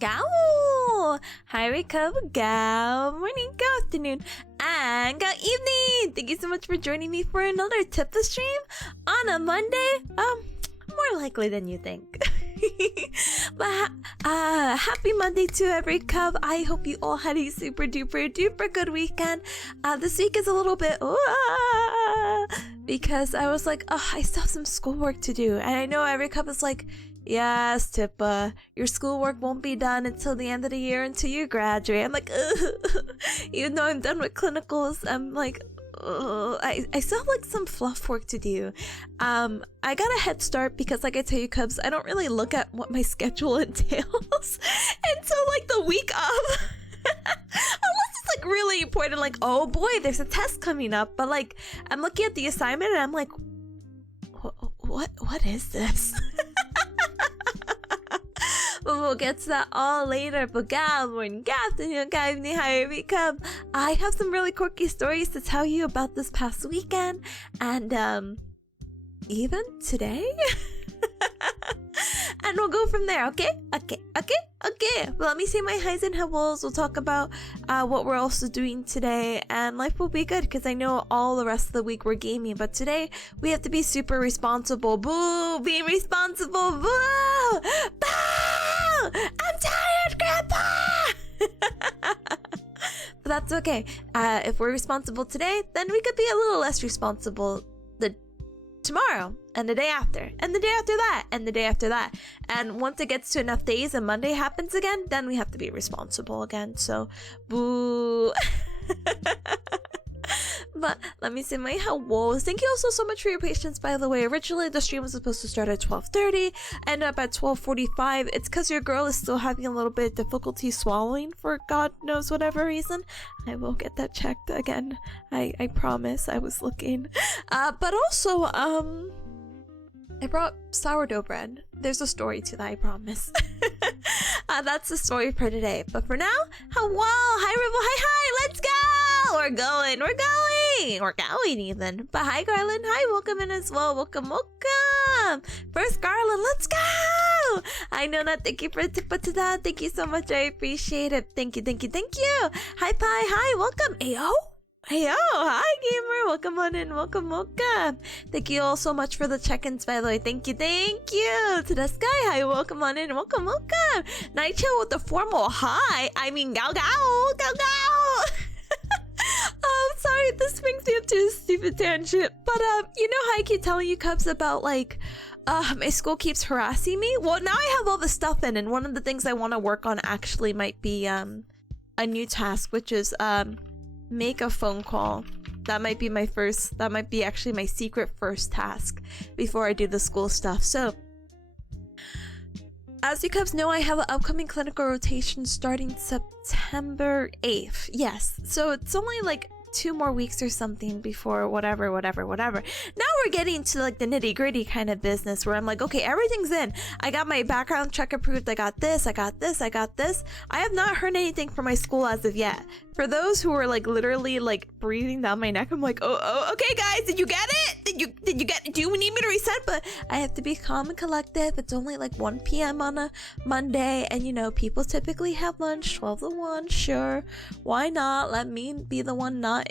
Gao! Hi, wake up, Gao morning, Gao afternoon, and Gao evening! Thank you so much for joining me for another tip the stream on a Monday. More likely than you think. But happy Monday to every cub. I hope you all had a super duper duper good weekend. This week is a little bit because I was like, oh, I still have some schoolwork to do, and I know every cub is like, yes, Tippa, your schoolwork won't be done until the end of the year until you graduate. I'm like, ugh. Even though I'm done with clinicals, I'm like, I still have like some fluff work to do. I got a head start because, like I tell you, cubs, I don't really look at what my schedule entails until like the week of. Unless it's like really important, like, oh boy, there's a test coming up. But like, I'm looking at the assignment and I'm like, what is this? But we'll get to that all later. But good morning, good afternoon, good evening, hi, become. I have some really quirky stories to tell you about this past weekend, and even today. And we'll go from there, okay? Okay. Well, let me say my highs and hellos. We'll talk about what we're also doing today, and life will be good because I know all the rest of the week we're gaming, but today we have to be super responsible. Boo! Being responsible. Boo! Boo! I'm tired, Grandpa! But that's okay. If we're responsible today, then we could be a little less responsible tomorrow, and the day after, and the day after that, and the day after that. And once it gets to enough days and Monday happens again, then we have to be responsible again. So, boo. But let me say my hellos. Thank you also so much for your patience, by the way. Originally, the stream was supposed to start at 12:30, ended up at 12:45. It's because your girl is still having a little bit of difficulty swallowing for God knows whatever reason. I will get that checked again. I promise. I was looking. But also, I brought sourdough bread. There's a story to that, I promise. That's the story for today. But for now, hello, hi, Ribble, hi, let's go! We're going even. But hi, Garland, hi, welcome in as well. Welcome. First, Garland, let's go! I know that. Thank you for the tip to that. Thank you so much. I appreciate it. Thank you. Hi, Pi, hi, welcome. Ayo. Hey, hi gamer, welcome on in, welcome. Thank you all so much for the check-ins, by the way. Thank you to the sky. Hi, welcome on in, welcome. Night chill with the formal hi. I mean, gao. Oh, sorry, this brings me up to a stupid tangent. But you know how I keep telling you, cubs, about like my school keeps harassing me? Well, now I have all the stuff in, and one of the things I want to work on actually might be a new task, which is make a phone call. That might be actually my secret first task before I do the school stuff. So as you cubs know, I have an upcoming clinical rotation starting September 8th. Yes, so it's only like 2 more weeks or something before whatever. Now we're getting to like the nitty gritty kind of business where I'm like, okay, everything's in. I got my background check approved. I got this. I have not heard anything from my school as of yet. For those who are like literally like breathing down my neck, I'm like, oh, okay, guys, did you get it? Did you get it? Do you need me to reset? But I have to be calm and collective. It's only like 1 p.m. on a Monday, and you know, people typically have lunch 12 to 1. Sure, why not? Let me be the one not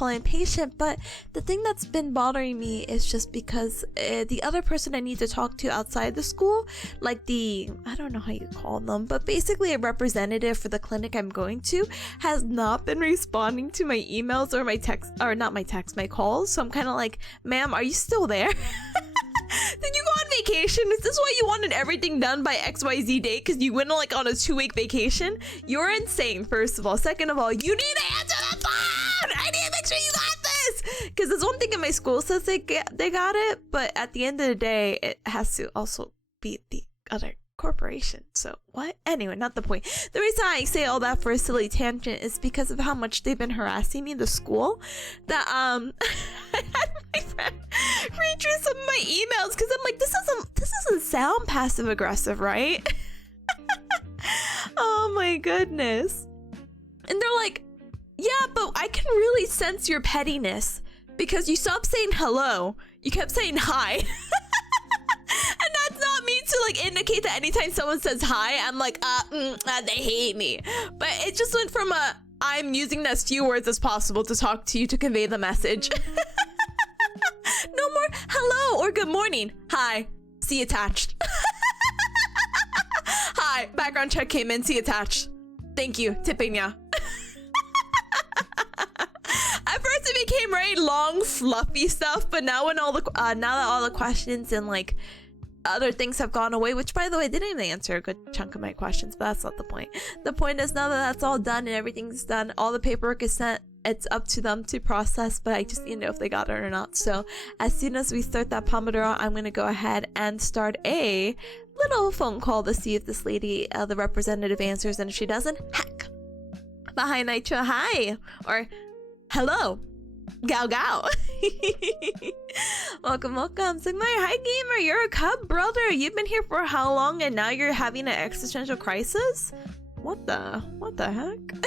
impatient. But the thing that's been bothering me is just because the other person I need to talk to outside the school, like I don't know how you call them, but basically a representative for the clinic I'm going to, has not been responding to my emails or my text, or not my text, my calls. So I'm kind of like, ma'am, are you still there? Did you go on vacation? Is this why you wanted everything done by XYZ date? Because you went like on a 2-week vacation? You're insane, first of all. Second of all, you need to answer the phone! I need to make sure you got this! Because there's one thing in my school says they got it, but at the end of the day, it has to also be the other corporation. So what? Anyway, not the point. The reason I say all that for a silly tangent is because of how much they've been harassing me in the school. That I had my friend read through some of my emails because I'm like, this doesn't sound passive aggressive, right? Oh my goodness. And they're like, yeah, but I can really sense your pettiness because you stopped saying hello. You kept saying hi. And that's not me to like indicate that anytime someone says hi, I'm like, they hate me. But it just went from I'm using as few words as possible to talk to you to convey the message. No more hello or good morning. Hi, see attached. Hi, background check came in, see attached. Thank you, Tipanya. At first it became very long, fluffy stuff, but now when all the now that all the questions and like other things have gone away, which by the way didn't even answer a good chunk of my questions, but that's not the point. The point is now that that's all done and everything's done, all the paperwork is sent, it's up to them to process, but I just need to know if they got it or not. So as soon as we start that pomodoro, I'm gonna go ahead and start a little phone call to see if this lady, the representative, answers, and if she doesn't, heck. But hi Nitro, hi, or hello, Gao Gao. Welcome, welcome. Sigmar, hi gamer, you're a cub, brother. You've been here for how long and now you're having an existential crisis? What the heck?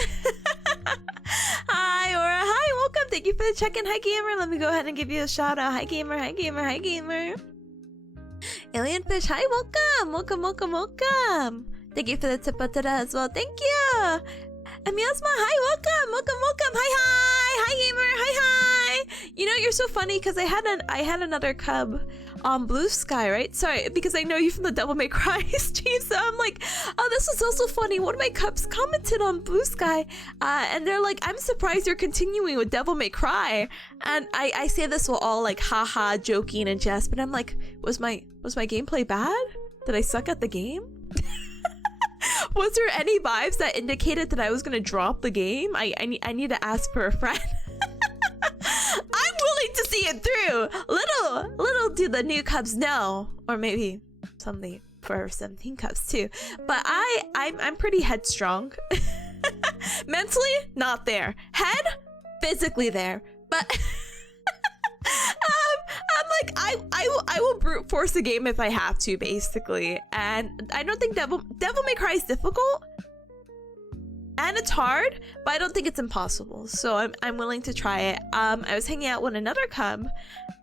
Hi, Aura, hi, welcome. Thank you for the check-in. Hi gamer, let me go ahead and give you a shout out. Hi gamer, hi gamer, hi gamer. Alien Fish, hi, welcome. Welcome, welcome, welcome. Thank you for the tip as well. Thank you. Amiasma, hi, welcome, welcome, welcome. Hi gamer, hi. You know, you're so funny because I had another cub on Blue Sky, right? Sorry, because I know you from the Devil May Cry stream, so I'm like, oh, this is also funny. One of my cubs commented on Blue Sky, and they're like, I'm surprised you're continuing with Devil May Cry. And I say this with all like haha joking and jest, but I'm like, was my gameplay bad? Did I suck at the game? Was there any vibes that indicated that I was gonna drop the game? I need to ask for a friend. I'm willing to see it through. Little do the new cubs know, or maybe something for 17 cubs too. But I'm pretty headstrong. Mentally, not there. Head, physically there. But I'm like, I will brute force a game if I have to, basically. And I don't think Devil May Cry is difficult. And it's hard, but I don't think it's impossible. So I'm willing to try it. I was hanging out with another cub,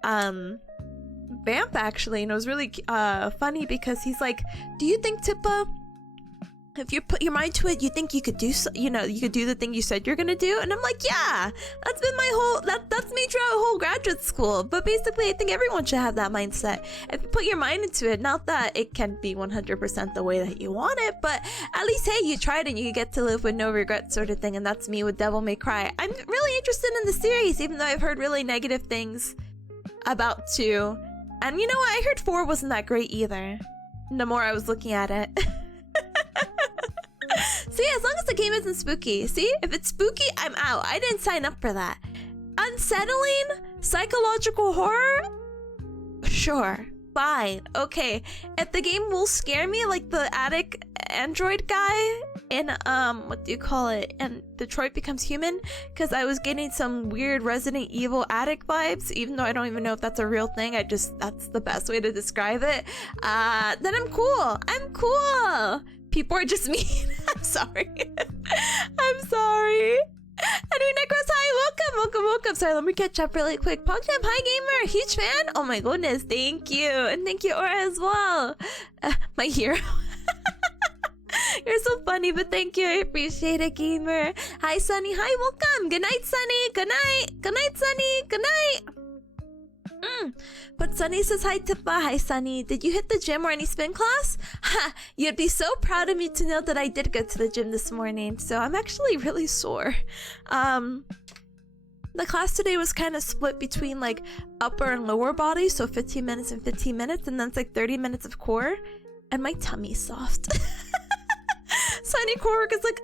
Vamp actually, and it was really funny because he's like, do you think, Tippa, if you put your mind to it, you think you could do you could do the thing you said you're gonna do? And I'm like, yeah, that's been my whole that's me throughout whole graduate school. But basically I think everyone should have that mindset. If you put your mind into it, not that it can be 100% the way that you want it, but at least hey, you tried and you get to live with no regrets, sort of thing. And that's me with Devil May Cry. I'm really interested in the series, even though I've heard really negative things about 2. And you know what, I heard 4 wasn't that great either, the more I was looking at it. See, as long as the game isn't spooky. See, if it's spooky, I'm out. I didn't sign up for that. Unsettling? Psychological horror? Sure. Fine. Okay. If the game will scare me like the attic android guy in, what do you call it? And Detroit Becomes Human? Because I was getting some weird Resident Evil attic vibes, even though I don't even know if that's a real thing. That's the best way to describe it. Then I'm cool. I'm cool. People are just mean. I'm sorry. I'm sorry. Anyway, Necros, hi, welcome. Sorry, let me catch up really quick. PogChamp, hi gamer, huge fan. Oh my goodness, thank you. And thank you, Aura, as well. My hero. You're so funny, but thank you. I appreciate it, gamer. Hi, Sunny. Hi, welcome. Good night, Sunny. Good night. Good night, Sunny. Good night. But Sunny says hi, Tippa. Hi, Sunny. Did you hit the gym or any spin class? Ha! You'd be so proud of me to know that I did go to the gym this morning. So I'm actually really sore. The class today was kind of split between like upper and lower body. So 15 minutes and 15 minutes. And then it's like 30 minutes of core. And my tummy's soft. Sunny Cork is like,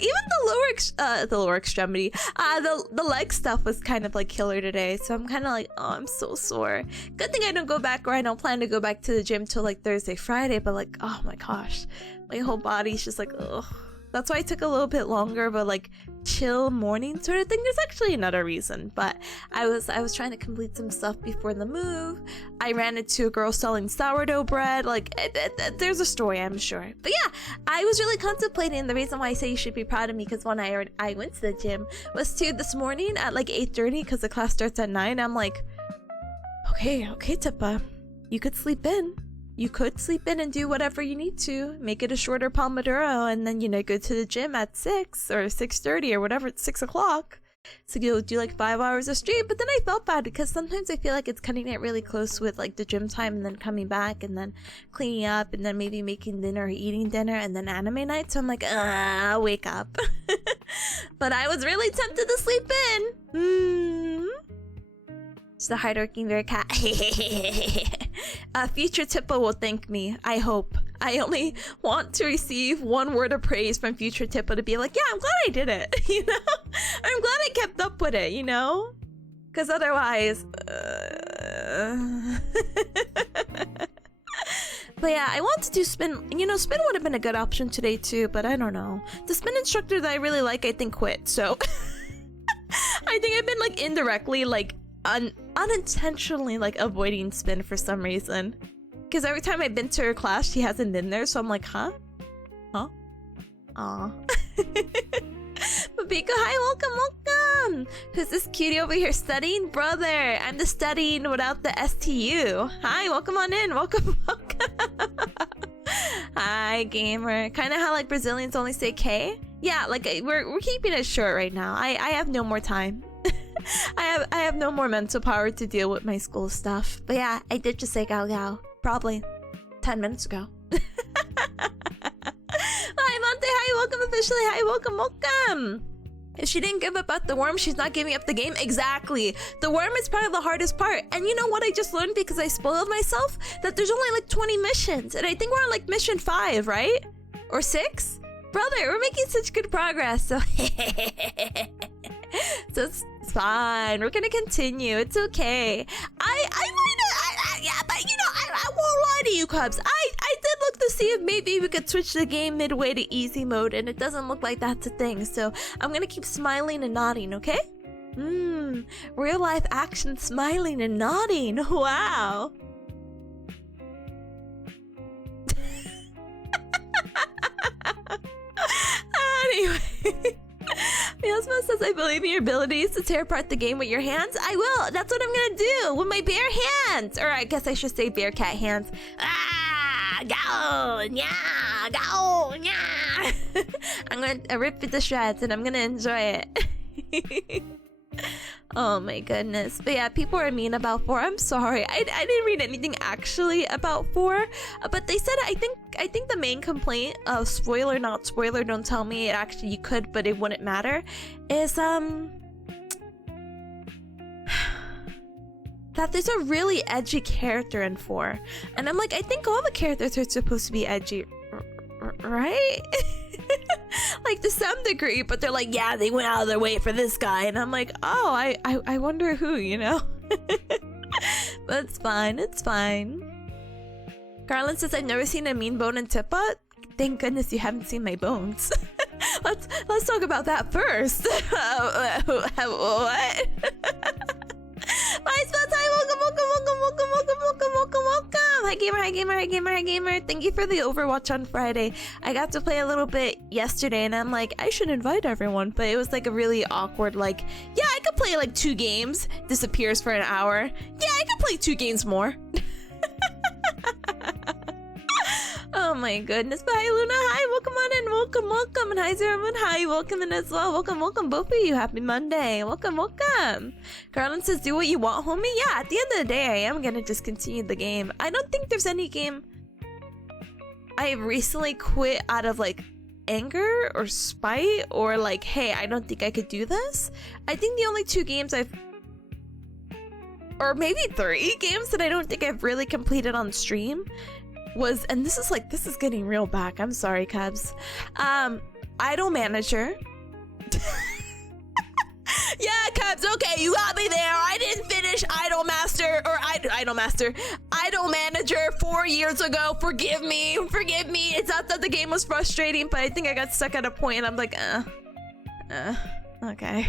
even the lower extremity, the leg stuff was kind of like killer today. So I'm kind of like, oh, I'm so sore. Good thing I don't go back, or I don't plan to go back to the gym till like Thursday, Friday. But like, oh my gosh, my whole body's just like, ugh. That's why I took a little bit longer, but like chill morning sort of thing. There's actually another reason, but I was trying to complete some stuff before the move. I ran into a girl selling sourdough bread. Like there's a story, I'm sure. But yeah, I was really contemplating. The reason why I say you should be proud of me, because when I went to the gym was this morning at like 8:30 because the class starts at 9. I'm like, okay, Tippa, you could sleep in. you could sleep in and do whatever you need to. Make it a shorter pomodoro, and then, you know, go to the gym at 6 or 6:30 or whatever, it's 6 o'clock. So you'll do like 5 hours of stream. But then I felt bad because sometimes I feel like it's cutting it really close with like the gym time and then coming back and then cleaning up and then maybe making dinner or eating dinner and then anime night. So I'm like, I'll wake up. But I was really tempted to sleep in. It's the hardworking bearcat. Future Tippa will thank me, I hope. I only want to receive one word of praise from future Tippa to be like, yeah, I'm glad I did it, you know? I'm glad I kept up with it, you know? Because otherwise... But yeah, I want to do spin. You know, spin would have been a good option today too, but I don't know. The spin instructor that I really like, I think, quit, so... I think I've been, like, indirectly, like, unintentionally, like, avoiding spin for some reason. Because every time I've been to her class, she hasn't been there, so I'm like, huh? Huh? Aw. Mabiko, hi, welcome! Who's this cutie over here studying? Brother, I'm the studying without the STU. Hi, welcome on in, welcome. Hi, gamer. Kind of how, like, Brazilians only say K? Yeah, like, we're keeping it short right now. I have no more time. I have no more mental power to deal with my school stuff. But yeah, I did just say Gao Gao. Probably 10 minutes ago. Hi, Monte. Hi, welcome officially. Hi, welcome. If she didn't give up at the worm, she's not giving up the game. Exactly. The worm is probably the hardest part. And you know what I just learned because I spoiled myself? That there's only like 20 missions. And I think we're on like mission 5, right? Or 6? Brother, we're making such good progress. So, so it's fine. We're gonna continue. It's okay. Yeah, but you know, I won't lie to you, Cubs. I did look to see if maybe we could switch the game midway to easy mode, and it doesn't look like that's a thing. So I'm gonna keep smiling and nodding, okay? Real life action smiling and nodding. Wow. Anyway. Miasma says, I believe in your abilities to tear apart the game with your hands. I will. That's what I'm gonna do with my bare hands. Or I guess I should say bearcat hands. Go, yeah, go, yeah. I'm gonna rip it to shreds and I'm gonna enjoy it. Oh my goodness. But yeah, people are mean about 4. I'm sorry. I didn't read anything actually about 4. But they said, I think the main complaint of spoiler, not spoiler, don't tell me it actually you could, but it wouldn't matter, is that there's a really edgy character in 4. And I'm like, I think all the characters are supposed to be edgy, right? Like to some degree, but they're like, yeah, they went out of their way for this guy, and I'm like, oh, I wonder who, you know. But it's fine, it's fine. Garland says, I've never seen a mean bone in Tippa. Thank goodness you haven't seen my bones. let's talk about that first. What? Bye, Spots. Welcome. Hi gamer. Thank you for the Overwatch on Friday. I got to play a little bit yesterday, and I'm like, I should invite everyone, but it was like a really awkward, like, yeah, I could play like 2 games, disappears for an hour. Yeah, I could play 2 games more. Oh my goodness. But hi Luna, hi, welcome on in, welcome. And hi Zero Moon, hi, welcome in as well. Welcome, both of you. Happy Monday. Welcome. Garland says, do what you want, homie. Yeah, at the end of the day, I am gonna just continue the game. I don't think there's any game I recently quit out of like anger or spite or like, hey, I don't think I could do this. I think the only 2 games or maybe 3 games that I don't think I've really completed on stream was, and this is getting real back, I'm sorry, Cubs. Idol Manager. Yeah, Cubs, okay, you got me there. I didn't finish Idol Manager 4 years ago. Forgive me. It's not that the game was frustrating, but I think I got stuck at a point and I'm like, okay.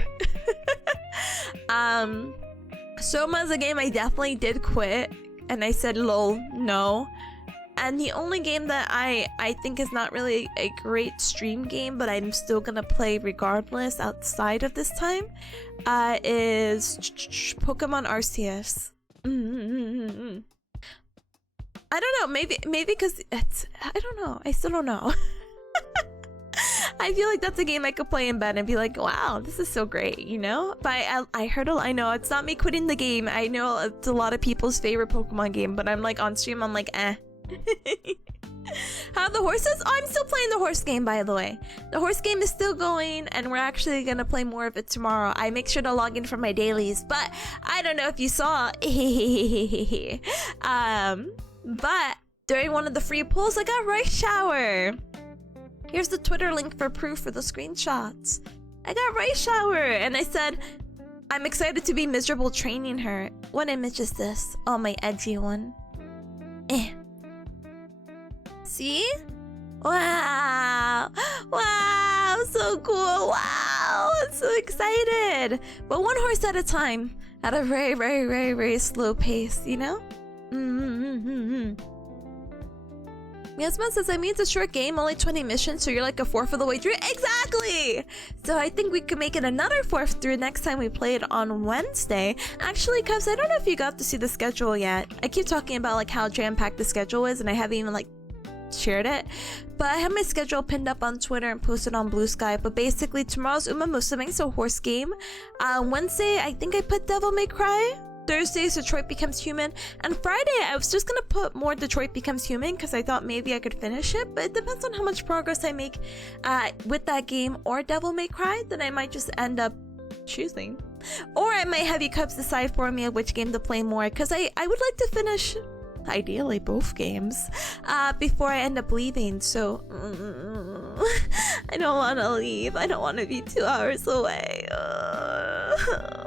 Soma is a game I definitely did quit, and I said, lol, no. And the only game that I think is not really a great stream game, but I'm still gonna play regardless outside of this time, is Pokemon Arceus. I don't know. Maybe because it's. I don't know. I still don't know. I feel like that's a game I could play in bed and be like, wow, this is so great, you know? But I heard I know it's not me quitting the game. I know it's a lot of people's favorite Pokemon game, but I'm like on stream, I'm like, eh. How are the horses? Oh, I'm still playing the horse game, by the way. The horse game is still going, and we're actually gonna play more of it tomorrow. I make sure to log in for my dailies, but I don't know if you saw. But during one of the free polls, I got rice shower. Here's the Twitter link for proof for the screenshots. I got rice shower, and I said, I'm excited to be miserable training her. What image is this? Oh, my edgy one. See? Wow. Wow, so cool. Wow, I'm so excited. But one horse at a time, at a very, very, very, very slow pace, you know? Yasman says, I mean, it's a short game, only 20 missions, so you're like a fourth of the way through. Exactly! So I think we can make it another fourth through next time we play it on Wednesday. Actually, Cubs, I don't know if you got to see the schedule yet. I keep talking about like how jam-packed the schedule is, and I haven't even like shared it. But I have my schedule pinned up on Twitter and posted on Blue Sky. But basically, tomorrow's Uma Musume, so horse game. Wednesday, I think I put Devil May Cry. Thursday is Detroit Becomes Human, and Friday I was just gonna put more Detroit Becomes Human because I thought maybe I could finish it, but it depends on how much progress I make with that game or Devil May Cry. Then I might just end up choosing, or I might have you Cubs decide for me which game to play more, because I would like to finish ideally both games before I end up leaving. So I don't want to leave. I don't want to be 2 hours away.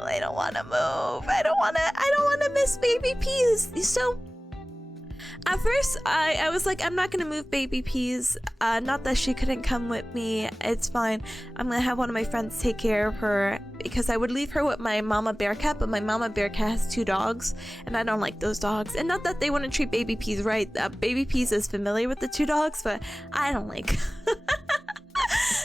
I don't want to move. I don't want to miss Baby Peas. So at first I was like, I'm not gonna move Baby Peas. Not that she couldn't come with me. It's fine. I'm gonna have one of my friends take care of her, because I would leave her with my mama bearcat, but my mama bearcat has 2 dogs, and I don't like those dogs. And not that they wouldn't treat Baby Peas right. Baby Peas is familiar with the 2 dogs, but I don't like.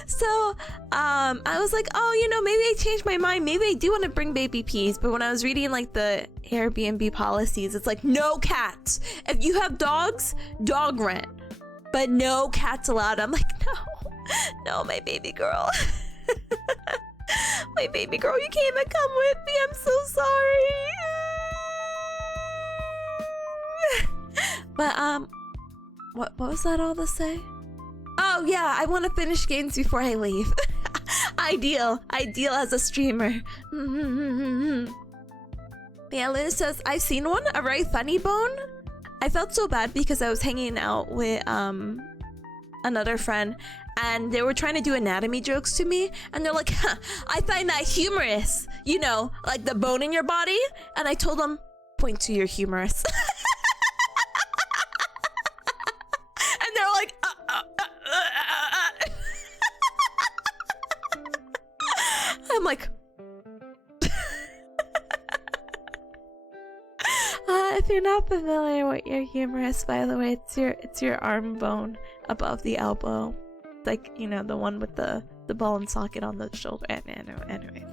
So I was like, oh, you know, maybe I changed my mind. Maybe I do want to bring Baby Peas. But when I was reading like the Airbnb policies, it's like, no cats. If you have dogs, dog rent, but no cats allowed. I'm like, no, my baby girl. My baby girl, you can't even come with me. I'm so sorry. But what was that all to say? Oh yeah, I want to finish games before I leave. Ideal as a streamer. Yeah, Luna says, I've seen one, a very funny bone. I felt so bad because I was hanging out with another friend, and they were trying to do anatomy jokes to me, and they're like, huh, I find that humorous, you know, like the bone in your body. And I told them, point to your humerus. And they're like, I'm like, if you're not familiar with your humerus, by the way, it's your arm bone above the elbow, like, you know, the one with the ball and socket on the shoulder. Anyway,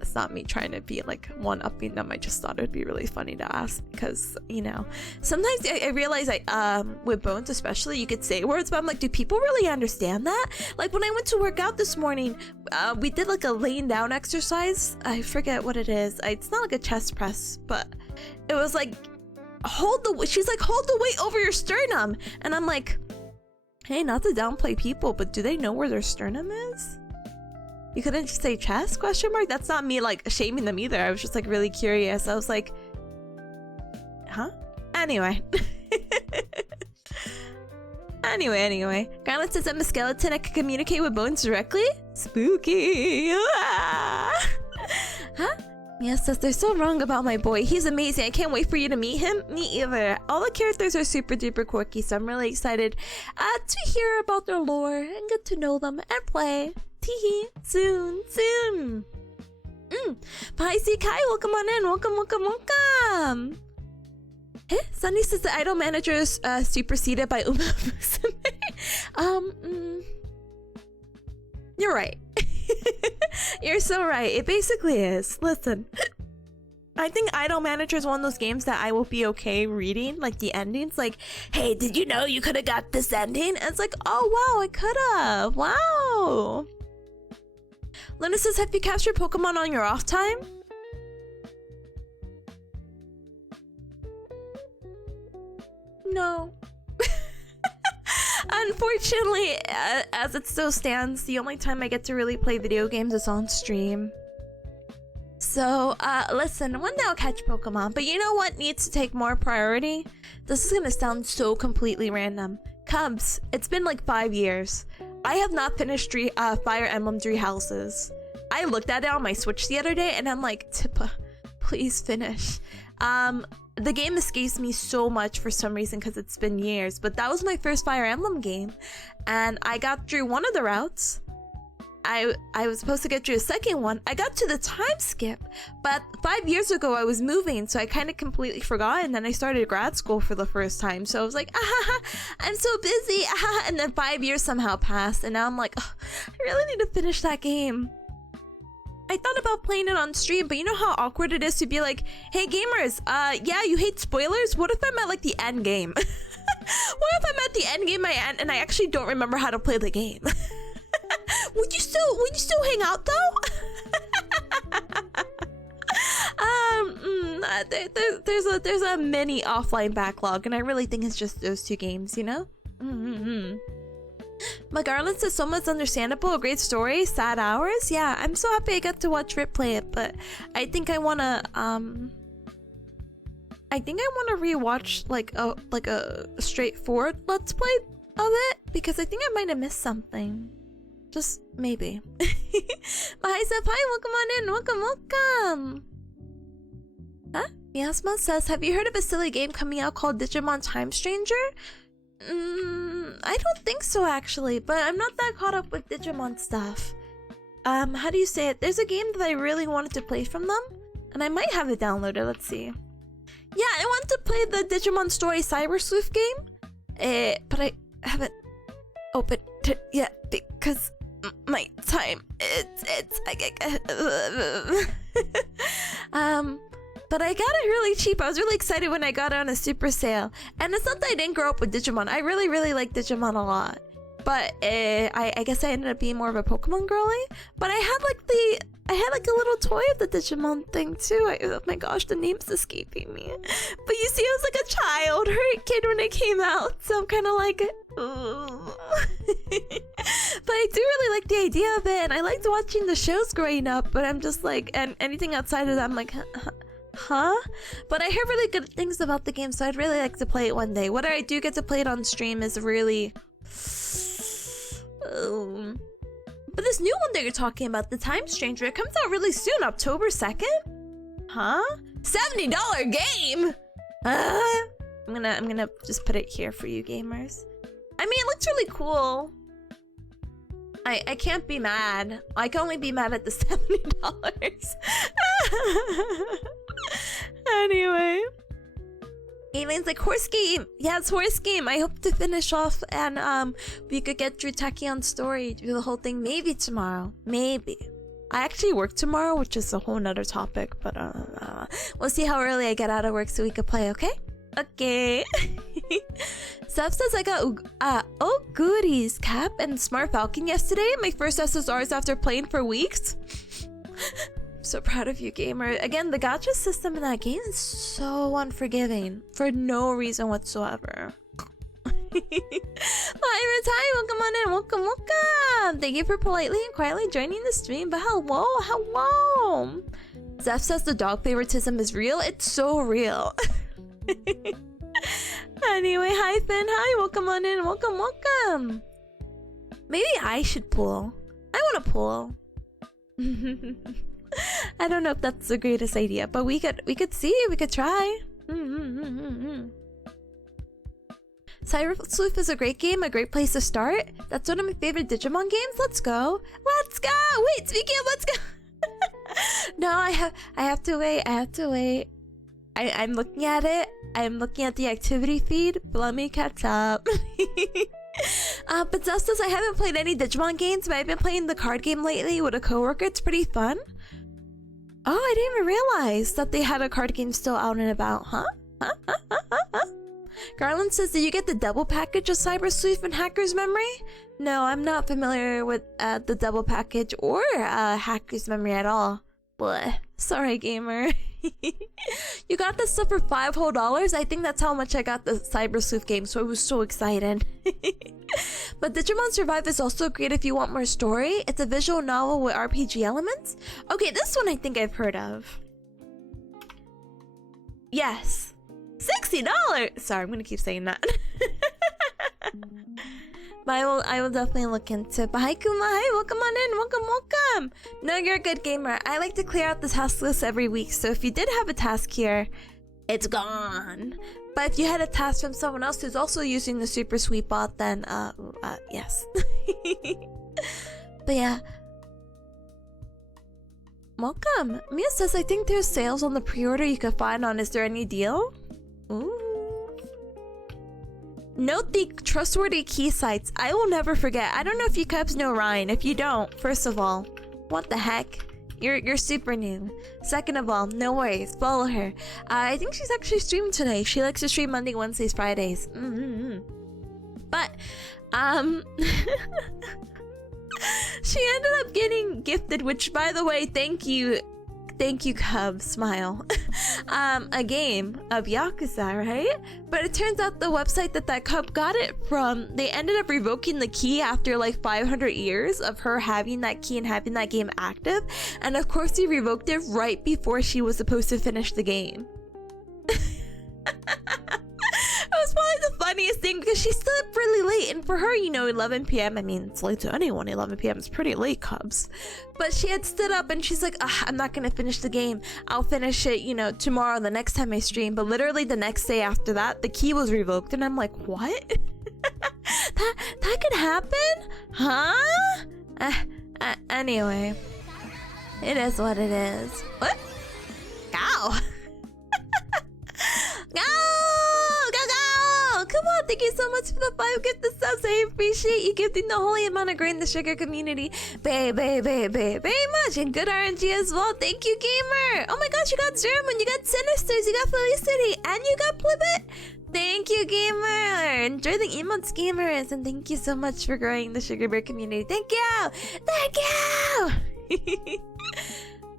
it's not me trying to be like one-upping them. I just thought it would be really funny to ask, because, you know, sometimes I realize with bones especially, you could say words, but I'm like, do people really understand that? Like when I went to work out this morning, we did like a laying down exercise. I forget what it is. It's not like a chest press, but it was like, she's like, hold the weight over your sternum, and I'm like, hey, not to downplay people, but do they know where their sternum is? You couldn't just say chest, question mark? That's not me like shaming them either. I was just like really curious. I was like, huh? Anyway. Anyway. Garland says, I'm a skeleton. I can communicate with bones directly? Spooky. Huh? Mia says, they're so wrong about my boy. He's amazing. I can't wait for you to meet him. Me either. All the characters are super duper quirky, so I'm really excited to hear about their lore and get to know them and play. Teehee. Soon. Bye, Kai. Welcome on in. Welcome. Hey, Sunny says the idol manager is superseded by Uma Musume. You're right. You're so right. It basically is. Listen. I think Idol Manager is one of those games that I will be okay reading, like the endings. Like, hey, did you know you could have got this ending? And it's like, oh wow, I could have. Wow. Luna says, have you captured Pokemon on your off time? No. Unfortunately, as it still stands, the only time I get to really play video games is on stream. So, listen, one day I'll catch Pokemon, but you know what needs to take more priority? This is gonna sound so completely random. Cubs, it's been like 5 years. I have not finished Fire Emblem Three Houses. I looked at it on my Switch the other day and I'm like, Tippa, please finish. The game escapes me so much for some reason because it's been years, but that was my first Fire Emblem game, and I got through one of the routes. I was supposed to get through a second one. I got to the time skip, but 5 years ago I was moving, so I kind of completely forgot, and then I started grad school for the first time, so I was like, I'm so busy, and then 5 years somehow passed, and now I'm like, oh, I really need to finish that game. I thought about playing it on stream, but you know how awkward it is to be like, hey gamers, yeah, you hate spoilers? What if I'm at like the end game? What if I'm at the end game and I actually don't remember how to play the game? Would you still hang out though? There's a mini offline backlog, and I really think it's just those two games, you know? McGarland says, so much understandable, a great story, sad hours. Yeah, I'm so happy I got to watch Rip play it, but I think I wanna rewatch like a straightforward Let's Play of it, because I think I might have missed something. Just maybe. Hi Sep, hi, welcome on in, welcome. Huh? Miasma says, have you heard of a silly game coming out called Digimon Time Stranger? I don't think so actually, but I'm not that caught up with Digimon stuff. How do you say it? There's a game that I really wanted to play from them, and I might have it downloaded, let's see. Yeah, I want to play the Digimon Story Cyber Sleuth game, but I haven't opened it yet because my time, but I got it really cheap. I was really excited when I got it on a super sale. And it's not that I didn't grow up with Digimon. I really like Digimon a lot. But I guess I ended up being more of a Pokemon girly. But I had like a little toy of the Digimon thing too. Oh my gosh, the name's escaping me. But you see, I was like a child or a kid when it came out. So I'm kind of like, ooh. But I do really like the idea of it. And I liked watching the shows growing up. But I'm just like, and anything outside of that, I'm like, huh? But I hear really good things about the game, so I'd really like to play it one day. Whether I do get to play it on stream is really... But this new one that you're talking about, the Time Stranger, it comes out really soon, October 2nd? Huh? $70 game? I'm gonna just put it here for you gamers. I mean, it looks really cool. I can't be mad. I can only be mad at the $70. Anyway. Alien's like, horse game. Yeah, it's horse game. I hope to finish off and we could get through Tachyon story, do the whole thing maybe tomorrow. Maybe. I actually work tomorrow, which is a whole nother topic, but we'll see how early I get out of work so we could play, okay? Okay. Seth says I got oh goodies, Cap and Smart Falcon yesterday. My first SSRs after playing for weeks. So proud of you, gamer. Again, the gacha system in that game is so unforgiving for no reason whatsoever. Hi, welcome on in. Welcome. Thank you for politely and quietly joining the stream. But hello. Zeph says the dog favoritism is real. It's so real. Anyway, hi Finn. Hi, welcome on in. Welcome. Maybe I should pull. I want to pull. I don't know if that's the greatest idea, but we could see, we could try. Cyber Sleuth is a great game, a great place to start. That's one of my favorite Digimon games. Let's go. Wait, speaking of let's go. No, I have to wait. I'm looking at it. I'm looking at the activity feed, but let me catch up. But Zest says I haven't played any Digimon games, but I've been playing the card game lately with a coworker. It's pretty fun. Oh, I didn't even realize that they had a card game still out and about, huh? Garland says, did you get the double package of Cyber Sleuth and Hacker's Memory? No, I'm not familiar with the double package or Hacker's Memory at all. Bleh. Sorry, gamer. You got this stuff for $5 whole. I think that's how much I got the Cyber Sleuth game, so I was so excited. But Digimon Survive is also great if you want more story. It's a visual novel with RPG elements. Okay, this one I think I've heard of. Yes. $60! Sorry, I'm gonna keep saying that. But I will definitely look into it. But hi Kuma, hi, welcome on in, welcome. No, you're a good gamer. I like to clear out the task list every week, so if you did have a task here, it's gone. But if you had a task from someone else who's also using the Super Sweet Bot, then yes. But yeah. Welcome. Mia says, I think there's sales on the pre-order you could find on Is There Any Deal? Ooh. Note the trustworthy key sites. I will never forget. I don't know if you cubs know Ryan. If you don't, first of all, what the heck? You're super new. Second of all, no worries. Follow her. I think she's actually streaming today. She likes to stream Monday, Wednesdays, Fridays. But she ended up getting gifted, which, by the way, thank you, Cub, smile. A game of Yakuza, right? But it turns out the website that Cub got it from, they ended up revoking the key after like 500 years of her having that key and having that game active. And of course, he revoked it right before she was supposed to finish the game. It was probably the funniest thing because she stood up really late, and for her, you know, 11 p.m. I mean, it's late to anyone. 11 p.m. is pretty late, Cubs. But she had stood up and she's like, I'm not gonna finish the game. I'll finish it, you know, tomorrow, the next time I stream. But literally the next day after that, the key was revoked, and I'm like, what? that could happen? Huh? Anyway, it is what it is. What? Ow! Come on, thank you so much for the 5 gifted subs. I appreciate you gifting the holy amount of grain the sugar community. Very much. And good RNG as well. Thank you, gamer. Oh my gosh, you got German, you got Sinisters, you got Felicity, and you got Plibet. Thank you, gamer. Enjoy the emotes, gamers. And thank you so much for growing the sugar bear community. Thank you. Thank you.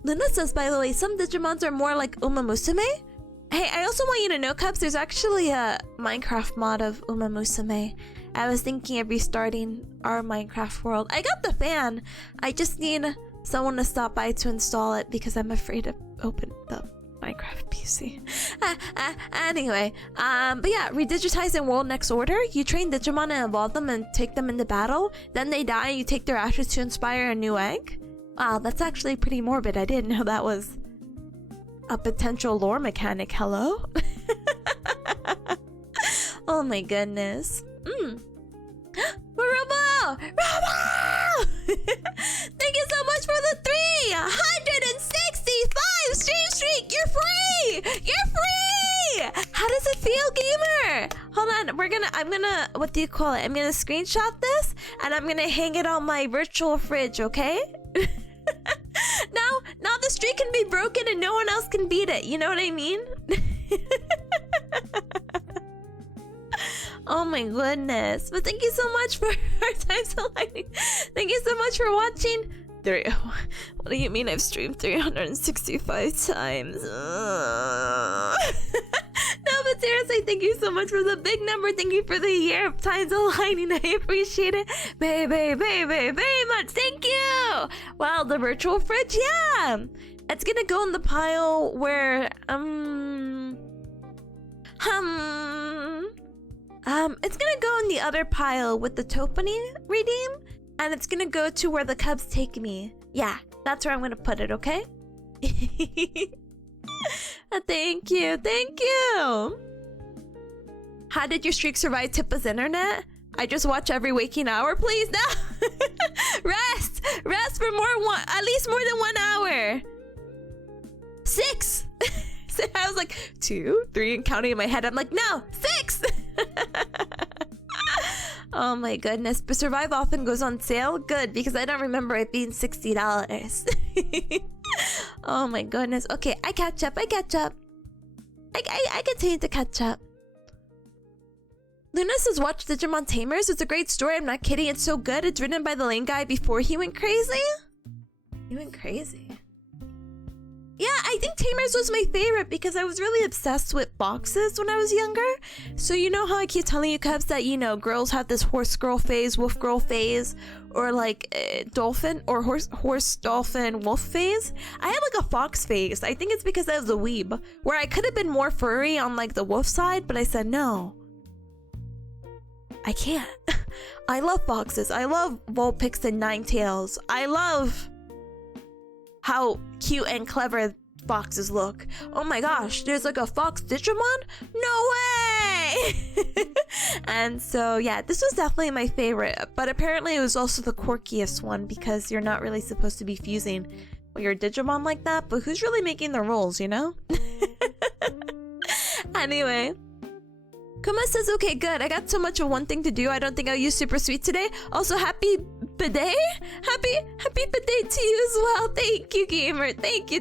Luna says, by the way, some Digimons are more like Uma Musume. Hey, I also want you to know, Cubs, there's actually a Minecraft mod of Uma Musume. I was thinking of restarting our Minecraft world. I got the fan. I just need someone to stop by to install it because I'm afraid to open the Minecraft PC. Anyway, but yeah, redigitize in World Next Order. You train Digimon and evolve them and take them into battle. Then they die and you take their ashes to inspire a new egg. Wow, that's actually pretty morbid. I didn't know that was a potential lore mechanic. Hello? Oh my goodness. Robo! Thank you so much for the 365 stream streak! You're free! You're free! How does it feel, gamer? Hold on, I'm gonna, what do you call it? I'm gonna screenshot this and I'm gonna hang it on my virtual fridge, okay? Now the streak can be broken and no one else can beat it. You know what I mean? Oh my goodness. But thank you so much for our times aligning. Thank you so much for watching. What do you mean I've streamed 365 times? No, but seriously, thank you so much for the big number. Thank you for the year of times aligning. I appreciate it very much. Thank you. Wow, the virtual fridge, yeah. It's gonna go in the pile where it's gonna go in the other pile with the Topany redeem, and it's gonna go to where the Cubs take me. Yeah, that's where I'm gonna put it, okay? Thank you. How did your streak survive Tippa's internet? I just watch every waking hour, please. No. Rest for at least more than 1 hour. 6. So I was like 2, 3, and counting in my head. I'm like, no, 6. Oh my goodness. But Survive often goes on sale. Good, because I don't remember it being $60. Oh my goodness. Okay, I catch up. I continue to catch up. Luna says, watch Digimon Tamers. It's a great story. I'm not kidding. It's so good. It's written by the lame guy before he went crazy. He went crazy. Yeah, I think Tamers was my favorite because I was really obsessed with boxes when I was younger. So you know how I keep telling you, Cubs, that, you know, girls have this horse girl phase, wolf girl phase, or like dolphin or horse dolphin wolf phase? I had like a fox phase. I think it's because I was a weeb, where I could have been more furry on like the wolf side, but I said no. I can't. I love foxes. I love Vulpix and Ninetales. I love how cute and clever foxes look. Oh my gosh, there's like a fox Digimon? No way! And so yeah, this was definitely my favorite, but apparently it was also the quirkiest one because you're not really supposed to be fusing with your Digimon like that, but who's really making the rules, you know? Anyway. Kuma says, okay, good. I got so much of one thing to do. I don't think I'll use Super Sweet today. Also, happy bidet. Happy bidet to you as well. Thank you, gamer. Thank you.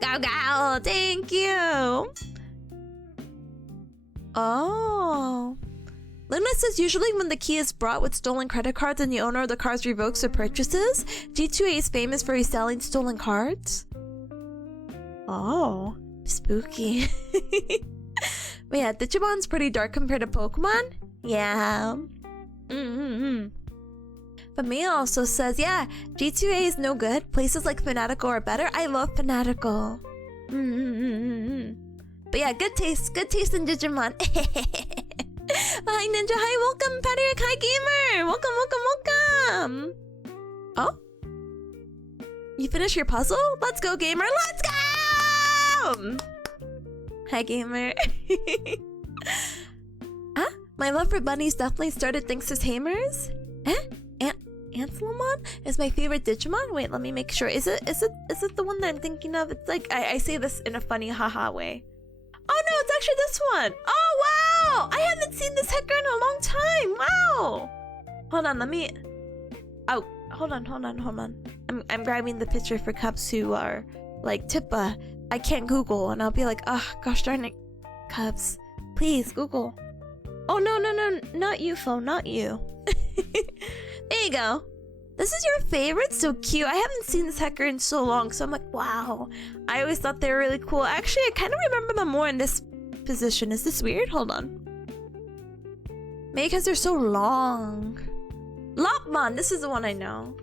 Gow gow. Thank you. Oh. Luna says, usually when the key is brought with stolen credit cards and the owner of the cards revokes their purchases, G2A is famous for reselling stolen cards. Oh, spooky. But yeah, Digimon's pretty dark compared to Pokemon. Yeah. But Mia also says, yeah, G2A is no good. Places like Fanatical are better. I love Fanatical. But yeah, good taste in Digimon. Hi Ninja, hi, welcome Patrick, hi Gamer. Welcome. Oh? You finished your puzzle? Let's go, Gamer, let's go! Hi, Gamer. Huh? My love for bunnies definitely started thanks to Tamers. Anselmon is my favorite Digimon. Wait, let me make sure. Is it the one that I'm thinking of? It's like I say this in a funny haha way. Oh no, it's actually this one. Oh wow! I haven't seen this hacker in a long time. Wow. Hold on, let me. Oh, hold on. I'm grabbing the picture for Cubs who are like Tippa. I can't Google, and I'll be like, oh, gosh darn it, Cubs. Please, Google. Oh, no, not you, phone, not you. There you go. This is your favorite? So cute. I haven't seen this hacker in so long, so I'm like, wow. I always thought they were really cool. Actually, I kind of remember them more in this position. Is this weird? Hold on. Maybe because they're so long. Lopmon, this is the one I know.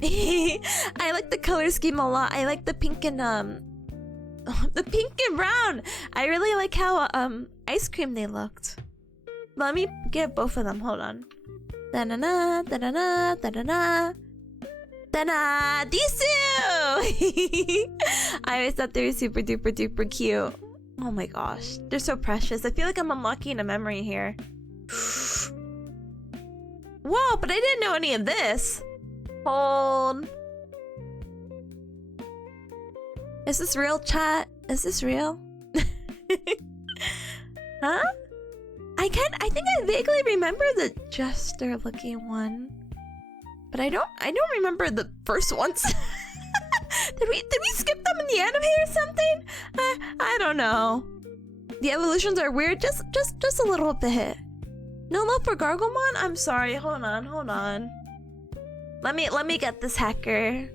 I like the color scheme a lot. I like the pink and the pink and brown. I really like how ice cream they looked. Let me get both of them. Hold on. Da-na-na, da-na-na, da-na-na. Da-na, these two! I always thought they were super duper duper cute. Oh my gosh, they're so precious. I feel like I'm unlocking a memory here. Whoa, but I didn't know any of this. Hold. Is this real, chat? Is this real? Huh? I think I vaguely remember the jester looking one. But I don't remember the first ones. Did we skip them in the anime or something? I don't know. The evolutions are weird, just a little bit. No love for Garglemon? I'm sorry, hold on. Let me get this hacker.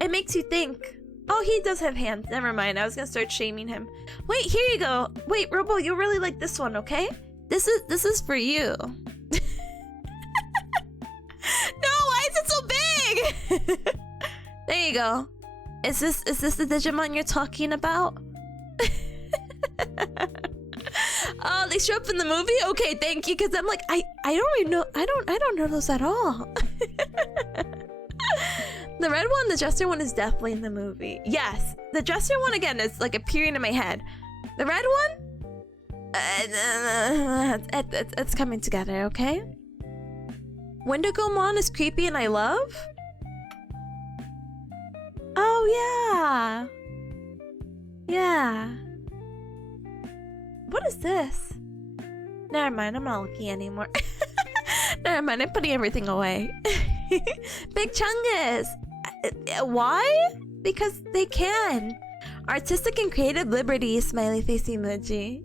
It makes you think. Oh, he does have hands. Never mind. I was gonna start shaming him. Wait, here you go. Wait, Robo, you'll really like this one, okay? This is for you. No, why is it so big? There you go. Is this the Digimon you're talking about? Oh, they show up in the movie? Okay, thank you. Because I'm like, I don't even know. I don't know those at all. The red one, the Jester one, is definitely in the movie. Yes, the Jester one again is like appearing in my head. The red one, it's coming together. Okay. Wendigomon is creepy and I love. Oh yeah. What is this? Never mind, I'm not looking anymore. Never mind, I'm putting everything away. Big Chungus! Why? Because they can. Artistic and creative liberty, smiley face emoji.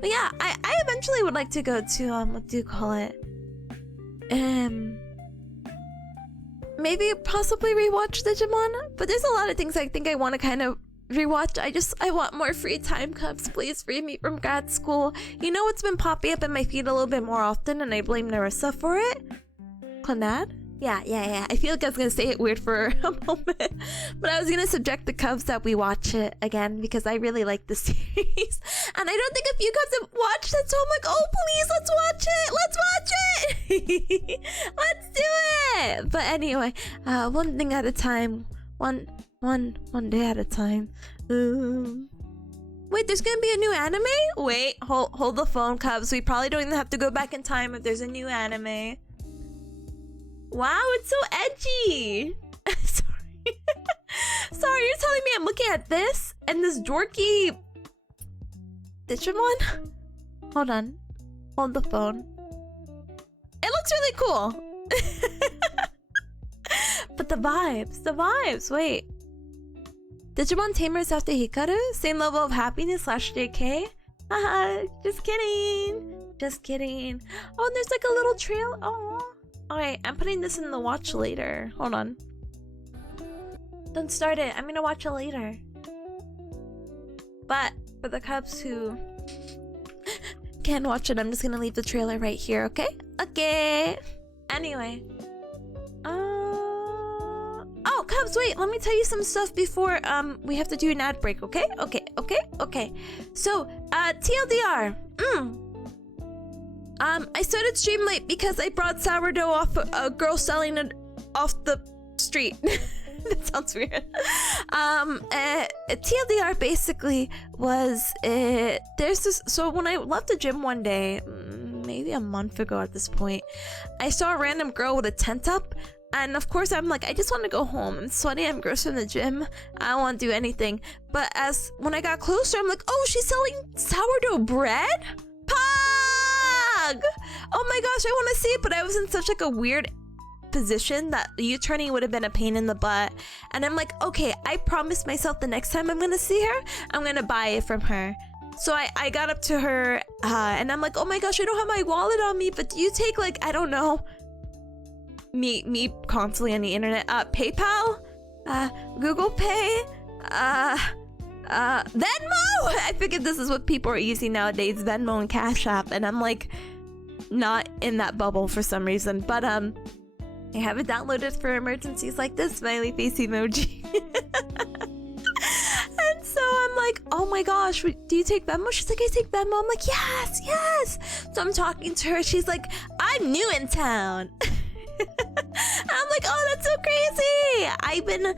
But yeah, I eventually would like to go to what do you call it? Maybe possibly rewatch Digimon. But there's a lot of things I think I want to kind of rewatch. I want more free time, Cubs. Please free me from grad school. You know what's been popping up in my feed a little bit more often, and I blame Narissa for it? Clannad? Yeah. I feel like I was gonna say it weird for a moment, but I was gonna subject the Cubs that we watch it again because I really like the series, and I don't think a few Cubs have watched it. So I'm like, oh please, let's watch it. Let's do it. But anyway, one thing at a time, one day at a time. Wait, there's gonna be a new anime? Wait, hold the phone, Cubs. We probably don't even have to go back in time if there's a new anime. Wow, it's so edgy. Sorry. Sorry, you're telling me I'm looking at this and this dorky Digimon? Hold on. Hold the phone. It looks really cool. But the vibes, wait. Digimon Tamers after Hikaru? Same level of happiness / JK? Haha, just kidding. Oh, there's like a little trail. Oh. Alright, I'm putting this in the watch later. Hold on. Don't start it. I'm gonna watch it later. But for the Cubs who can't watch it, I'm just gonna leave the trailer right here, okay? Okay. Anyway. Oh, Cubs, wait. Let me tell you some stuff before we have to do an ad break, okay? Okay. So, TLDR. I started stream late because I brought sourdough off a girl selling it off the street. That sounds weird. TLDR basically was there's this. So when I left the gym one day, maybe a month ago at this point, I saw a random girl with a tent up. And of course, I'm like, I just want to go home. I'm sweaty. I'm gross from the gym. I don't want to do anything. But when I got closer, I'm like, oh, she's selling sourdough bread? Pog! Oh my gosh, I want to see it. But I was in such like a weird position that U-turning would have been a pain in the butt. And I'm like, okay, I promised myself the next time I'm going to see her, I'm going to buy it from her. So I got up to her and I'm like, oh my gosh, I don't have my wallet on me. But do you take like, I don't know, me constantly on the internet, PayPal, Google Pay, Venmo. I figured this is what people are using nowadays, Venmo and Cash App, and I'm like not in that bubble for some reason. But I have it downloaded for emergencies like this, smiley face emoji. And so I'm like, oh my gosh, do you take Venmo? She's like, I take Venmo. I'm like, yes. So I'm talking to her. She's like, I'm new in town. I'm like, oh, that's so crazy. I've been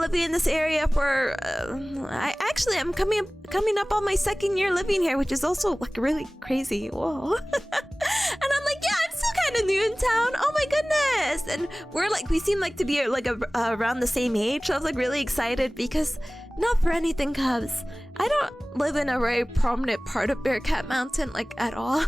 living in this area for I'm coming up on my second year living here, which is also like really crazy. Whoa. And I'm like, yeah, I'm still kind of new in town. Oh my goodness. And we seem like to be like around the same age. So I was like really excited because not for anything, Cubs, I don't live in a very prominent part of Bearcat Mountain like at all.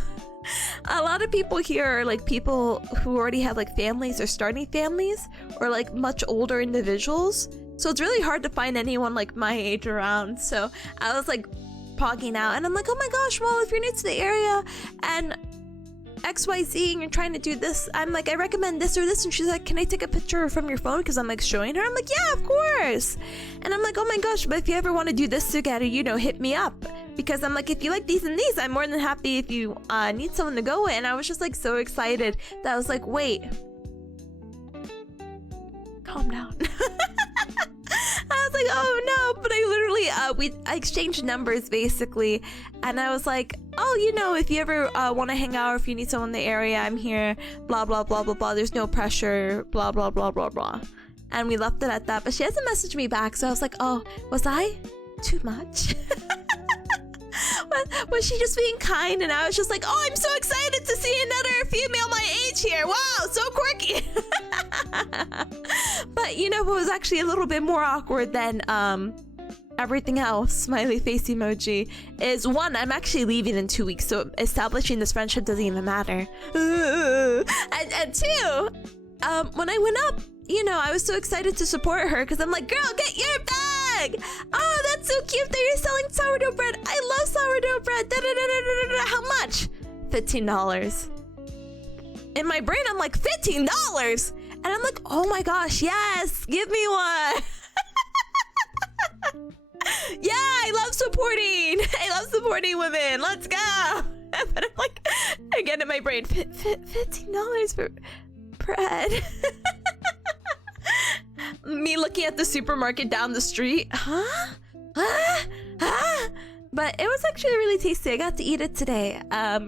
A lot of people here are like people who already have like families or starting families or like much older individuals. So it's really hard to find anyone like my age around. So I was like pogging out and I'm like, oh my gosh, well, if you're new to the area and XYZ and you're trying to do this, I'm like, I recommend this or this. And she's like, can I take a picture from your phone? Because I'm like showing her. I'm like, yeah, of course. And I'm like, oh my gosh, but if you ever want to do this together, hit me up. Because I'm like, if you like these and these, I'm more than happy if you need someone to go with. And I was just like so excited that I was like, wait, calm down. I was like, oh no, but I literally, I exchanged numbers basically. And I was like, oh, if you ever want to hang out or if you need someone in the area, I'm here, blah, blah, blah, blah, blah. There's no pressure, blah, blah, blah, blah, blah. And we left it at that. But she hasn't messaged me back. So I was like, oh, was I too much? Was she just being kind? And I was just like, oh, I'm so excited to see another female my age here. Wow, so quirky. But what was actually a little bit more awkward than everything else, smiley face emoji, is one, I'm actually leaving in 2 weeks, so establishing this friendship doesn't even matter. And two, when I went up, you know, I was so excited to support her because I'm like, girl, get your bag. Oh, that's so cute that you're selling sourdough bread. I love sourdough bread. Da, da, da, da, da, da. How much? $15. In my brain, I'm like, $15? And I'm like, oh my gosh, yes, give me one. Yeah, I love supporting. I love supporting women. Let's go. But I'm like, again in my brain, $15 for bread. Me looking at the supermarket down the street. Huh? But it was actually really tasty. I got to eat it today.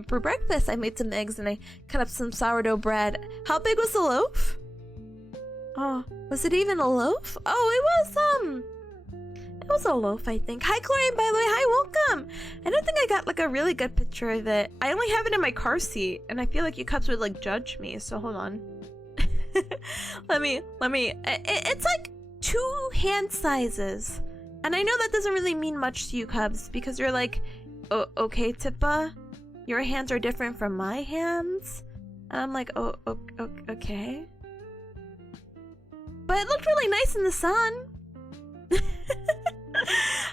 For breakfast, I made some eggs and I cut up some sourdough bread. How big was the loaf? Oh, was it even a loaf? Oh, it was a loaf, I think. Hi, Chlorine, by the way. Hi, welcome. I don't think I got like a really good picture of it. I only have it in my car seat, and I feel like you cubs would like judge me. So hold on. let me. It's like 2 hand sizes, and I know that doesn't really mean much to you cubs because you're like, oh, okay, Tippa, your hands are different from my hands, and I'm like, oh, okay. But it looked really nice in the sun.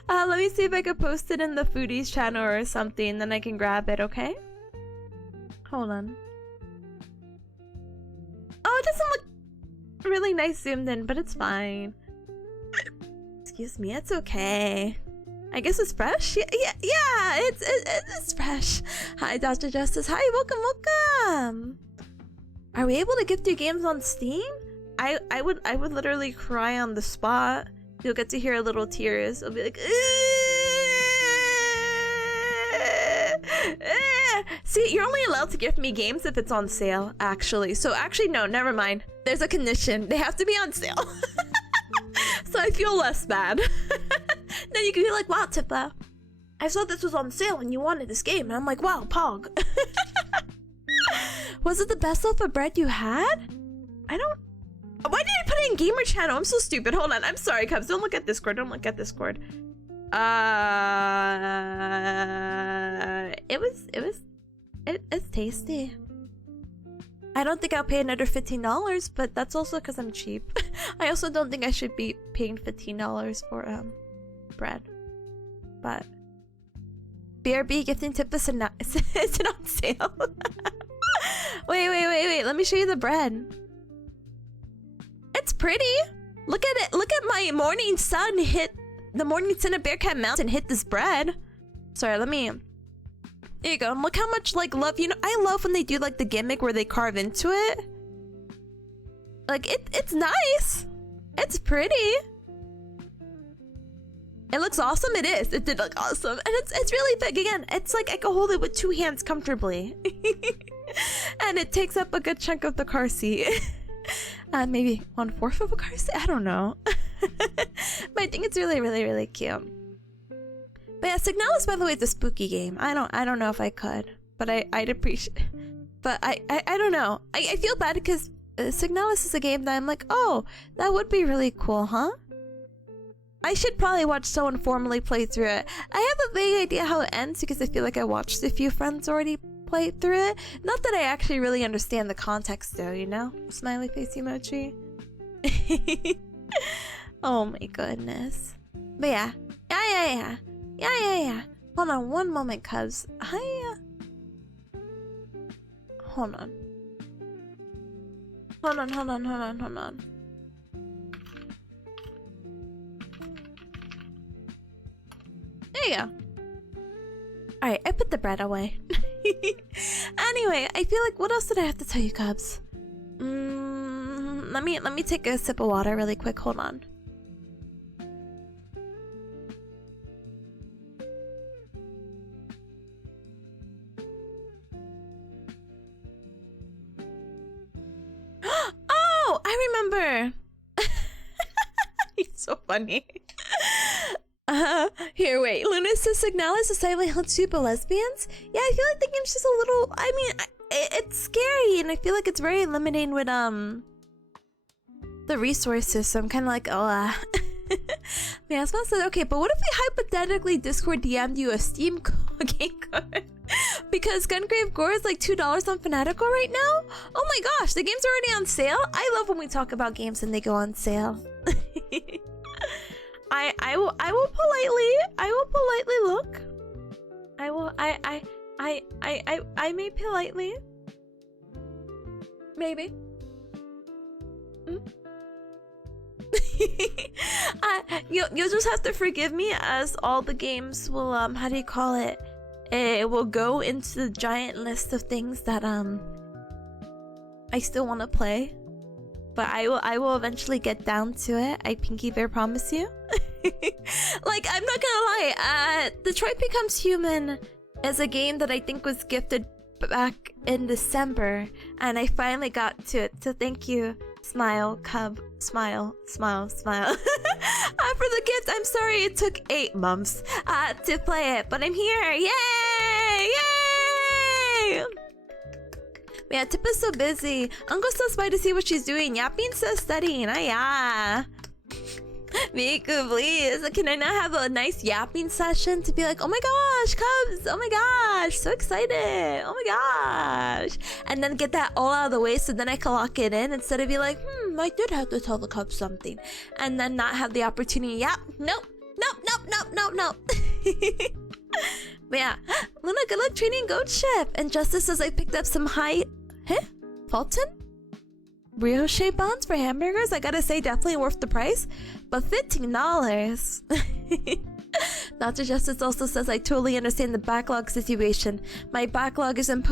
Let me see if I could post it in the foodies channel or something, then I can grab it, okay? Hold on. Oh, it doesn't look really nice zoomed in, but it's fine. Excuse me, it's okay. I guess it's fresh? Yeah, it's fresh. Hi, Dr. Justice. Hi, welcome. Are we able to gift your games on Steam? I would literally cry on the spot. You'll get to hear little tears. I'll be like, see, you're only allowed to gift me games if it's on sale, actually. So actually, no, never mind. There's a condition. They have to be on sale. So I feel less bad. Then you can be like, wow, Tippa, I saw this was on sale and you wanted this game. And I'm like, wow, Pog. Was it the best loaf of bread you had? Why did I put it in gamer channel? I'm so stupid. Hold on. I'm sorry, cubs. Don't look at Discord. It's tasty. I don't think I'll pay another $15, but that's also because I'm cheap. I also don't think I should be paying $15 for bread. But BRB gifting tip is it on sale? Wait. Let me show you the bread. It's pretty. Look at it. Look at my morning sun hit the morning sun of Bearcat Mountain hit this bread. Sorry, let me. There you go. Look how much like love. You know, I love when they do like the gimmick where they carve into it. Like it's nice. It's pretty. It looks awesome. It is. It did look awesome, and it's really big. Again, it's like I can hold it with 2 hands comfortably, and it takes up a good chunk of the car seat. Maybe 1/4 of a car seat. I don't know. But I think it's really cute. But yeah, Signalis, by the way, is a spooky game. I don't know if I could, but I'd appreciate. But I don't know. I feel bad because Signalis is a game that I'm like, oh, that would be really cool, huh? I should probably watch someone formally play through it. I have a vague idea how it ends because I feel like I watched a few friends already play through it. Not that I actually really understand the context though, you know? Smiley face emoji. Oh my goodness. But yeah. Hold on one moment, cuz. Hold on. There you go. Alright, I put the bread away. Anyway, I feel like, what else did I have to tell you, cubs? Let me take a sip of water really quick. Hold on. Oh, I remember. He's so funny. Here, wait. Luna says Signalis is Silent Hill 2 but lesbians? Yeah, I feel like the game's just a little... I mean, it's scary, and I feel like it's very limiting with, the resources, so I'm kind of like, oh, Yeah, Smell said, okay, but what if we hypothetically Discord DM'd you a Steam game code because Gungrave Gore is like $2 on Fanatical right now. Oh my gosh, the game's already on sale. I love when we talk about games and they go on sale. I will politely look. I may politely. Maybe. You'll just have to forgive me, as all the games will how do you call it? It will go into the giant list of things that I still want to play, but I will eventually get down to it. I pinky bear promise you. Like, I'm not gonna lie, Detroit Becomes Human is a game that I think was gifted back in December, and I finally got to it, so thank you. Smile, cub, smile, smile, smile. For the gift, I'm sorry it took 8 months to play it, but I'm here. Yay! Yay! Yeah, Tip is so busy. Uncle stops by to see what she's doing. Yapping says studying. Yeah. Miku, please. Can I not have a nice yapping session to be like, oh my gosh, Cubs, oh my gosh, so excited, oh my gosh, and then get that all out of the way so then I can lock it in instead of be like, I did have to tell the Cubs something, and then not have the opportunity. Yap, nope. But yeah, Luna, good luck training Goat Ship. And Justice says I picked up some Fulton? Brioche buns for hamburgers. I gotta say, definitely worth the price, but $15. Dr. Justice also says I totally understand the backlog situation. My backlog is an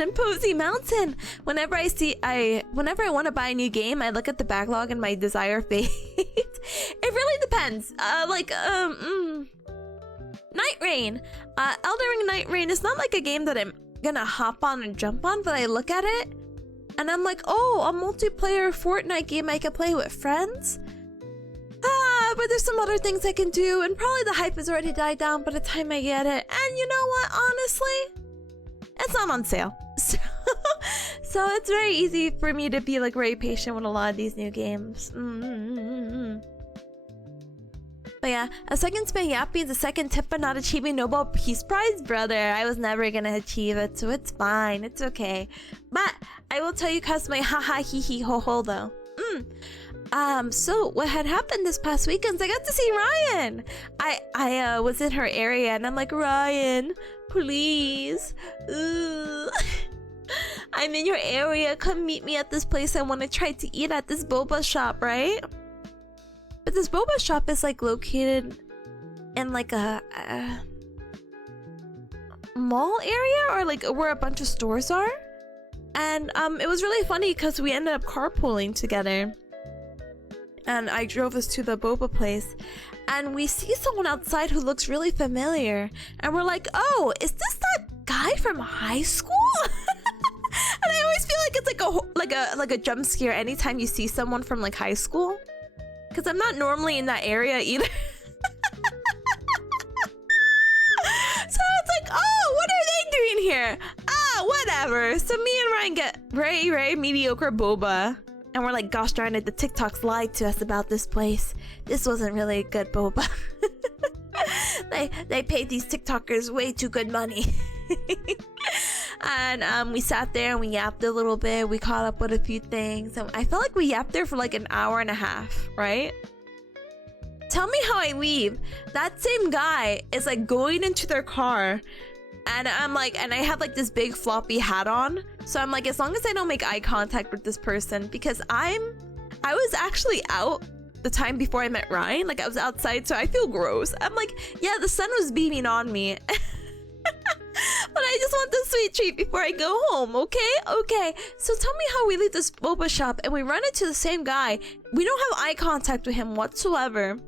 imposing mountain. Whenever I want to buy a new game, I look at the backlog and my desire fades. It really depends. Night Rain. Elden Ring Night Rain is not like a game that I'm gonna hop on and jump on, but I look at it and I'm like, oh, a multiplayer Fortnite game I can play with friends? But there's some other things I can do, and probably the hype has already died down by the time I get it. And you know what, honestly? It's not on sale. So it's very easy for me to be like very patient with a lot of these new games. But yeah, a second spin yapping is a second tip for not achieving Nobel Peace Prize, brother. I was never gonna achieve it, so it's fine, it's okay. But I will tell you cause my haha hee hee ho ho though. So what had happened this past weekend is I got to see Ryan. I was in her area and I'm like, Ryan, please. I'm in your area. Come meet me at this place I want to try to eat at, this boba shop, right? But this boba shop is like located in like a mall area, or like where a bunch of stores are. And it was really funny because we ended up carpooling together. And I drove us to the boba place, and we see someone outside who looks really familiar, and we're like, oh, is this that guy from high school? And I always feel like it's like a jump scare anytime you see someone from like high school, because I'm not normally in that area either. So it's like, oh, what are they doing here? Whatever. So me and Ryan get very, very mediocre boba. And we're like, gosh darn it, the TikToks lied to us about this place. This wasn't really good boba. They paid these TikTokers way too good money. And we sat there and we yapped a little bit. We caught up with a few things. And I felt like we yapped there for like an hour and a half, right? Tell me how I leave. That same guy is like going into their car. And I'm like, and I have like this big floppy hat on. So I'm like, as long as I don't make eye contact with this person, because I was actually out the time before I met Ryan. Like I was outside, so I feel gross. I'm like, yeah, the sun was beaming on me. But I just want this sweet treat before I go home, okay? Okay, so tell me how we leave this boba shop and we run into the same guy. We don't have eye contact with him whatsoever.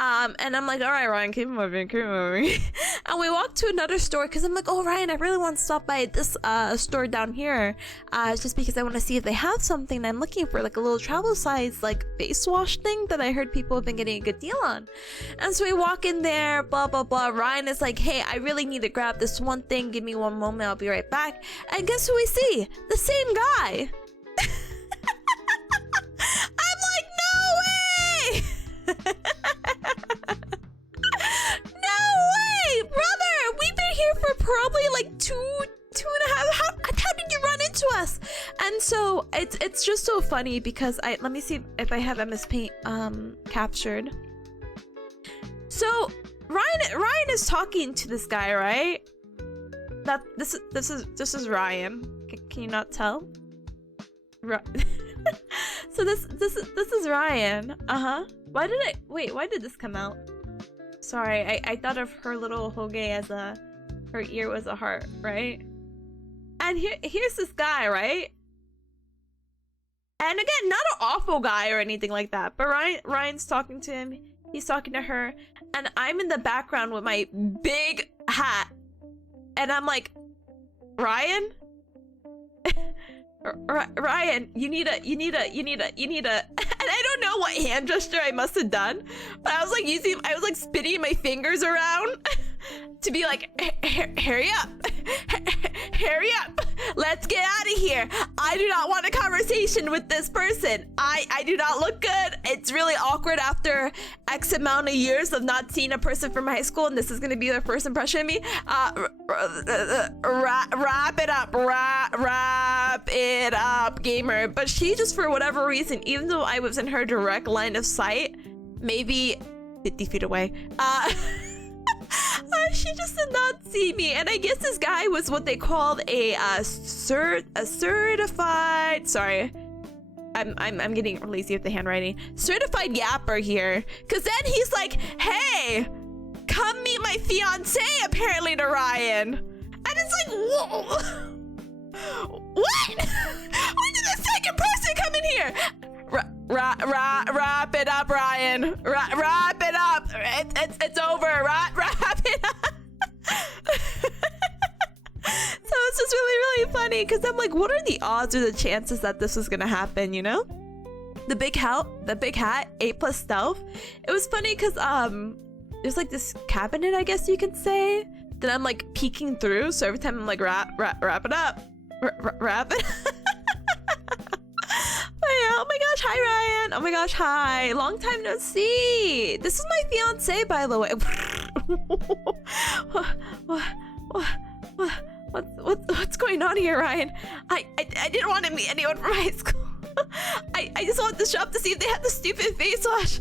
And I'm like, all right, Ryan, keep moving. And we walk to another store because I'm like, oh, Ryan, I really want to stop by this store down here, just because I want to see if they have something. I'm looking for like a little travel size like face wash thing that I heard people have been getting a good deal on. And so we walk in there, blah blah blah. Ryan is like, hey, I really need to grab this one thing. Give me one moment, I'll be right back. And guess who we see? The same guy. I'm like, no way. No way, brother! We've been here for probably like class. And so it's just so funny because let me see if I have MS Paint captured. So Ryan is talking to this guy, right? This is Ryan. Can you not tell? So this is Ryan. Why did this come out? Sorry, I thought of her little hoge as her ear was a heart, right? And here's this guy, right? And again, not an awful guy or anything like that, but Ryan's talking to him, he's talking to her, and I'm in the background with my big hat, and I'm like, Ryan? Ryan, you need a and I don't know what hand gesture I must have done, but I was like spinning my fingers around to be like, hurry up, hurry up, let's get out of here. I do not want a conversation with this person. I do not look good. It's really awkward after X amount of years of not seeing a person from high school, and this is gonna be their first impression of me. Wrap it up, gamer. But she just, for whatever reason, even though I was in her direct line of sight, maybe 50 feet away, she just did not see me. And I guess this guy was what they called a certified, sorry, I'm getting lazy with the handwriting, certified yapper here, because then he's like, hey, come meet my fiance, apparently, to Ryan. And it's like, whoa. What? When did the second person come in here? Wrap it up, Ryan. Wrap it up. It's over. Wrap it up. So it's just really funny because I'm like, what are the odds or the chances that this was gonna happen? You know, the big hat, 8+ stealth. It was funny because there's like this cabinet, I guess you could say, that I'm like peeking through. So every time I'm like, wrap it up. Wrap it. Oh my gosh, hi Ryan. Oh my gosh, hi. Long time no see. This is my fiance, by the way. What's going on here, Ryan? I didn't want to meet anyone from high school. I just wanted to shop to see if they had the stupid face wash.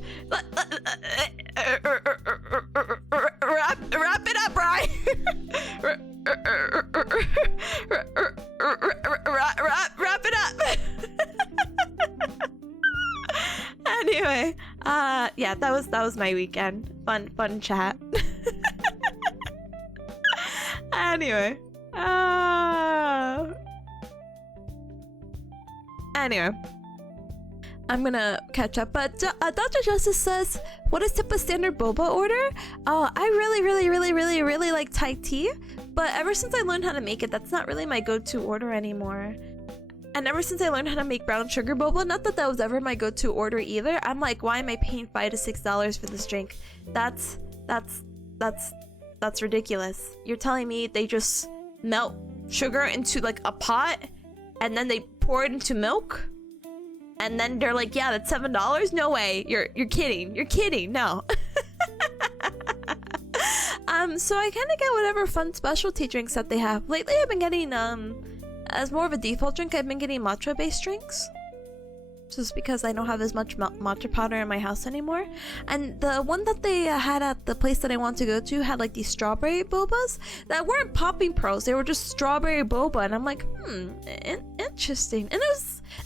Wrap it up, Ryan. Wrap it up. Anyway, yeah, that was my weekend. Fun chat. Anyway, I'm gonna catch up. But Dr. Justice says, what is tip of standard boba order? I really like Thai tea, but ever since I learned how to make it, that's not really my go-to order anymore. And ever since I learned how to make brown sugar boba, not that that was ever my go-to order either. I'm like, why am I paying $5 to $6 for this drink? That's ridiculous. You're telling me they just melt sugar into like a pot and then they pour it into milk? And then they're like, yeah, that's $7? No way. You're kidding. You're kidding. No. So I kind of get whatever fun specialty drinks that they have. Lately, I've been getting, as more of a default drink, I've been getting matcha-based drinks. Just because I don't have as much matcha powder in my house anymore. And the one that they had at the place that I want to go to had like these strawberry bobas that weren't popping pearls. They were just strawberry boba. And I'm like, interesting. And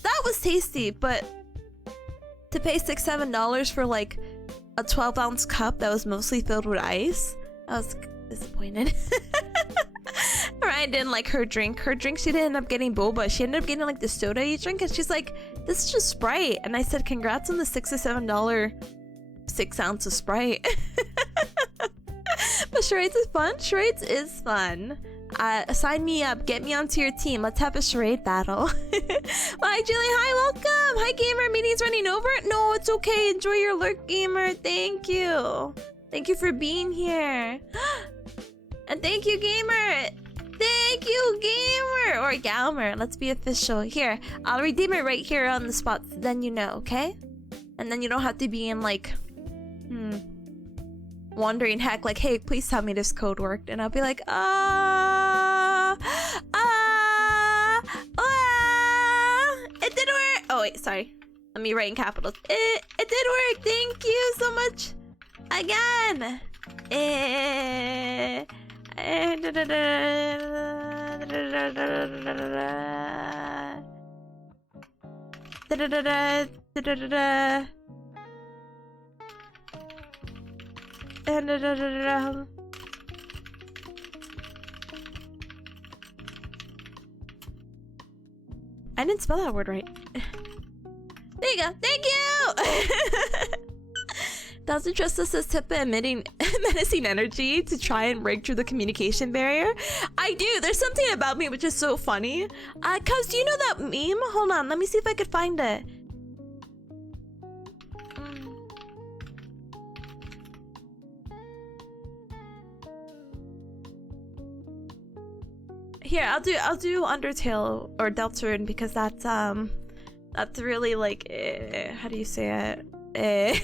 that was tasty, but to pay $6-7 for like a 12-ounce cup that was mostly filled with ice, I was disappointed. Ryan didn't like her drink. Her drink, she didn't end up getting boba. She ended up getting like the soda drink, and she's like, this is just Sprite. And I said, congrats on the $6 to $7 6 ounce of Sprite. But charades is fun. Charades is fun. Sign me up. Get me onto your team. Let's have a charade battle. Hi, Julie. Hi, welcome. Hi, gamer. Meeting's running over. No, it's okay. Enjoy your lurk, gamer. Thank you. Thank you for being here. And thank you, gamer. Thank you, gamer. Or galmer. Let's be official. Here, I'll redeem it right here on the spot. So then you know, okay? And then you don't have to be in like, wondering heck, like, hey, please tell me this code worked. And I'll be like, Let me write in capitals. It did work. Thank you so much. Again. I didn't spell that word right. There you go. Thank you! Doesn't trust us as Tippa emitting menacing energy to try and break through the communication barrier. I do. There's something about me which is so funny. Cuz, do you know that meme? Hold on. Let me see if I could find it. Here, I'll do Undertale or Deltarune because that's really like how do you say it?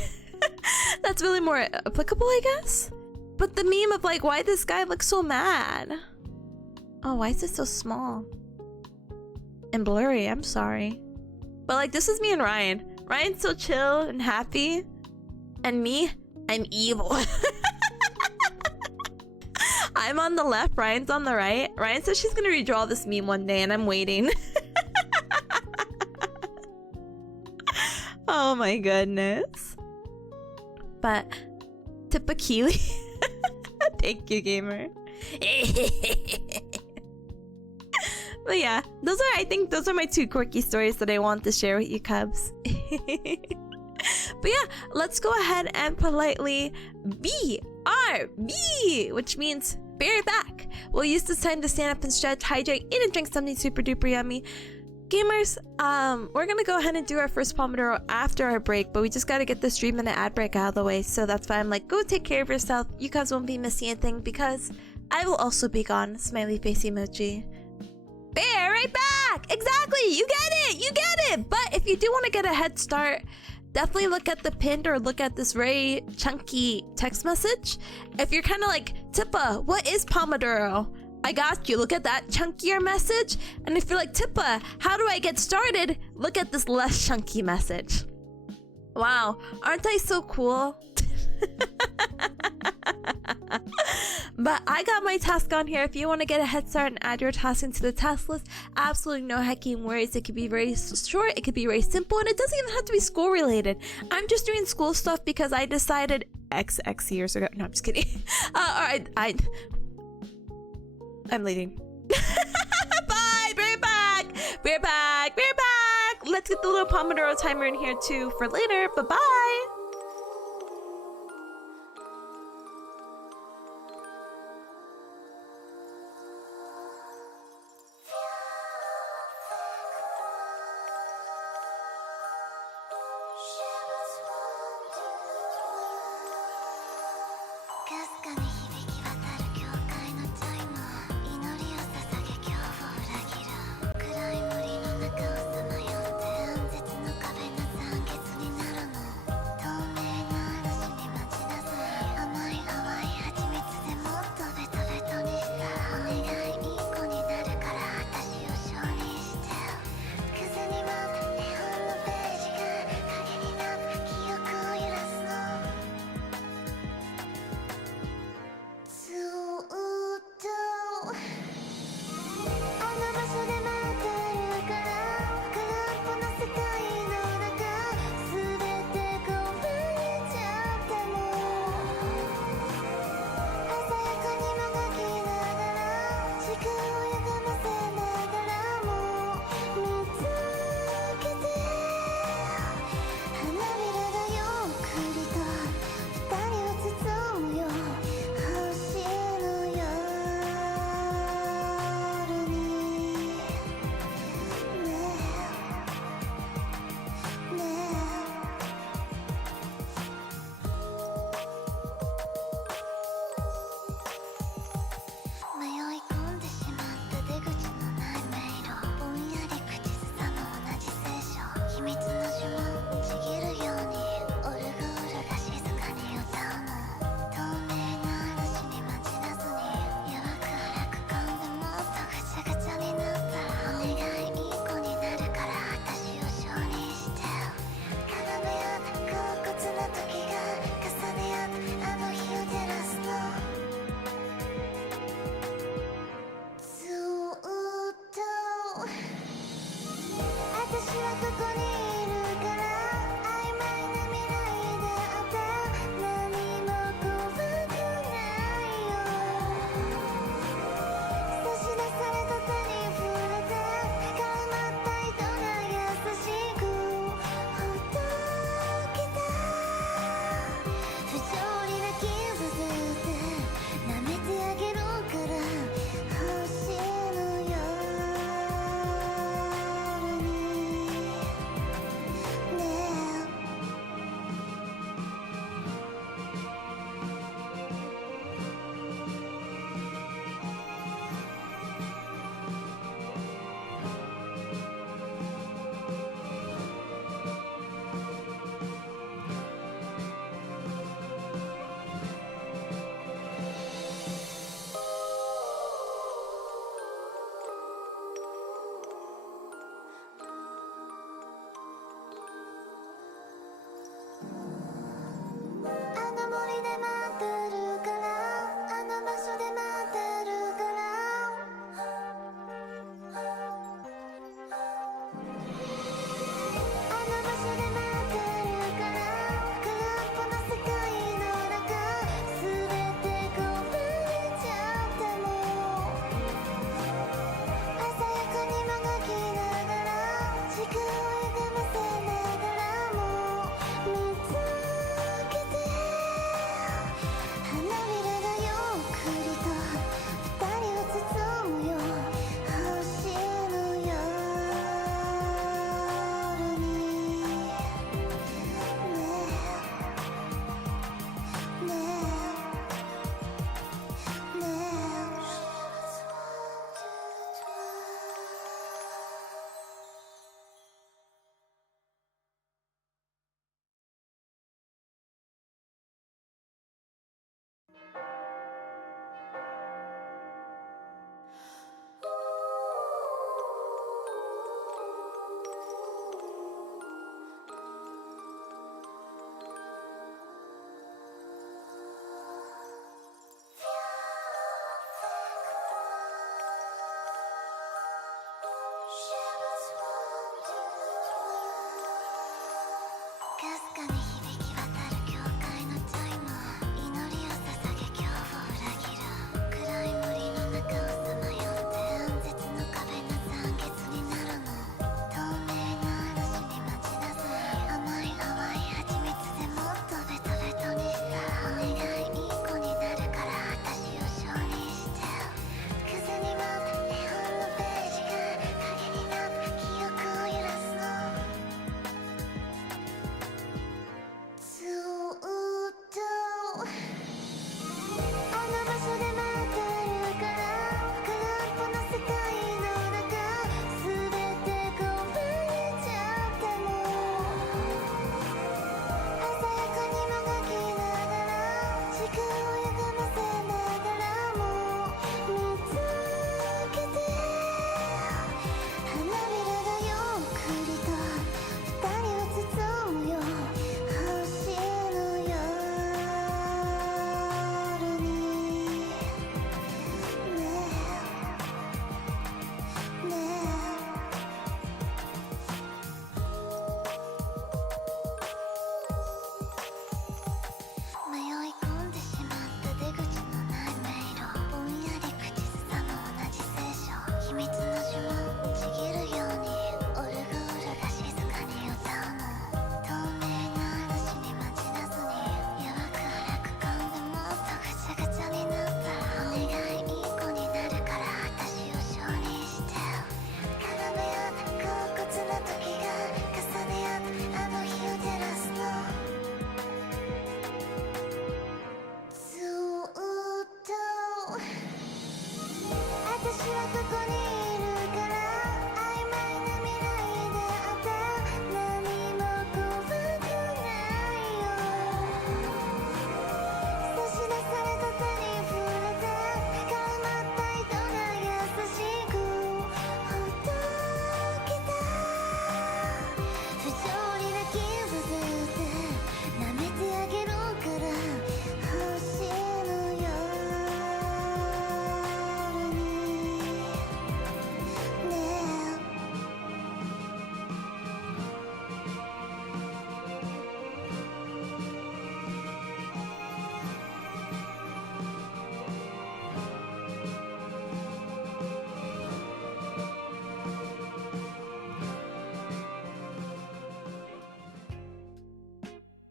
That's really more applicable, I guess. But the meme of like, why this guy looks so mad? Oh, why is it so small and blurry? I'm sorry, but like this is me and Ryan. Ryan's so chill and happy, and me, I'm evil. I'm on the left, Ryan's on the right. Ryan says she's gonna redraw this meme one day, and I'm waiting. Oh my goodness. But Tipakili. Thank you, gamer. But yeah, I think those are my two quirky stories that I want to share with you, Cubs. But yeah, let's go ahead and politely BRB, which means be right back. We'll use this time to stand up and stretch, hydrate, eat and drink something super duper yummy. Gamers, we're gonna go ahead and do our first Pomodoro after our break, but we just gotta get this 3-minute ad break out of the way, so that's why I'm like, go take care of yourself. You guys won't be missing anything because I will also be gone. Smiley face emoji. Bear right back! Exactly! You get it! You get it! But if you do want to get a head start, definitely look at the pinned or look at this very chunky text message. If you're kind of like, Tippa, what is Pomodoro? I got you. Look at that chunkier message. And if you're like, Tippa, how do I get started? Look at this less chunky message. Wow, aren't I so cool? But I got my task on here. If you want to get a head start and add your task into the task list, absolutely no hecking worries. It could be very short, it could be very simple, and it doesn't even have to be school related. I'm just doing school stuff because I decided XX years ago. No, I'm just kidding. Alright, I'm leaving. Bye! Be right back! Be right back! Be right back! Let's get the little Pomodoro timer in here too for later. Bye-bye!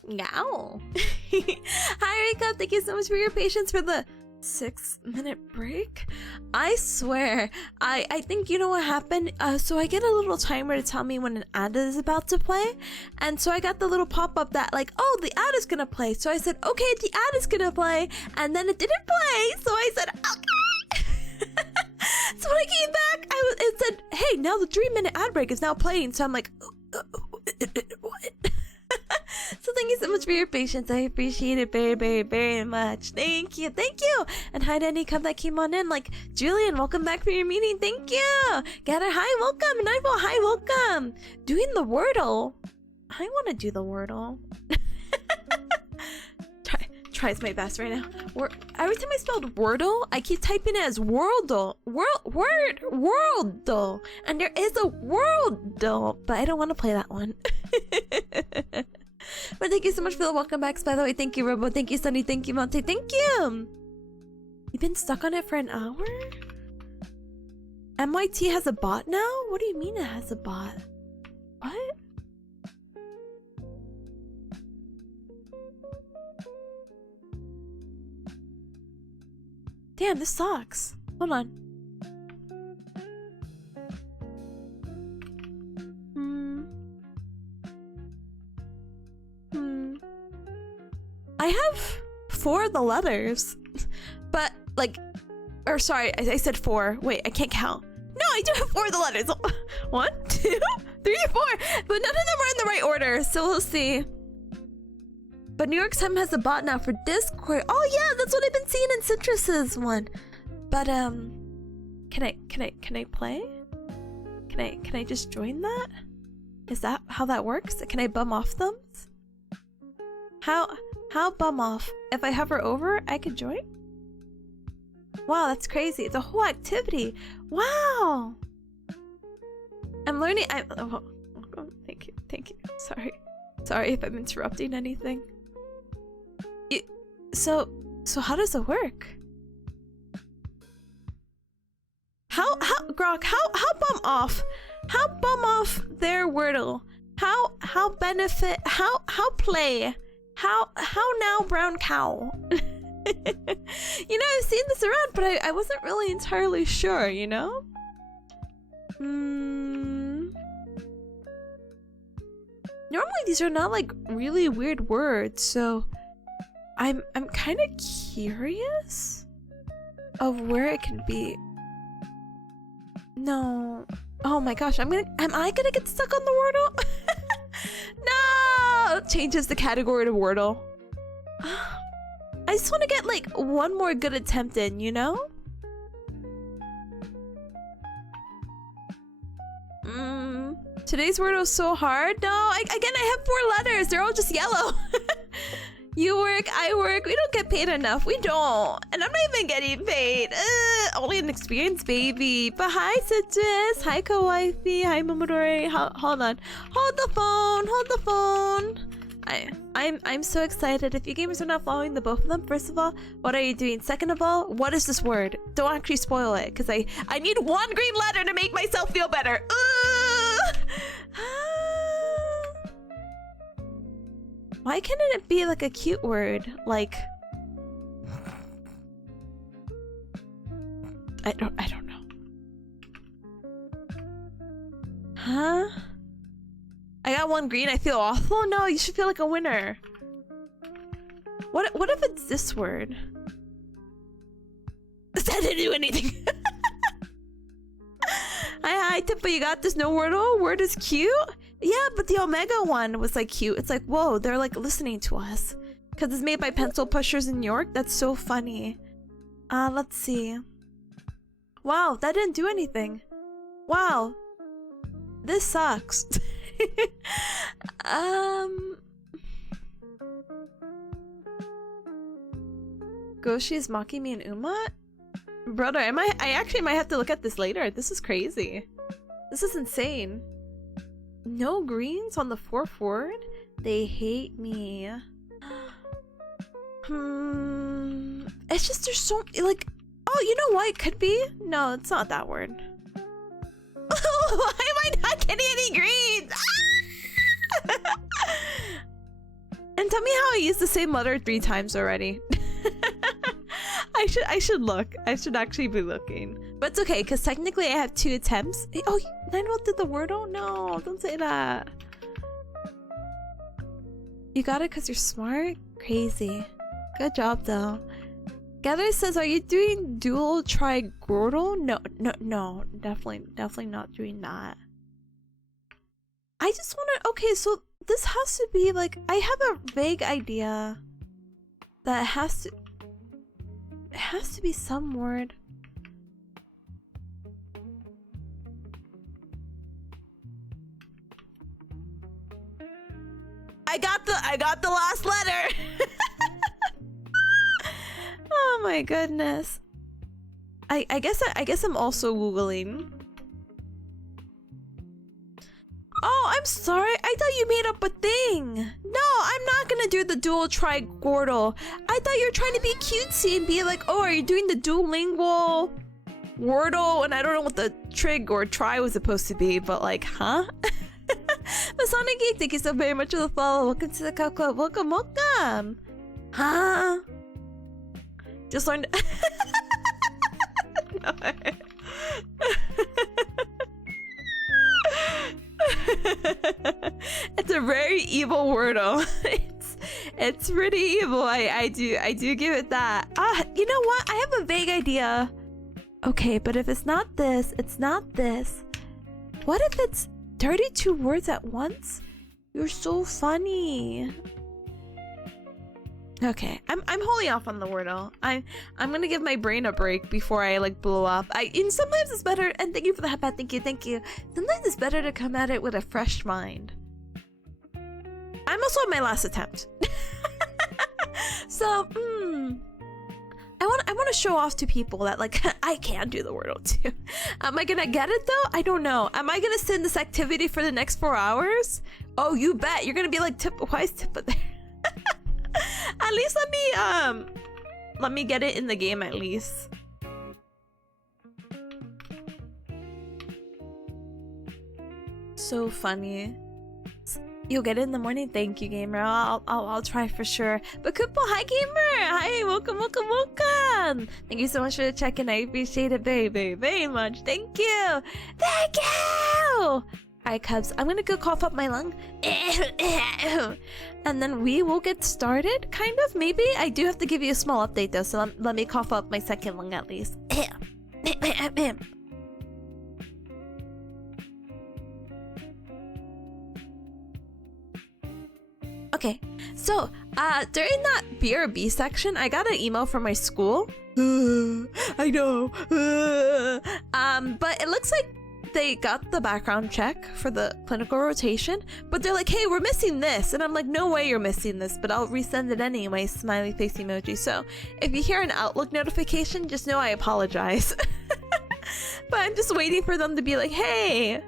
Meow. Hi, Rika. Thank you so much for your patience for the 6-minute break. I swear, I think you know what happened. So I get a little timer to tell me when an ad is about to play, and so I got the little pop-up that like, oh, the ad is gonna play. So I said, okay, the ad is gonna play, and then it didn't play. So I said, okay. So when I came back, it said, hey, now the 3-minute ad break is now playing. So I'm like, what? So thank you so much for your patience. I appreciate it very, very, very much. Thank you. Thank you. And hi to any cub that came on in. Like, Julian, welcome back for your meeting. Thank you. Gather, hi, welcome. And Ivo, hi, welcome. Doing the Wordle. I want to do the Wordle. Tries my best right now. Every time I spelled Wordle, I keep typing it as Worldle. Worldle. And there is a Worldle, but I don't want to play that one. But thank you so much for the welcome backs, by the way. Thank you, Robo. Thank you, Sunny. Thank you, Monte. Thank you. You've been stuck on it for an hour? MYT has a bot now? What do you mean it has a bot? What? Damn, this sucks. Hold on. I have 4 of the letters. But, like... Or, sorry, I said 4. Wait, I can't count. No, I do have 4 of the letters. 1, 2, 3, 4. But none of them are in the right order, so we'll see. But New York Times has a bot now for Discord. Oh yeah, that's what I've been seeing in Citrus's one. But can I play? Can I just join that? Is that how that works? Can I bum off them? How bum off? If I hover over, I could join? Wow, that's crazy. It's a whole activity. Wow. I'm learning. Oh, thank you. Sorry if I'm interrupting anything. So how does it work? How Grok, how bum off? How bum off their Wordle? How benefit? How play? How now brown cow? You know, I've seen this around, but I wasn't really entirely sure, you know? Normally these are not like really weird words, so I'm kind of curious of where it can be. No. Oh my gosh, am I gonna get stuck on the Wordle? No! Changes the category to Wordle. I just want to get like one more good attempt in, you know? Today's Wordle is so hard. No, again, I have 4 letters. They're all just yellow. You work, I work. We don't get paid enough. We don't. And I'm not even getting paid. Only an experience, baby. But hi, Citrus. Hi, Kawaifi. Hi, Momodori. Hold on. Hold the phone. I'm so excited. If you gamers are not following the both of them, first of all, what are you doing? Second of all, what is this word? Don't actually spoil it, because I need 1 green letter to make myself feel better. Why can't it be like a cute word? Like, I don't know. Huh? I got 1 green, I feel awful? No, you should feel like a winner. What if it's this word? That didn't do anything. Hi, Tippa, you got this? No Wordle? Word is cute? Yeah, but the Omega one was like cute. It's like, whoa, they're like listening to us. Because it's made by pencil pushers in New York. That's so funny. Let's see. Wow, that didn't do anything. Wow. This sucks. Goshi is mocking me and Uma? Brother, I actually might have to look at this later. This is crazy. This is insane. No greens on the 4 forward? They hate me. It's just there's so like, oh, you know what it could be? No, it's not that word. Why am I not getting any greens? And tell me how I used the same letter 3 times already. I should look. I should actually be looking. But it's okay, because technically I have 2 attempts. Oh, 9-Volt did the Wordle? No, don't say that. You got it because you're smart? Crazy. Good job, though. Gather says, are you doing dual trigordal? No, definitely not doing that. I just want to, okay, so this has to be like, I have a vague idea that it has to be some word. I got the last letter. Oh my goodness. I guess I'm also Googling. Oh, I'm sorry. I thought you made up a thing. No, I'm not gonna do the dual trigordal. I thought you were trying to be cutesy and be like, oh, are you doing the duolingual Wordle? And I don't know what the trig or try was supposed to be, but like, huh? Masonic Geek, thank you so very much for the follow. Welcome to the Cup Club. Welcome. Huh? Just learned. No. It's a very evil Wordle. It's pretty evil. I do give it that. You know what? I have a vague idea. Okay, but if it's not this, it's not this. What if it's 32 words at once? You're so funny. Okay, I'm holding off on the Wordle. I'm gonna give my brain a break before I like blow up. And sometimes it's better. And thank you for the headband. Thank you. Sometimes it's better to come at it with a fresh mind. I'm also on my last attempt. So, I want to show off to people that like I can do the Wordle too. Am I gonna get it though? I don't know. Am I gonna sit in this activity for the next 4 hours? Oh, you bet. You're gonna be like, why is Tippa there? At least let me get it in the game at least. So funny. You'll get it in the morning. Thank you, gamer. I'll try for sure. But Kupo, hi gamer. Hi, welcome. Thank you so much for the check-in. I appreciate it very much. Thank you. Alright, Cubs, I'm gonna go cough up my lung. And then we will get started, kind of, maybe? I do have to give you a small update though, so let me cough up my second lung at least. Okay, so, during that BRB section, I got an email from my school. I know. But it looks like they got the background check for the clinical rotation, but they're like, hey, we're missing this. And I'm like, no way you're missing this, but I'll resend it anyway, smiley face emoji. So if you hear an Outlook notification, just know I apologize. But I'm just waiting for them to be like, hey,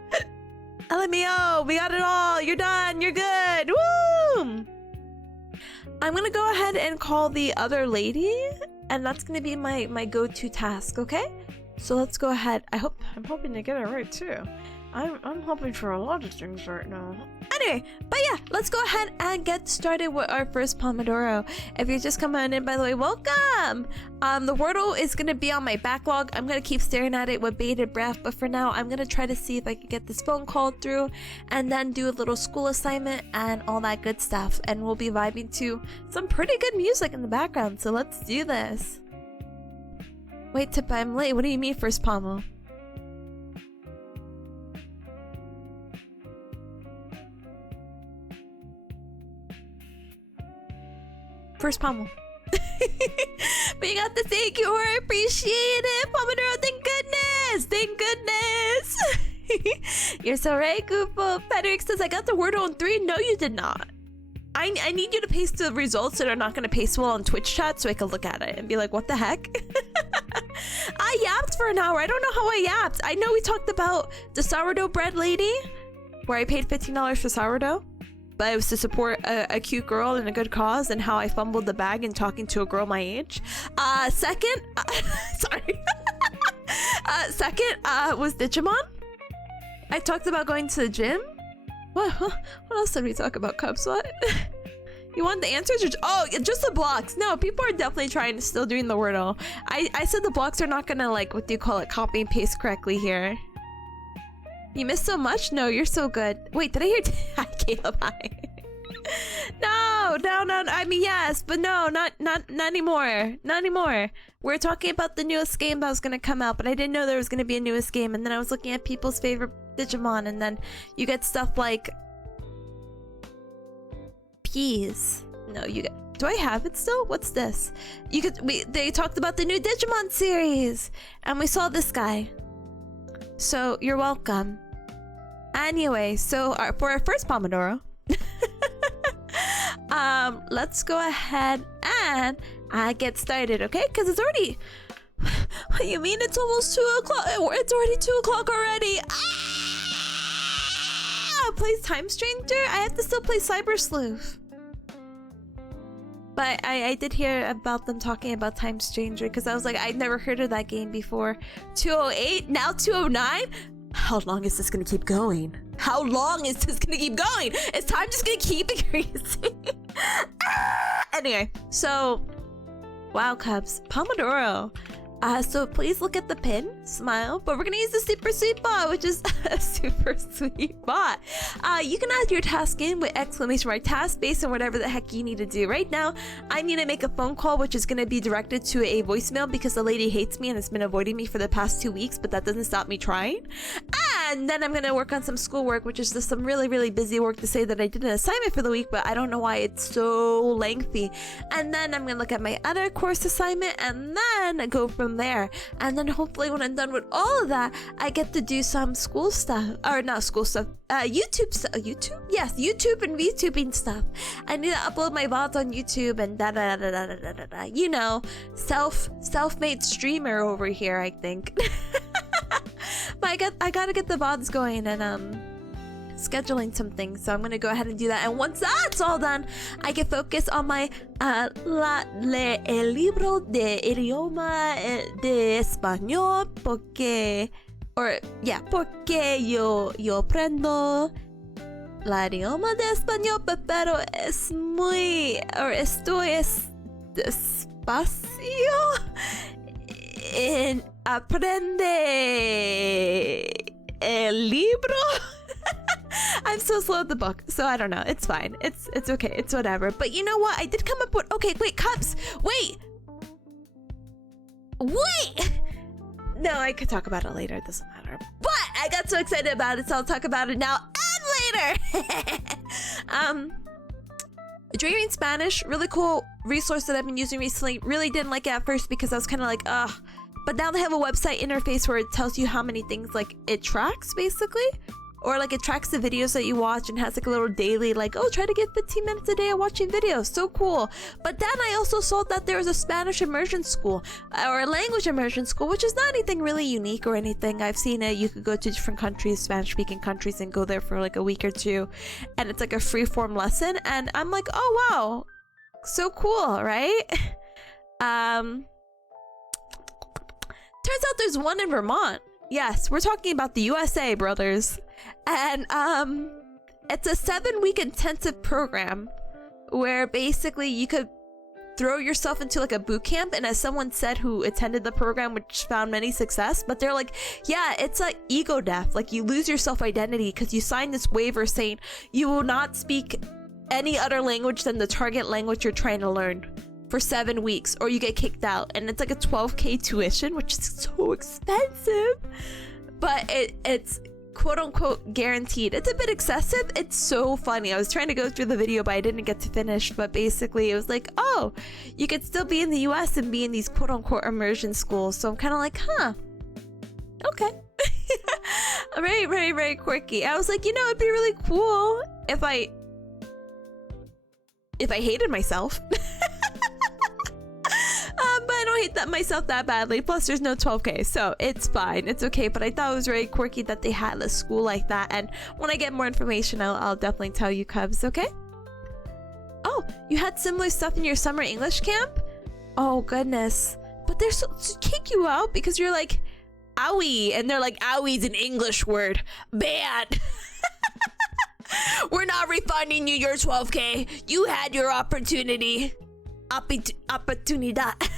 LMAO, we got it all. You're done. You're good. Woo! I'm gonna go ahead and call the other lady, and that's gonna be my go-to task, okay? So let's go ahead. I'm hoping to get it right too. I'm hoping for a lot of things right now. Anyway, but yeah, let's go ahead and get started with our first Pomodoro. If you're just coming in, by the way, welcome! The Wordle is gonna be on my backlog. I'm gonna keep staring at it with bated breath, but for now, I'm gonna try to see if I can get this phone call through and then do a little school assignment and all that good stuff. And we'll be vibing to some pretty good music in the background, so let's do this. Wait, Tippa, I'm late. What do you mean first pomo? First pommel. But you got the thank you, I appreciate it. Pomodoro, thank goodness. You're so right, Kupo. Patrick says, I got the Wordle on 3. No, you did not. I need you to paste the results that are not going to paste well on Twitch chat so I can look at it and be like, what the heck? I yapped for an hour. I don't know how I yapped. I know we talked about the sourdough bread lady, where I paid $15 for sourdough. But it was to support a cute girl and a good cause, and how I fumbled the bag in talking to a girl my age. Second, sorry. Second, was Digimon. I talked about going to the gym. What else did we talk about, Cubs? What? You want the answers? Or oh, just the blocks. No, people are definitely trying, still doing the Wordle. I said the blocks are not gonna, like, what do you call it, copy and paste correctly here. You missed so much? No, you're so good. Wait, did I hear? Hi, Caleb. Hi. No. I mean, yes, but no, not anymore. Not anymore. We're talking about the newest game that was gonna come out, but I didn't know there was gonna be a newest game. And then I was looking at people's favorite Digimon, and then you get stuff like peas. No, you get. Do I have it still? What's this? You could. They talked about the new Digimon series, and we saw this guy. So you're welcome. Anyway, so for our first Pomodoro, let's go ahead and get started, okay? Because it's already. What do you mean? It's almost 2 o'clock. It's already 2 o'clock already. Plays Time Stranger? I have to still play Cyber Sleuth. But I did hear about them talking about Time Stranger because I was like, I'd never heard of that game before. 208, now 209? How long is this gonna keep going? How long is this gonna keep going? Is time just gonna keep increasing? Anyway, so wow, Cubs, Pomodoro. So please look at the pin, smile, but we're gonna use the super sweet bot, which is a super sweet bot. You can add your task in with exclamation mark task based on whatever the heck you need to do. Right now, I need to make a phone call, which is gonna be directed to a voicemail because the lady hates me and has been avoiding me for the past 2 weeks, but that doesn't stop me trying. And then I'm gonna work on some schoolwork, which is just some really busy work to say that I did an assignment for the week, but I don't know why it's so lengthy. And then I'm gonna look at my other course assignment and then go from there. And then hopefully when I'm done with all of that, I get to do some school stuff, or not school stuff, YouTube stuff. YouTube? Yes, YouTube and VTubing stuff. I need to upload my VODs on YouTube and you know, self-made streamer over here, I think. But I gotta get the VODs going and scheduling some things, so I'm gonna go ahead and do that. And once that's all done, I can focus on my el libro de idioma de español porque yo aprendo la idioma de español, pero es muy estoy despacio en aprende el libro. I'm so slow at the book, so I don't know. It's fine. It's okay. It's whatever. But you know what? I did come up with... Okay, wait, Cubs! Wait! No, I could talk about it later. It doesn't matter. But I got so excited about it, so I'll talk about it now and later! Dreaming Spanish, really cool resource that I've been using recently. Really didn't like it at first because I was kind of like, ugh. But now they have a website interface where it tells you how many things, like, it tracks, basically. Or, like, it tracks the videos that you watch and has, like, a little daily, like, oh, try to get 15 minutes a day of watching videos. So cool. But then I also saw that there was a Spanish immersion school, or a language immersion school, which is not anything really unique or anything. I've seen it. You could go to different countries, Spanish-speaking countries, and go there for, like, a week or two. And it's, like, a free-form lesson. And I'm like, oh, wow. So cool, right? Turns out there's one in Vermont. Yes, we're talking about the USA, brothers. And it's a 7-week intensive program where basically you could throw yourself into like a boot camp. And as someone said who attended the program, which found many success, but they're like, yeah, it's like ego death. Like you lose your self-identity because you sign this waiver saying you will not speak any other language than the target language you're trying to learn for 7 weeks, or you get kicked out. And it's like a $12,000 tuition, which is so expensive, but it's quote-unquote guaranteed. It's a bit excessive. It's so funny. I was trying to go through the video, but I didn't get to finish. But basically it was like, oh, you could still be in the US and be in these quote-unquote immersion schools. So I'm kind of like, huh, okay. Very quirky. I was like, you know, it'd be really cool if I hated myself. But I don't hate myself that badly. Plus, there's no $12,000, so it's fine. It's okay. But I thought it was very quirky that they had a school like that. And when I get more information, I'll definitely tell you, Cubs. Okay? Oh, you had similar stuff in your summer English camp? Oh goodness! But they're so to kick you out because you're like, owie, and they're like, owie's an English word. Bad. We're not refunding you your 12K. You had your opportunity. Opportunidad.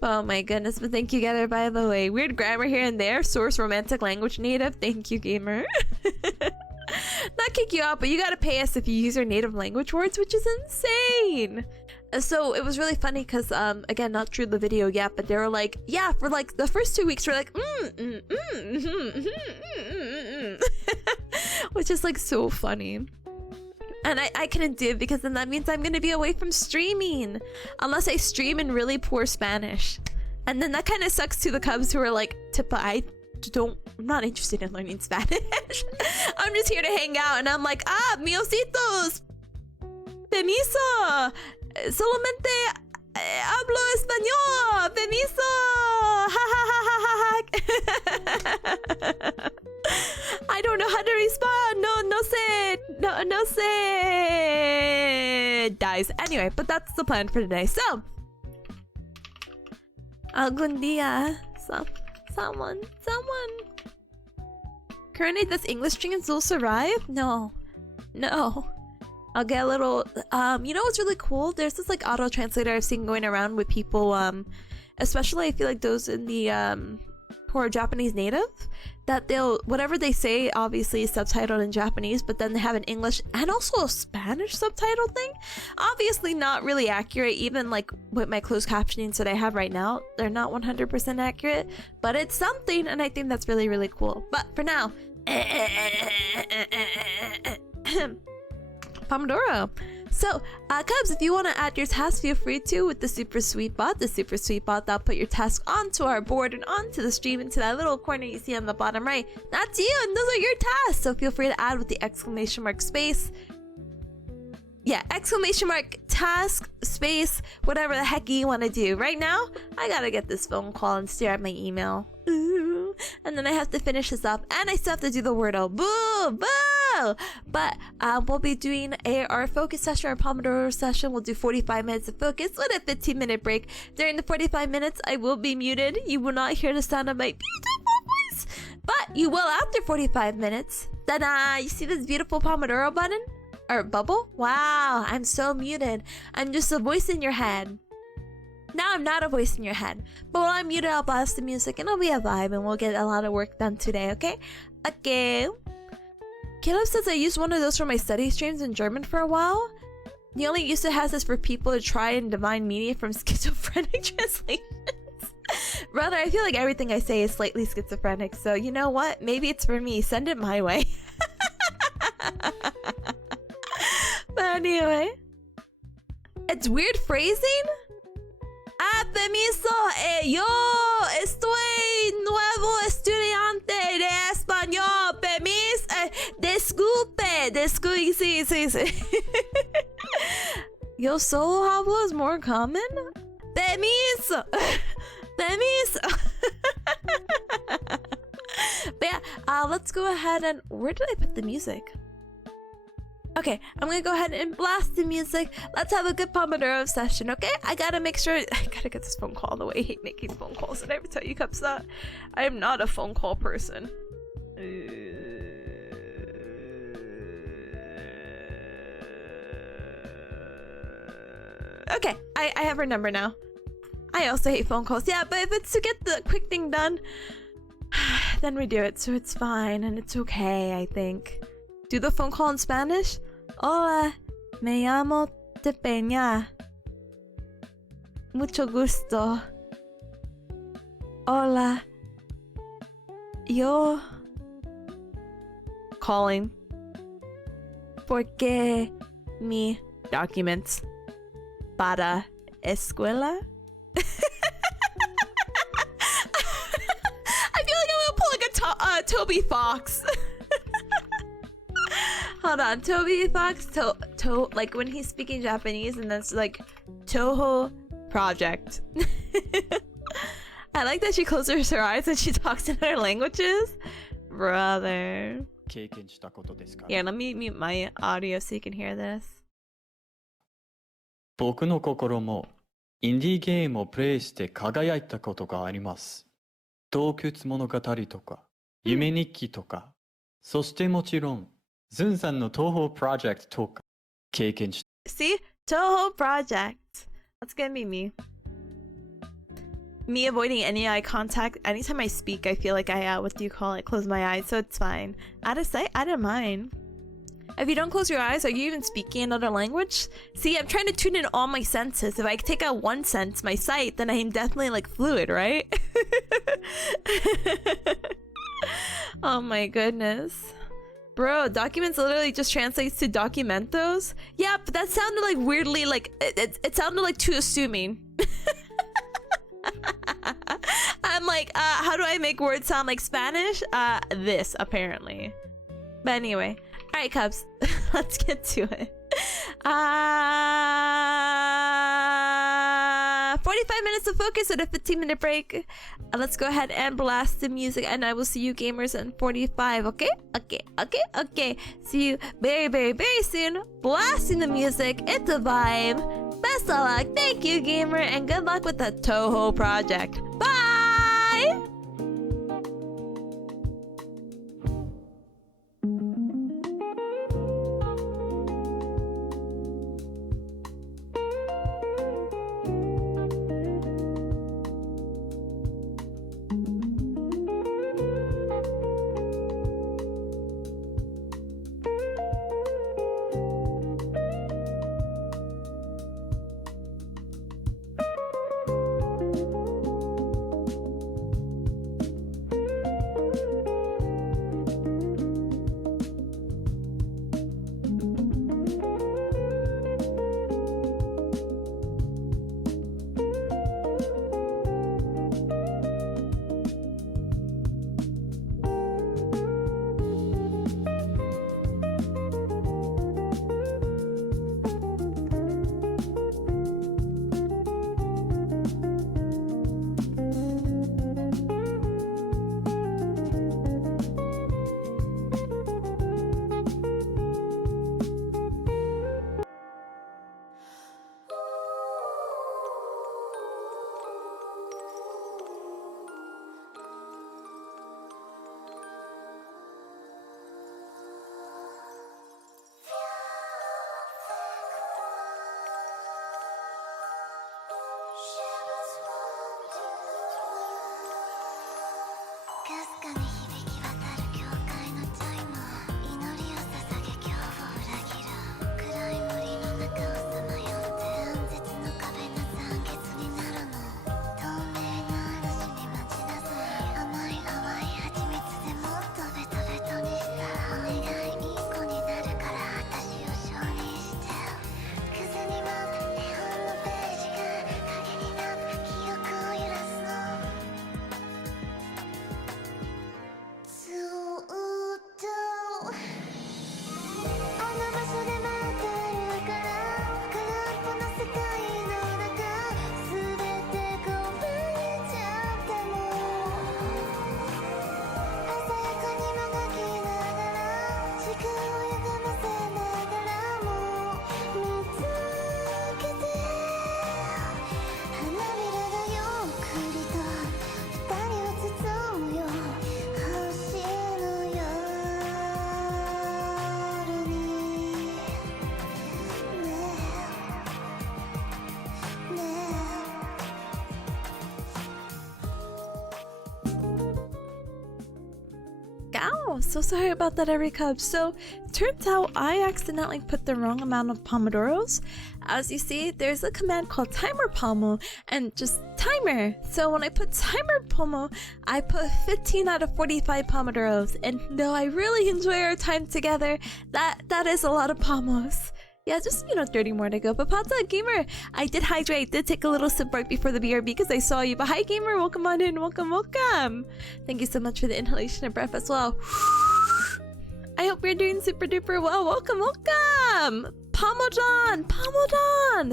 Oh my goodness, but thank you, Getter, by the way. Weird grammar here and there. Source romantic language native. Thank you, gamer. Not kick you out, but you gotta pay us if you use your native language words, which is insane. So it was really funny because, again, not true the video yet, but they were like, yeah, for like the first 2 weeks, we're like, which is like so funny. And I couldn't do it because then that means I'm gonna be away from streaming unless I stream in really poor Spanish. And then that kind of sucks to the Cubs who are like, Tipa, I'm not interested in learning Spanish. I'm just here to hang out. And I'm like, miositos, permiso, solamente hablo español, permiso, ha ha ha ha ha ha. I don't know how to respond. No sé. Dies. Anyway, but that's the plan for today. So, algún día, someone. Currently, this English streams will survive? No. I'll get a little, you know what's really cool? There's this like auto translator I've seen going around with people, especially I feel like those in the, who are Japanese native, that they'll, whatever they say obviously is subtitled in Japanese, but then they have an English and also a Spanish subtitle thing. Obviously not really accurate, even like with my closed captionings that I have right now, they're not 100% accurate, but it's something, and I think that's really, really cool. But for now, Pomodoro. So, Cubs, if you want to add your task, feel free to with the super sweet bot. The super sweet bot that'll put your task onto our board and onto the stream into that little corner you see on the bottom right. That's you, and those are your tasks. So feel free to add with the exclamation mark space. Yeah, exclamation mark task space, whatever the heck you want to do. Right now, I gotta get this phone call and stare at my email. Ooh. And then I have to finish this up, and I still have to do the Wordle. Boo! Boo! But we'll be doing our focus session, our Pomodoro session. We'll do 45 minutes of focus with a 15-minute break. During the 45 minutes, I will be muted. You will not hear the sound of my beautiful voice, but you will after 45 minutes. Ta-da! You see this beautiful Pomodoro button? Or bubble? Wow, I'm so muted. I'm just a voice in your head. Now I'm not a voice in your head, but while I'm muted, I'll blast the music and it'll be a vibe and we'll get a lot of work done today, okay? Okay. Caleb says I used one of those for my study streams in German for a while. The only use it has is for people to try and divine meaning from schizophrenic translations. Brother, I feel like everything I say is slightly schizophrenic, so you know what? Maybe it's for me. Send it my way. But anyway, it's weird phrasing. Permiso, yo estoy nuevo estudiante de español. Permiso, disculpe, sí. Yo solo hablo is more common. Permiso. But yeah, let's go ahead and where did I put the music? Okay, I'm gonna go ahead and blast the music. Let's have a good Pomodoro session, okay? I gotta make sure I gotta get this phone call the way I hate making phone calls. Did I ever tell you, Cups, that I am not a phone call person. Okay, I have her number now. I also hate phone calls. Yeah, but if it's to get the quick thing done, then we do it, so it's fine and it's okay, I think. Do the phone call in Spanish? Hola, me llamo Tipanya. Mucho gusto. Hola. Yo. Calling. Porque mi documents para escuela? I feel like I'm gonna pull like a Toby Fox. Hold on, Toby Fox, like when he's speaking Japanese and that's like Toho Project. I like that she closes her eyes and she talks in other languages. Brother. Here, let me mute my audio so you can hear this. 僕の心もインディーゲームをプレイして輝いたことがあります。洞窟物語とか、夢日記とか、そしてもちろん、ズンさんの東宝プロジェクトとか経験し See? Toho Project. That's gonna be me. Me avoiding any eye contact. Anytime I speak, I feel like I, what do you call it? Close my eyes, so it's fine. Out of sight, out of mind. If you don't close your eyes, are you even speaking another language? See, I'm trying to tune in all my senses. If I take out one sense, my sight, then I'm definitely like fluid, right? Oh my goodness. Bro, documents literally just translates to documentos? Yeah, but that sounded like weirdly, like, it sounded like too assuming. I'm like, how do I make words sound like Spanish? This, apparently. But anyway. Alright, Cubs. Let's get to it. 45 minutes of focus and a 15-minute break. Let's go ahead and blast the music, and I will see you gamers in 45, okay? Okay. See you very, very, very soon. Blasting the music. It's a vibe. Best of luck. Thank you, gamer, and good luck with the Toho project. Bye! Ow, so sorry about that, every cub. So, turns out I accidentally put the wrong amount of pomodoros. As you see, there's a command called timer pomo and just timer. So when I put timer pomo, I put 15 out of 45 pomodoros. And though I really enjoy our time together, that is a lot of pomos. Yeah, just, 30 more to go. But Pata, gamer, I did hydrate. Did take a little sip right before the BRB because I saw you. But hi, gamer. Welcome on in. Welcome. Thank you so much for the inhalation of breath as well. I hope you're doing super duper well. Welcome. Pomodon.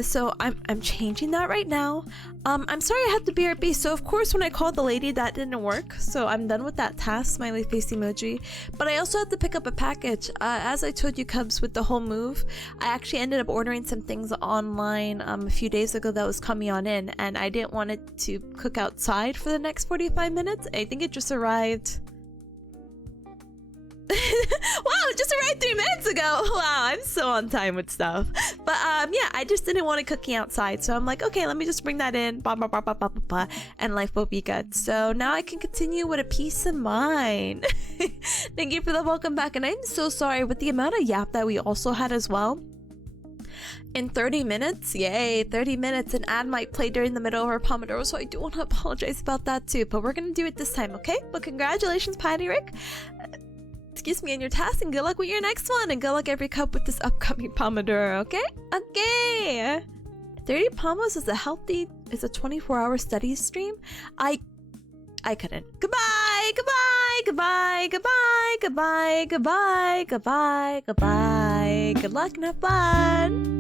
So I'm changing that right now. I'm sorry I had the BRB. So of course when I called the lady, that didn't work. So I'm done with that task, smiley face emoji. But I also had to pick up a package. As I told you, Cubs, with the whole move, I actually ended up ordering some things online a few days ago that was coming on in, and I didn't want it to cook outside for the next 45 minutes. I think it just arrived. Wow, just arrived 3 minutes ago. Wow, I'm so on time with stuff. But yeah, I just didn't want it cooking outside, so I'm like, okay, let me just bring that in, blah, blah, blah, blah, blah, blah, blah, and life will be good. So now I can continue with a peace of mind. Thank you for the welcome back, and I'm so sorry with the amount of yap that we also had as well. In 30 minutes, yay, 30 minutes, and Ad might play during the middle of her Pomodoro, so I do want to apologize about that too, but we're gonna do it this time, okay? But congratulations, Patty Rick. Excuse me, on your task, and good luck with your next one, and good luck every cup with this upcoming Pomodoro, okay? Okay! 30 Pomos is a 24-hour study stream? I couldn't. Goodbye, goodbye, goodbye, goodbye, goodbye, goodbye, goodbye, goodbye. Good luck and have fun!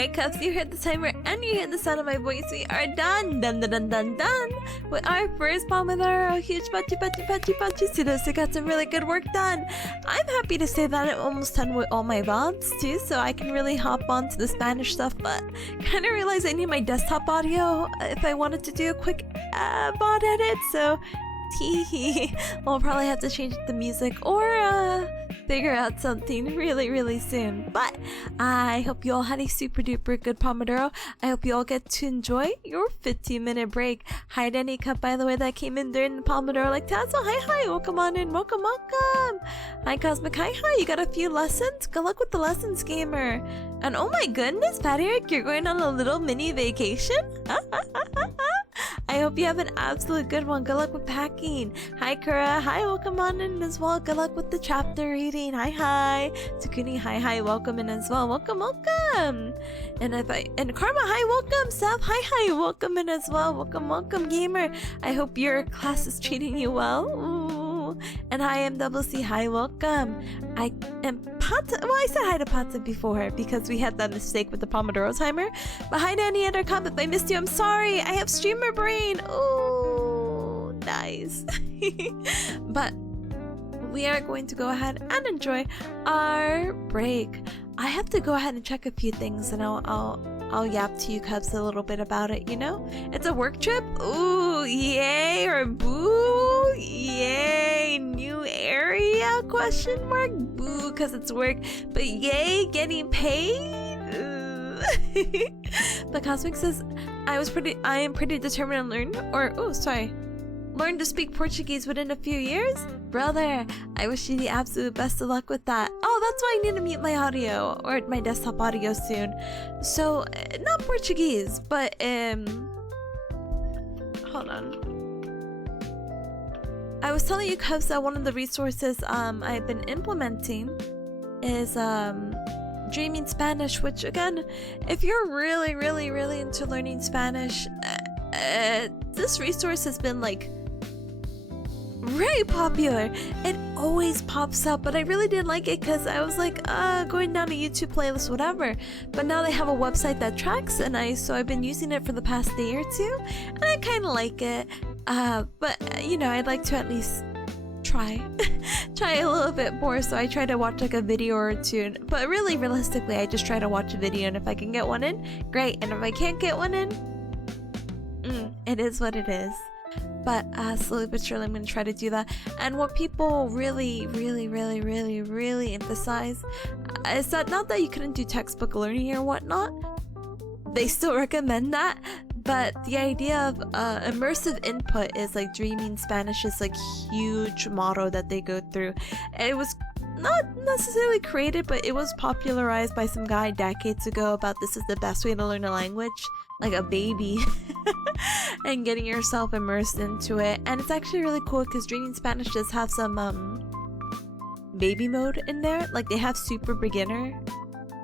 Alright, Cubs, you heard the timer and you heard the sound of my voice. We are done with our first Pomodoro. Huge pachi. Seriously, got some really good work done. I'm happy to say that I'm almost done with all my VODs too, so I can really hop onto the Spanish stuff, but kind of realized I need my desktop audio if I wanted to do a quick VOD edit, so teehee. We'll probably have to change the music or figure out something really soon. But I hope you all had a super duper good Pomodoro. I hope you all get to enjoy your 15-minute break. Hi Danny Cup, by the way, that came in during the Pomodoro like Tazo. Hi, welcome on in, welcome. Hi Cosmic, hi, you got a few lessons? Good luck with the lessons, gamer. And oh my goodness, Patrick, you're going on a little mini vacation? I hope you have an absolute good one. Good luck with packing. Hi Kura, hi, welcome on in as well. Good luck with the chapter reading. Hi. Tsukuni, hi, welcome in as well. Welcome. And Karma, hi, welcome. Seth, hi, welcome in as well. Welcome, gamer. I hope your class is treating you well. Ooh. And hi, MWC, hi, welcome. I am Pata. Well, I said hi to Pata before because we had that mistake with the Pomodoro timer. But hi, Danny and our cup. If I missed you, I'm sorry. I have streamer brain. Ooh, nice. But we are going to go ahead and enjoy our break. I have to go ahead and check a few things, and I'll yap to you Cubs a little bit about it, you know? It's a work trip? Ooh, yay or boo? Yay, new area? Question mark? Boo, cause it's work. But yay, getting paid? But Cosmic says, I am pretty determined to learn to speak Portuguese within a few years? Brother, I wish you the absolute best of luck with that. Oh, that's why I need to mute my audio, or my desktop audio soon. So, not Portuguese, but, hold on. I was telling you, Cubs, that one of the resources I've been implementing is Dreaming Spanish, which again, if you're really into learning Spanish, this resource has been like very popular. It always pops up, but I really didn't like it because I was like going down a YouTube playlist, whatever. But now they have a website that tracks, and so I've been using it for the past day or two, and I kind of like it. But you know, I'd like to at least try a little bit more, so I try to watch like a video or two, but really realistically I just try to watch a video, and if I can get one in, great, and if I can't get one in, it is what it is. But slowly but surely I'm going to try to do that. And what people really emphasize is that not that you couldn't do textbook learning or whatnot, they still recommend that, but the idea of immersive input is like Dreaming Spanish's like huge motto that they go through. It was not necessarily created, but it was popularized by some guy decades ago about this is the best way to learn a language, like a baby, and getting yourself immersed into it. And it's actually really cool because Dreaming Spanish does have some baby mode in there. Like they have super beginner,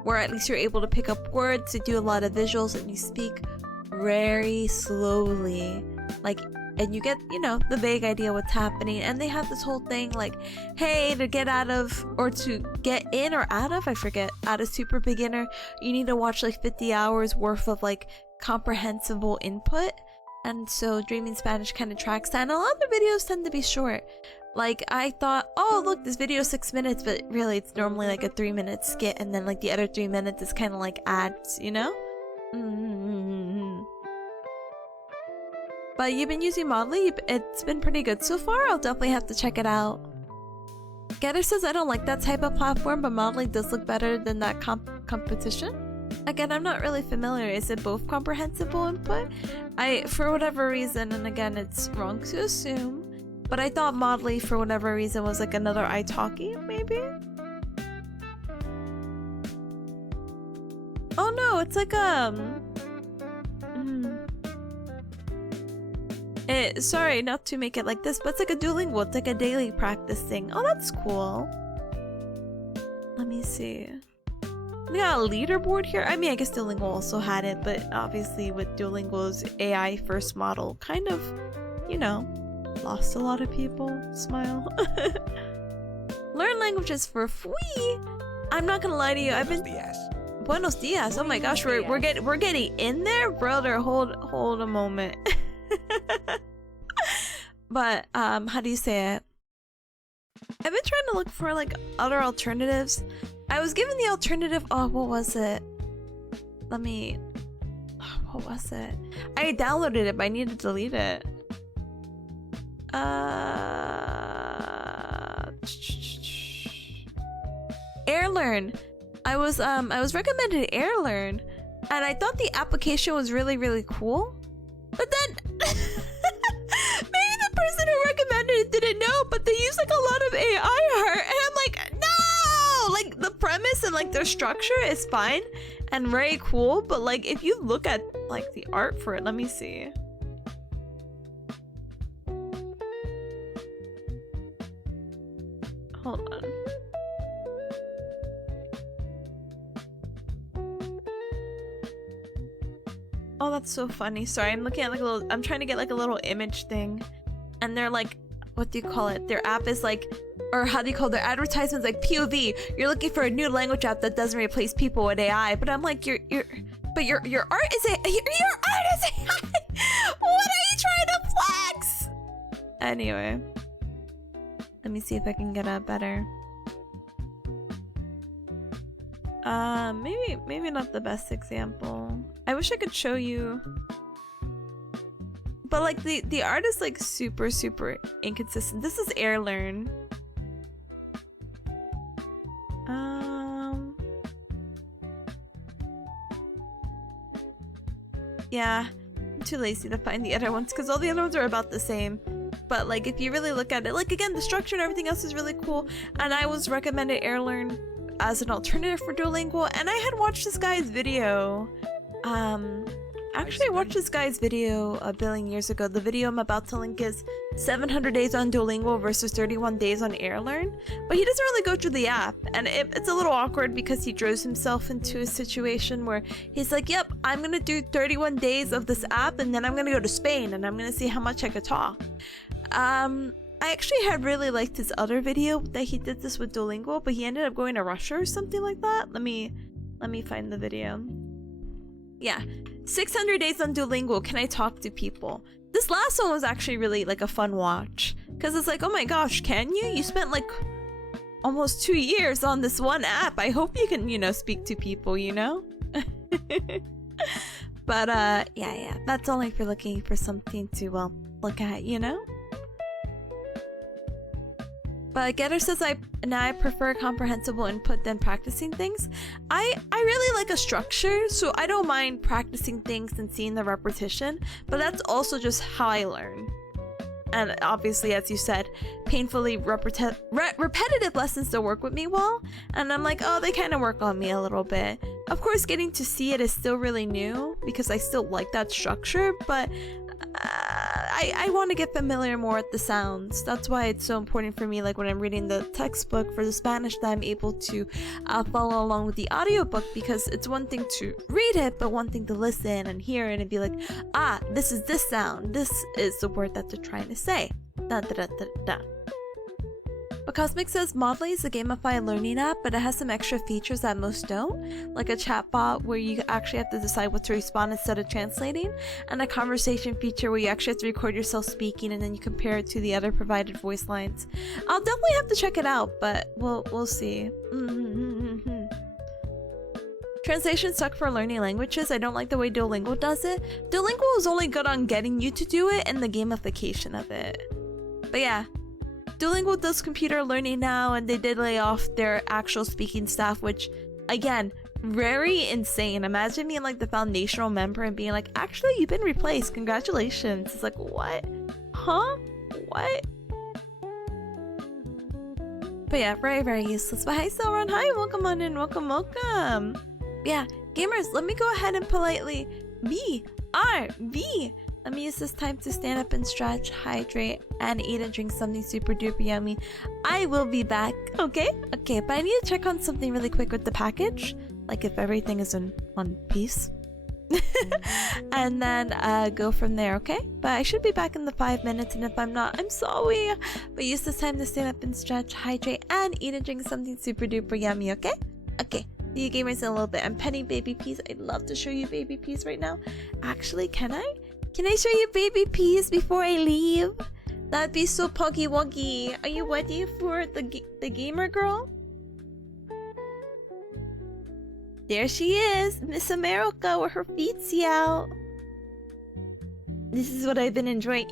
where at least you're able to pick up words, to do a lot of visuals, and you speak very slowly, like, and you get, you know, the vague idea what's happening. And they have this whole thing like, hey, to get out of, or to get in or out of, I forget, out of super beginner, you need to watch like 50 hours worth of like comprehensible input. And so Dreaming Spanish kind of tracks that, and a lot of the videos tend to be short. Like I thought, oh look, this video is 6 minutes, but really it's normally like a 3-minute skit, and then like the other 3 minutes is kind of like ads, you know? But you've been using Modly, it's been pretty good so far. I'll definitely have to check it out. Getter says I don't like that type of platform, but Modly does look better than that competition. Again, I'm not really familiar. Is it both comprehensible input? For whatever reason, and again, it's wrong to assume, but I thought Modly, for whatever reason, was like another italki, maybe? Oh no, it's like sorry, not to make it like this, but it's like a Duolingo. It's like a daily practice thing. Oh, that's cool. Let me see. We got a leaderboard here. I mean, I guess Duolingo also had it, but obviously with Duolingo's AI first model, kind of, you know, lost a lot of people. Smile. Learn languages for free. I'm not gonna lie to you. I've been Buenos dias. Oh my gosh, we're getting in there, brother. Hold a moment. But how do you say it? I've been trying to look for like other alternatives. I was given the alternative. Oh, what was it? Let me. What was it? I downloaded it, but I need to delete it. Airlearn. I was recommended Airlearn, and I thought the application was really cool. But then maybe the person who recommended it didn't know, but they use like a lot of AI art, and I'm like, no! Like the premise and like their structure is fine and very cool, but like if you look at like the art for it, let me see. Hold on. Oh, that's so funny. Sorry, I'm looking at like a little, I'm trying to get like a little image thing, and they're like, what do you call it? Their app is like, or how do you call their advertisements, like POV. You're looking for a new language app that doesn't replace people with AI. But I'm like, your art is your art is AI. What are you trying to flex? Anyway, let me see if I can get a better. Maybe not the best example. I wish I could show you, but like the art is like super inconsistent. This is Airlearn. Yeah, I'm too lazy to find the other ones because all the other ones are about the same. But like if you really look at it, like again, the structure and everything else is really cool. And I was recommended Airlearn as an alternative for Duolingo, and I had watched this guy's video. Actually I watched this guy's video a billion years ago. The video I'm about to link is 700 days on Duolingo versus 31 days on Airlearn, but he doesn't really go through the app, and it's a little awkward because he throws himself into a situation where he's like, yep, I'm gonna do 31 days of this app, and then I'm gonna go to Spain and I'm gonna see how much I could talk. I actually had really liked his other video that he did this with Duolingo, but he ended up going to Russia or something like that. Let me find the video. Yeah, 600 days on Duolingo, can I talk to people? This last one was actually really like a fun watch, because it's like, oh my gosh, can you? You spent like almost 2 years on this one app. I hope you can, you know, speak to people, you know? But yeah, that's only if you're looking for something to, well, look at, you know? But Getter says I prefer comprehensible input than practicing things. I really like a structure, so I don't mind practicing things and seeing the repetition, but that's also just how I learn. And obviously, as you said, painfully repetitive lessons don't work with me well, and I'm like, oh, they kind of work on me a little bit. Of course, getting to see it is still really new because I still like that structure, but I want to get familiar more with the sounds. That's why it's so important for me, like when I'm reading the textbook for the Spanish, that I'm able to follow along with the audiobook, because it's one thing to read it, but one thing to listen and hear it and be like, ah, this is this sound, this is the word that they're trying to say. Da, da, da, da, da. But Cosmic says Modly is a gamified learning app, but it has some extra features that most don't, like a chatbot where you actually have to decide what to respond instead of translating, and a conversation feature where you actually have to record yourself speaking and then you compare it to the other provided voice lines. I'll definitely have to check it out, but we'll see. Translation suck for learning languages. I don't like the way Duolingo does it. Duolingo is only good on getting you to do it and the gamification of it. But yeah, Duolingo does computer learning now, and they did lay off their actual speaking staff, which, again, very insane. Imagine being like the foundational member and being like, actually, you've been replaced. Congratulations. It's like, what? Huh? What? But yeah, very useless. But hi, Sauron. Hi, welcome on in. Welcome. Yeah, gamers, let me go ahead and politely BRB. Let me use this time to stand up and stretch, hydrate, and eat and drink something super duper yummy. I will be back, okay? Okay, but I need to check on something really quick with the package, like if everything is in one piece. And then go from there, okay? But I should be back in the 5 minutes, and if I'm not, I'm sorry. But use this time to stand up and stretch, hydrate, and eat and drink something super duper yummy, okay? Okay, See you gamers in a little bit. I'm petting baby peas. I'd love to show you baby peas right now. Actually, can I? Can I show you baby peas before I leave? That'd be so puggy wuggy. Are you ready for the gamer girl? There she is, Miss America with her feetsy out. This is what I've been enjoying.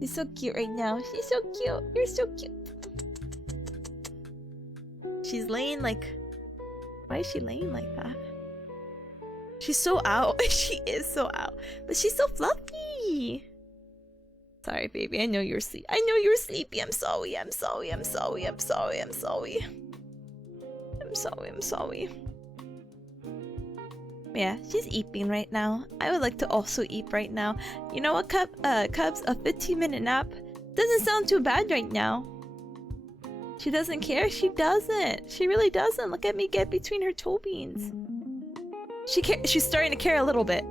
She's so cute right now. She's so cute. You're so cute. She's laying like... Why is she laying like that? She's so out. She is so out. But she's so fluffy. Sorry, baby. I know you're sleepy. I know you're sleepy. I'm sorry. I'm sorry. I'm sorry. I'm sorry. I'm sorry. I'm sorry. I'm sorry. Yeah, she's eating right now. I would like to also eat right now. You know what, Cubs? A 15-minute nap doesn't sound too bad right now. She doesn't care. She doesn't. She really doesn't. Look at me get between her toe beans. She's starting to care a little bit.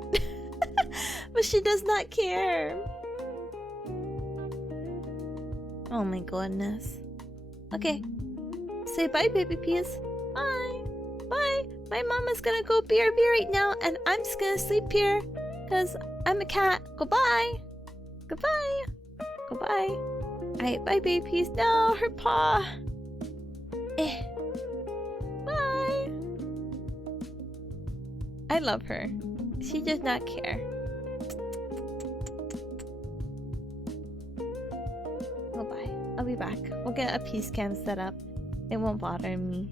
But she does not care. Oh my goodness. Okay. Say bye, baby peas. Bye. Bye. My mama's gonna go BRB right now, and I'm just gonna sleep here. Because I'm a cat. Goodbye. Goodbye. Goodbye. Alright, bye, baby peas. No, her paw. Bye. I love her. She does not care. Goodbye. I'll be back. We'll get a peace cam set up. It won't bother me.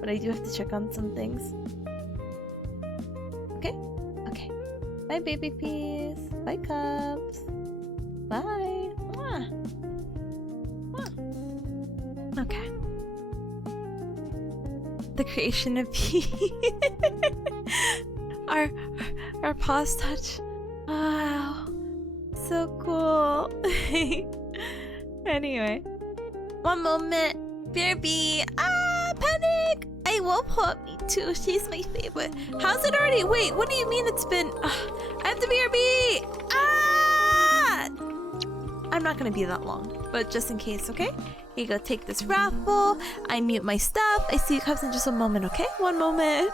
But I do have to check on some things. Okay? Okay. Bye, baby peas. Bye, cubs. Bye. Mwah. Mwah. Okay. The creation of pea. our paws touch. Wow. So cool. Anyway. One moment. BRB. Ah, panic. I love her. Me too. She's my favorite. How's it already? Wait, what do you mean it's been... I have to BRB. Ah! I'm not gonna be that long, but just in case, okay? Here you go. Take this raffle. I mute my stuff. I see you cubs in just a moment, okay? One moment.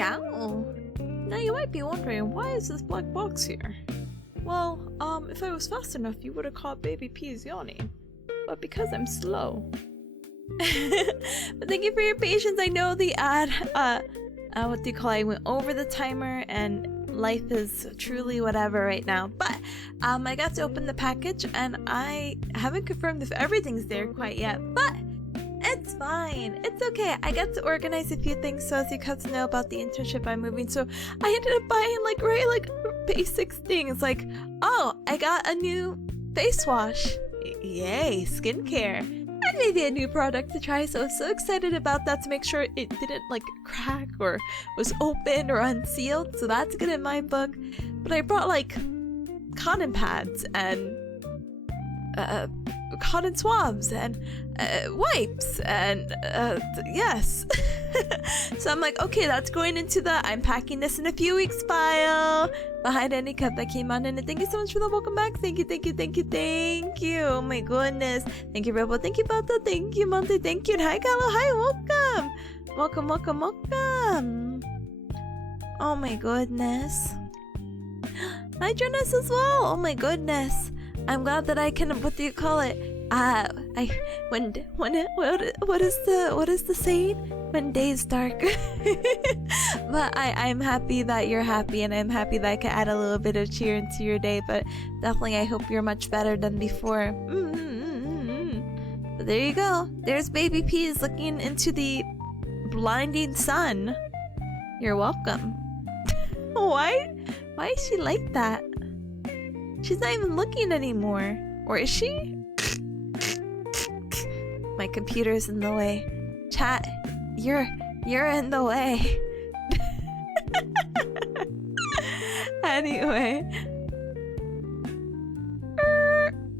Ow. Now you might be wondering, why is this black box here? Well, if I was fast enough, you would have caught Baby P's yawning. But because I'm slow. But thank you for your patience. I know the ad, what do you call it? I went over the timer and life is truly whatever right now. But, I got to open the package and I haven't confirmed if everything's there quite yet, but it's fine. It's okay. I got to organize a few things so as you got to know about the internship I'm moving. So I ended up buying like basic things like, oh, I got a new face wash. Yay, skincare. And maybe a new product to try. So I was so excited about that to make sure it didn't like crack or was open or unsealed. So that's good in my book. But I brought like cotton pads and cotton swabs and wipes and yes. So I'm like, okay, that's going into the I'm packing this in a few weeks pile behind any cup that came on. And thank you so much for the welcome back. Thank you, thank you, thank you, thank you. Oh my goodness. Thank you, Rebel. Thank you, Bata. Thank you, Monte. Thank you. And hi, Kalo. Hi, welcome. Welcome, welcome, welcome. Oh my goodness. Hi, Jonas as well. Oh my goodness. I'm glad that I can, what do you call it? What is the saying? When day's dark. But I'm happy that you're happy, and I'm happy that I can add a little bit of cheer into your day. But definitely, I hope you're much better than before. But there you go. There's Baby Peas looking into the blinding sun. You're welcome. Why is she like that? She's not even looking anymore. Or is she? My computer's in the way. Chat, you're in the way. Anyway.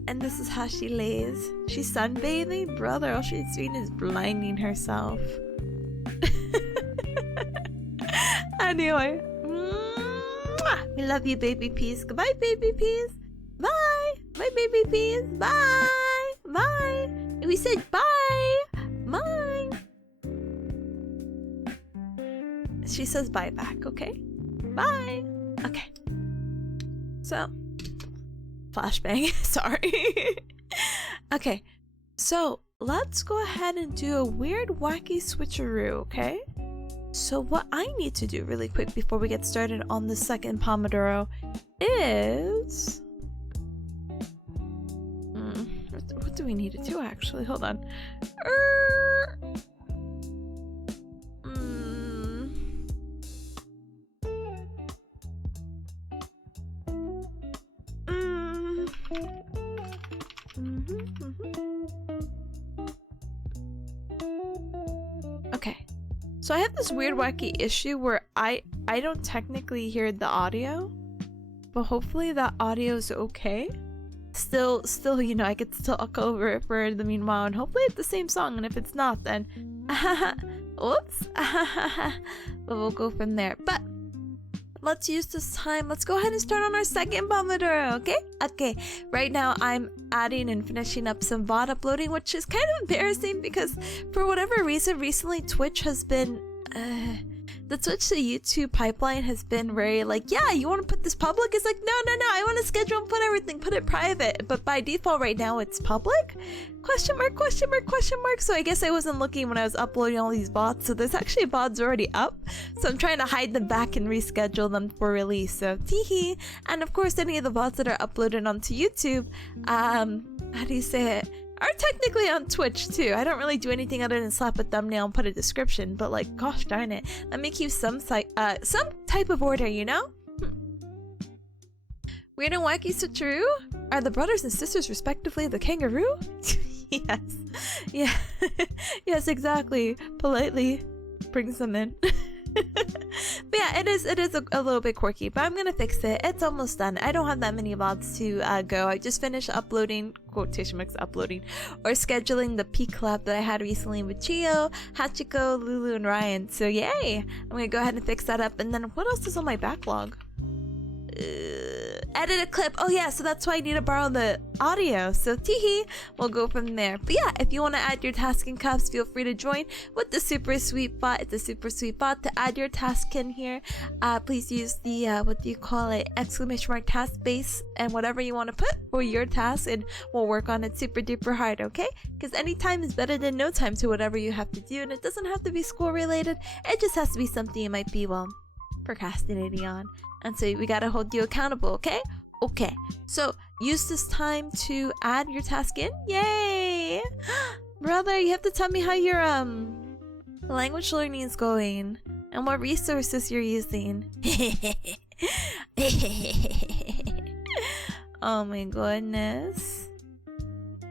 And this is how she lays. She's sunbathing? Brother, all she's doing is blinding herself. Anyway. We love you, Baby Peas. Goodbye, Baby Peas. Bye. Bye, Baby Peas. Bye. Bye. We said bye. Bye. She says bye back, okay? Bye. Okay. So, flashbang. Sorry. Okay. So, let's go ahead and do a weird, wacky switcheroo, okay? So what I need to do really quick before we get started on the second Pomodoro is... What do we need to do actually? Hold on. Okay. So I have this weird wacky issue where I don't technically hear the audio, but hopefully that audio is okay. Still, you know, I could still talk over it for the meanwhile, and hopefully it's the same song, and if it's not, then oops. But we'll go from there. But let's use this time. Let's go ahead and start on our second pomodoro, okay? Okay, right now I'm adding and finishing up some VOD uploading, which is kind of embarrassing because for whatever reason, recently Twitch has been, the Twitch to YouTube pipeline has been very like, yeah, you want to put this public? It's like, no, I want to schedule and put everything, put it private. But by default right now it's public? Question mark, question mark, question mark. So I guess I wasn't looking when I was uploading all these VODs. So there's actually VODs already up. So I'm trying to hide them back and reschedule them for release. So teehee. And of course, any of the VODs that are uploaded onto YouTube, how do you say it? Are technically on Twitch too. I don't really do anything other than slap a thumbnail and put a description, but like, gosh darn it, let me keep some type of order, you know? Weird and wacky switcheroo? Are the brothers and sisters respectively the kangaroo? Yes. Yeah. Yes, exactly. Politely brings them in. But yeah, it is a little bit quirky, but I'm gonna fix it. It's almost done. I don't have that many VODs to go. I just finished uploading, quotation marks uploading, or scheduling the peak collab that I had recently with Chio, Hachiko, Lulu, and Ryan. So yay! I'm gonna go ahead and fix that up. And then what else is on my backlog? Edit a clip. Oh yeah, so that's why I need to borrow the audio. So teehee, we'll go from there. But yeah, if you want to add your task in cups, feel free to join with the super sweet bot. It's a super sweet bot to add your task in here. Please use the what do you call it, exclamation mark task base and whatever you want to put for your task, and we'll work on it super duper hard, okay? Because any time is better than no time to whatever you have to do, and it doesn't have to be school related. It just has to be something you might be, well, procrastinating on. And so we gotta hold you accountable, okay? Okay, so use this time to add your task in. Yay! Brother, you have to tell me how your language learning is going and what resources you're using. Oh my goodness.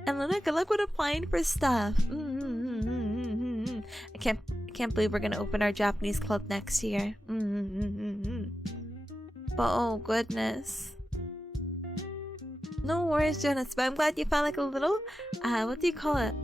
And Luna, good luck with applying for stuff. I can't believe we're gonna open our Japanese club next year. But oh goodness. No worries, Jonas, but I'm glad you found like a little, what do you call it?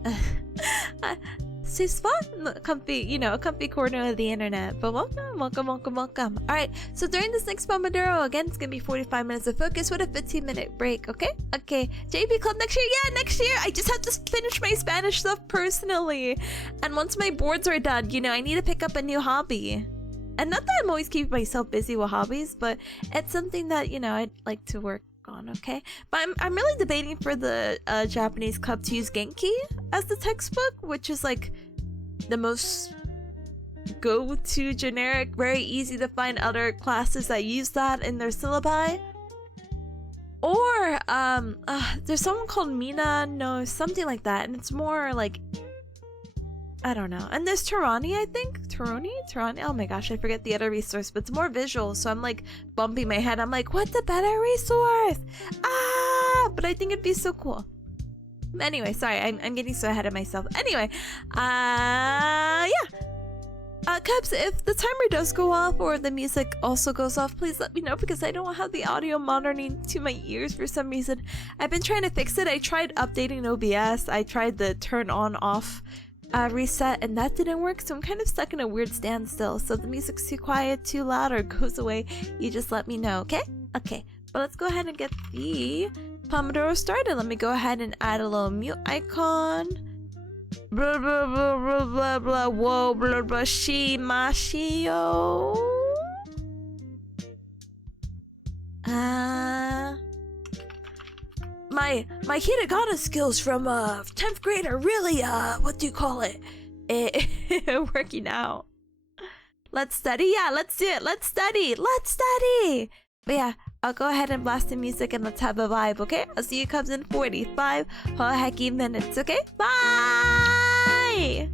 Safe spot? Comfy, you know, a comfy corner of the internet. But welcome, welcome, welcome, welcome. Alright, so during this next Pomodoro, again, it's gonna be 45 minutes of focus with a 15-minute break, okay? Okay, JP Club next year? Yeah, next year! I just have to finish my Spanish stuff personally. And once my boards are done, you know, I need to pick up a new hobby. And not that I'm always keeping myself busy with hobbies, but it's something that, you know, I'd like to work on, okay? But I'm really debating for the Japanese club to use Genki as the textbook, which is like the most go-to generic, very easy to find other classes that use that in their syllabi. Or there's someone called Mina, no, something like that, and it's more like, I don't know. And there's Tarani, I think. Tarani? Oh my gosh, I forget the other resource, but it's more visual, so I'm like bumping my head. I'm like, what's the better resource? But I think it'd be so cool. Anyway, sorry, I'm getting so ahead of myself. Anyway, yeah. Cubs, if the timer does go off or the music also goes off, please let me know because I don't have the audio monitoring to my ears for some reason. I've been trying to fix it. I tried updating OBS. I tried the turn on off reset, and that didn't work, so I'm kind of stuck in a weird standstill. So if the music's too quiet, too loud, or goes away, you just let me know, okay? Okay, but let's go ahead and get the Pomodoro started. Let me go ahead and add a little mute icon. Blah blah blah blah blah blah. Whoa, blah blah shimashio. My hiragana skills from 10th grade are really what do you call it? Working out. Let's study. Yeah, let's do it. Let's study. Let's study. But yeah, I'll go ahead and blast the music and let's have a vibe, okay? I'll see you cubs in 45 hecky minutes, okay? Bye!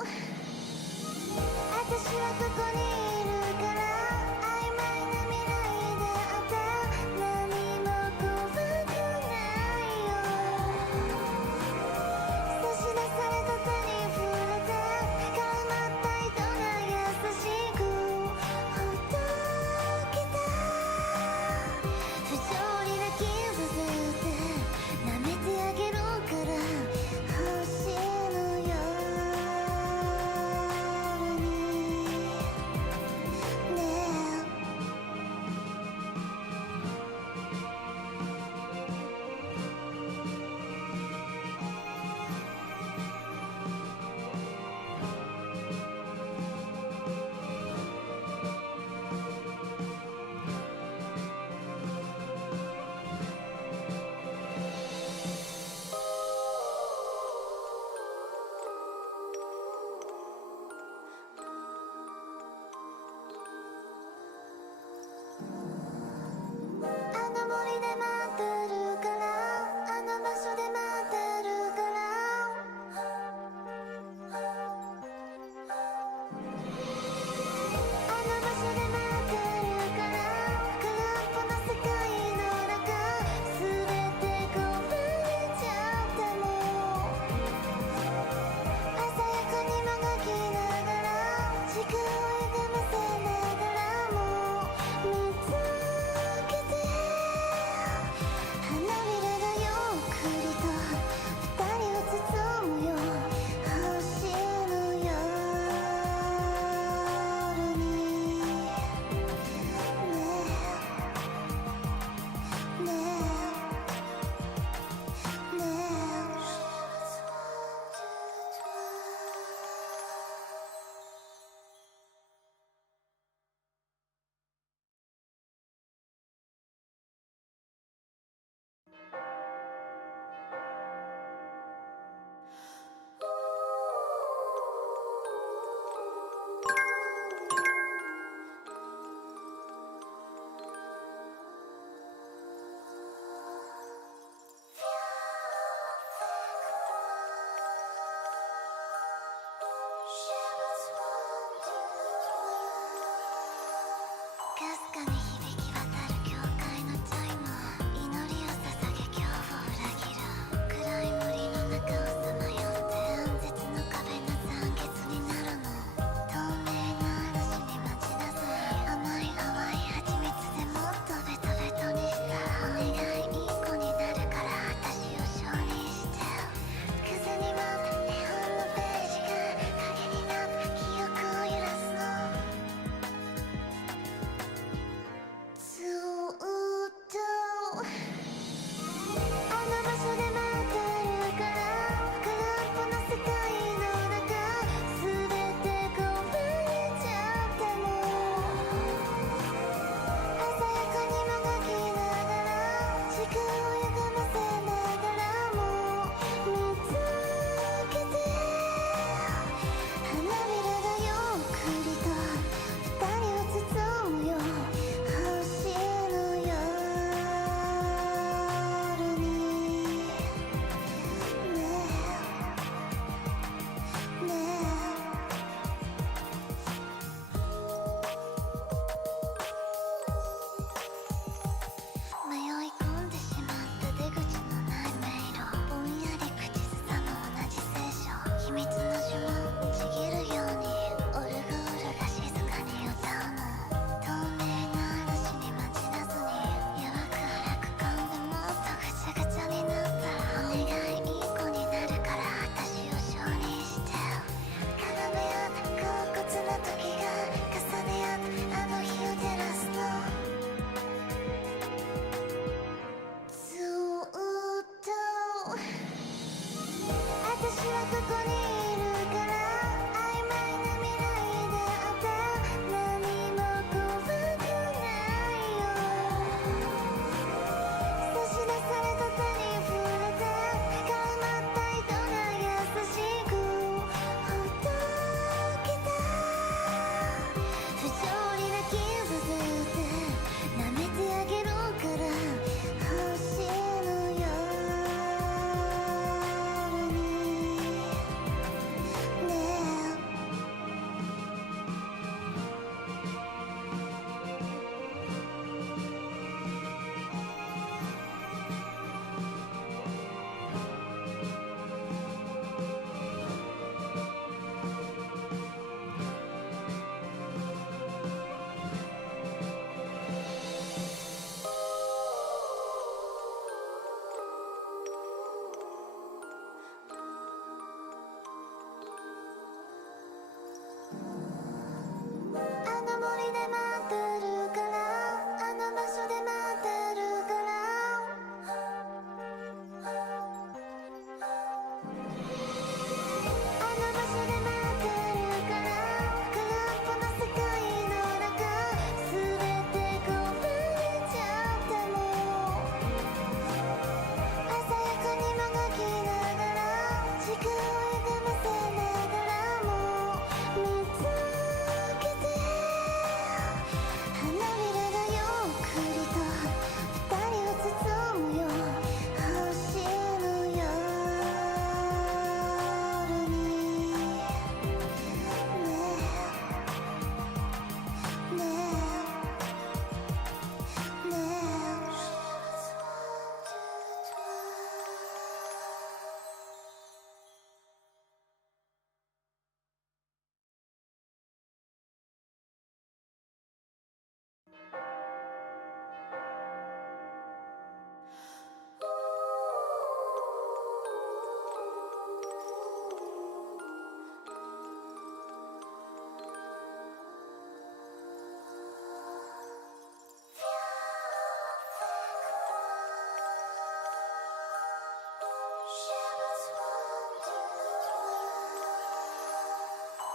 私はここにいるから曖昧な未来であって何も怖くないよ差し出された手に触れて絡まった糸が優しくほどけた不条理な気をさせて舐めてあげるから星の夜にねあの森で待ってるからあの場所で待ってるからあの場所で待ってるから空っぽの世界の中全て壊れちゃっても鮮やかにもがきながら時間を歪ませながらも見つけて花びらがゆっくりと二人を包むよ星の夜にねえねえねかすかに響き渡る教会のチャイム祈りを捧げ恐怖を裏切る暗い森の中をさまよって暗絶の壁が残月になるの透明な嵐に待ちなさい甘い淡い蜂蜜でもっとベトベトにしたお願いいい子になるから私を承認して風に舞う絵本のページが影になって記憶を揺らすの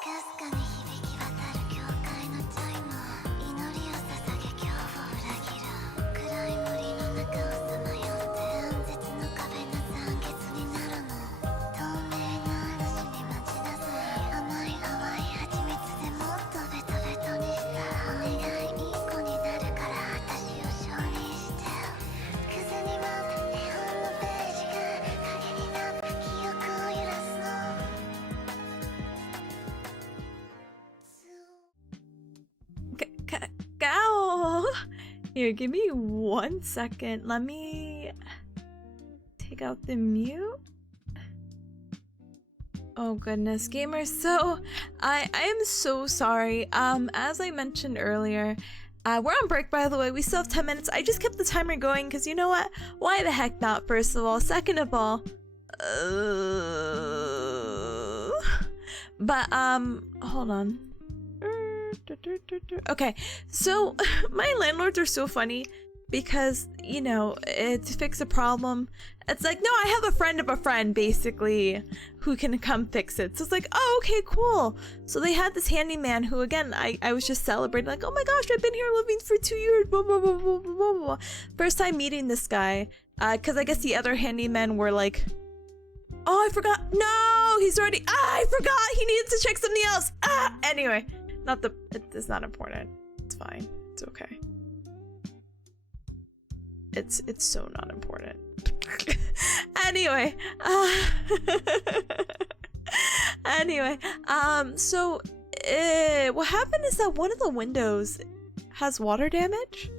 かすかに響き渡る教会のチャイム祈りを捧げ恐怖を裏切る暗い森の中をさまよって暗絶の壁な残月になるの透明な嵐に待ちなさい甘い淡い蜂蜜でもっとベトベトにしたお願いいい子になるから私を承認して風に舞う絵本のページが影になって記憶を揺らすのOw! Here, give me 1 second. Let me take out the mute. Oh goodness, gamers. So I am so sorry. As I mentioned earlier, we're on break, by the way. We still have 10 minutes. I just kept the timer going because you know what? Why the heck not? First of all, second of all, but hold on. Okay, so my landlords are so funny because, you know, to fix a problem, it's like, no, I have a friend of a friend, basically, who can come fix it. So it's like, oh, okay, cool. So they had this handyman who, again, I was just celebrating, like, oh my gosh, I've been here living for 2 years, blah, blah, blah, blah, blah, blah. First time meeting this guy, because I guess the other handymen were like, oh, I forgot. No, he's already, I forgot. He needed to check something else. Anyway. It's not important. It's fine. It's okay. It's so not important. Anyway, so what happened is that one of the windows has water damage,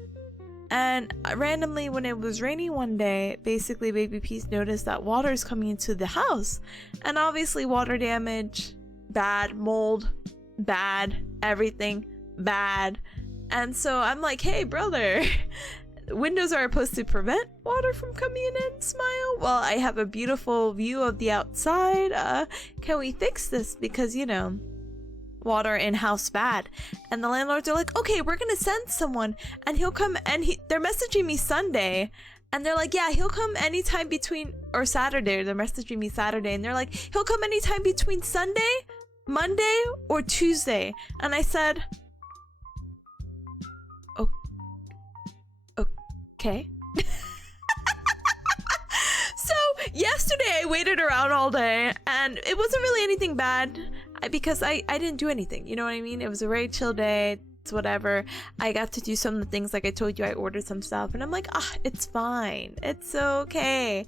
and randomly when it was raining one day, basically Baby Peace noticed that water is coming into the house, and obviously water damage, bad, mold, bad, everything bad. And so I'm like, hey brother, windows are supposed to prevent water from coming in, smile. Well, I have a beautiful view of the outside. Can we fix this? Because, you know, water in house bad. And the landlords are like, okay, we're gonna send someone and he'll come, and they're messaging me Sunday. And they're like, yeah, he'll come anytime between, or Saturday, they're messaging me Saturday, and they're like, he'll come anytime between Sunday, Monday, or Tuesday. And I said, oh, okay. So yesterday I waited around all day, and it wasn't really anything bad because I didn't do anything, you know what I mean? It was a very chill day. It's whatever. I got to do some of the things, like I told you, I ordered some stuff, and I'm like, it's fine, it's okay.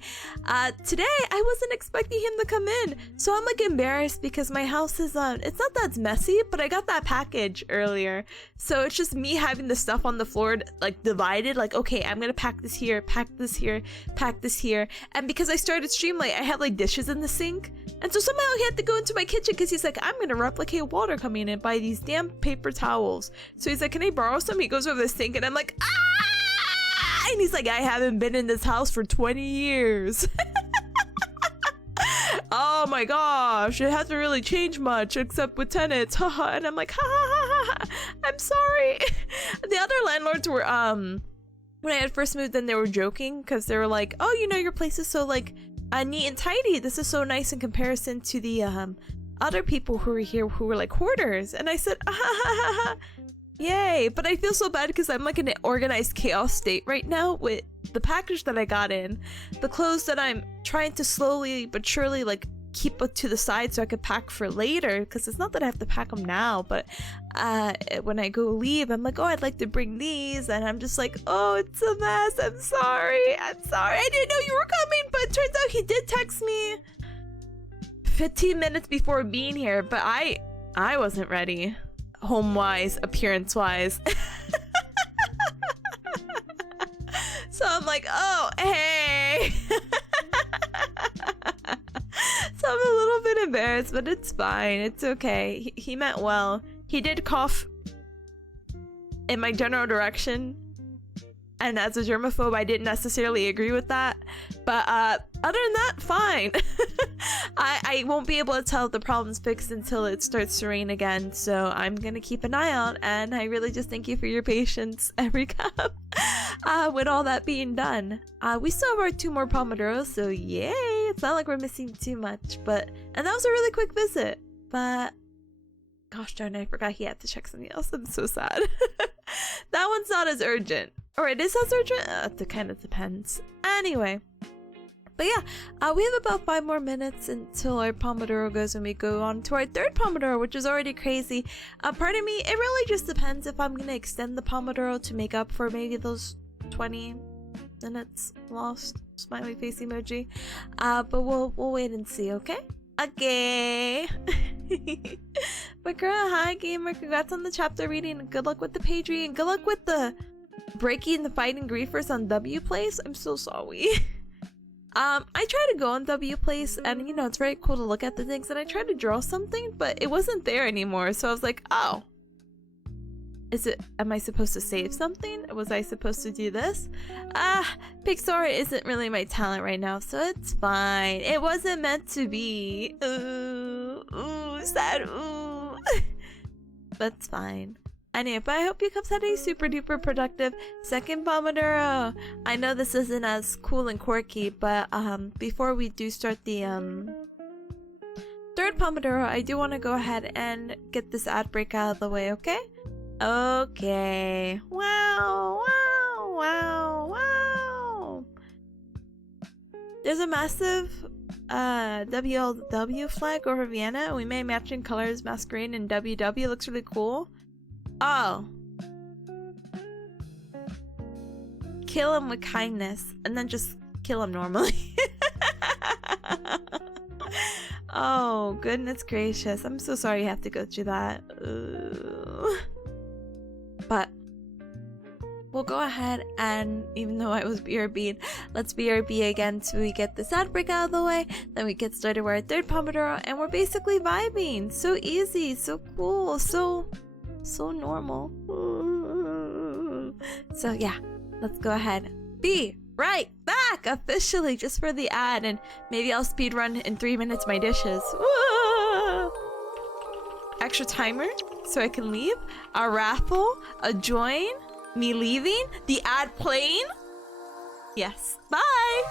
Today I wasn't expecting him to come in, so I'm like embarrassed because my house is it's not that it's messy, but I got that package earlier, so it's just me having the stuff on the floor like divided, like, okay, I'm gonna pack this here, pack this here, pack this here. And because I started stream late, I had like dishes in the sink, and so somehow he had to go into my kitchen because he's like, I'm gonna replicate water coming in and buy these damn paper towels. So he's like, can I borrow some? He goes over the sink, and I'm like, ah! And he's like, I haven't been in this house for 20 years. Oh my gosh, it hasn't really changed much except with tenants. Haha. And I'm like, ha ha ha ha. I'm sorry. The other landlords were, when I had first moved in, they were joking because they were like, oh, you know, your place is so like neat and tidy. This is so nice in comparison to the other people who were here who were like hoarders. And I said, ah, ha, ha, ha. Yay. But I feel so bad because I'm like in an organized chaos state right now with the package that I got in, the clothes that I'm trying to slowly but surely like keep to the side so I could pack for later, because it's not that I have to pack them now, but when I go leave, I'm like, oh, I'd like to bring these, and I'm just like, oh, it's a mess. I'm sorry, I didn't know you were coming. But it turns out he did text me 15 minutes before being here, but I wasn't ready, home-wise, appearance-wise. So I'm like, oh, hey. So I'm a little bit embarrassed, but it's fine. It's okay. He meant well. He did cough in my general direction, and as a germaphobe, I didn't necessarily agree with that. But other than that, fine. I won't be able to tell if the problem's fixed until it starts to rain again, so I'm gonna keep an eye out, and I really just thank you for your patience every cup. With all that being done, we still have our 2 more pomodoros, so yay! It's not like we're missing too much, and that was a really quick visit, but Gosh darn it, I forgot he had to check something else. I'm so sad. That one's not as urgent. Or it is as urgent? It kind of depends. Anyway. But yeah, we have about 5 more minutes until our Pomodoro goes and we go on to our third Pomodoro, which is already crazy. Pardon me, it really just depends if I'm going to extend the Pomodoro to make up for maybe those 20 minutes lost. Smiley face emoji. But we'll wait and see, okay? Okay. Bakura, hi gamer. Congrats on the chapter reading and good luck with the page reading. Good luck with the breaking the fighting griefers on W Place. I'm so sorry. I tried to go on W Place and you know it's very cool to look at the things and I tried to draw something but it wasn't there anymore, so I was like, oh, am I supposed to save something? Was I supposed to do this? Pixar isn't really my talent right now, so it's fine. It wasn't meant to be. Ooh, sad, ooh. That's fine. Anyway, but I hope you guys had a super duper productive second Pomodoro. I know this isn't as cool and quirky, but before we do start the third Pomodoro, I do want to go ahead and get this ad break out of the way, okay? Okay. Wow, wow, wow, wow. There's a massive WLW flag over Vienna. We made matching colors masquerade in WW. It looks really cool. Oh. Kill him with kindness and then just kill him normally. Oh, goodness gracious. I'm so sorry you have to go through that. But we'll go ahead and, even though I was BRB'd, let's BRB again so we get this ad break out of the way. Then we get started with our third Pomodoro and we're basically vibing. So easy, so cool, so normal. So yeah, let's go ahead. Be right back officially just for the ad, and maybe I'll speedrun in 3 minutes my dishes. Woo! Extra timer so I can leave. A raffle, a join, me leaving, the ad playing. Yes, bye.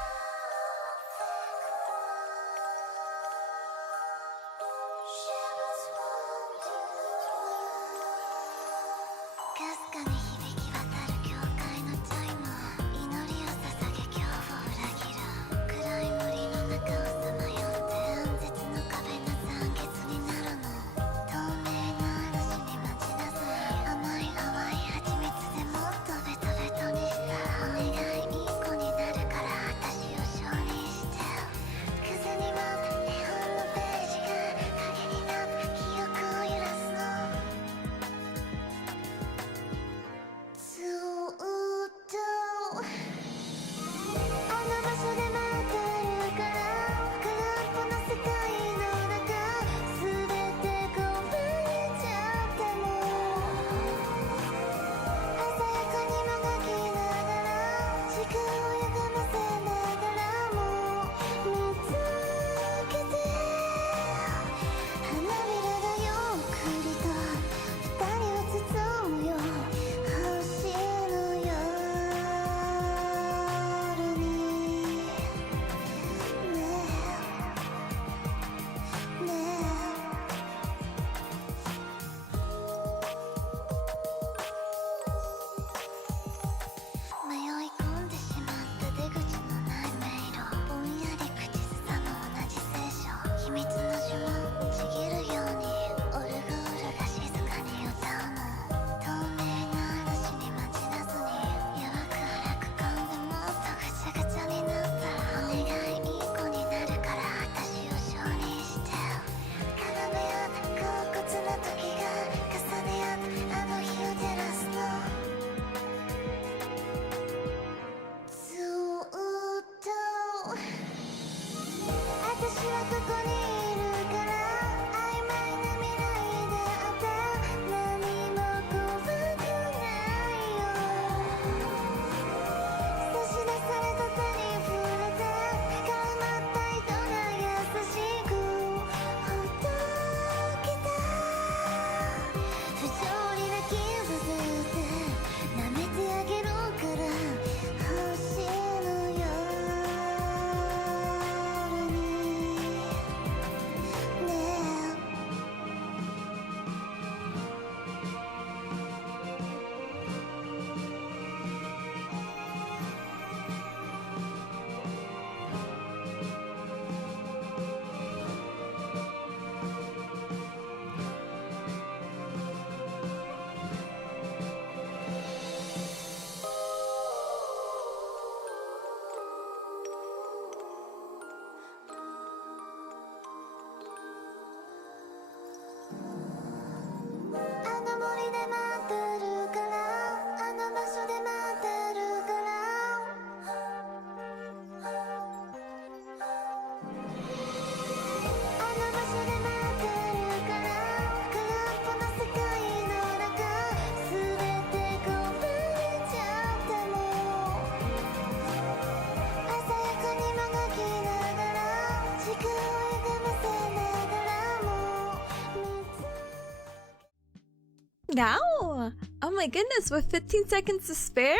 Now, oh my goodness, with 15 seconds to spare,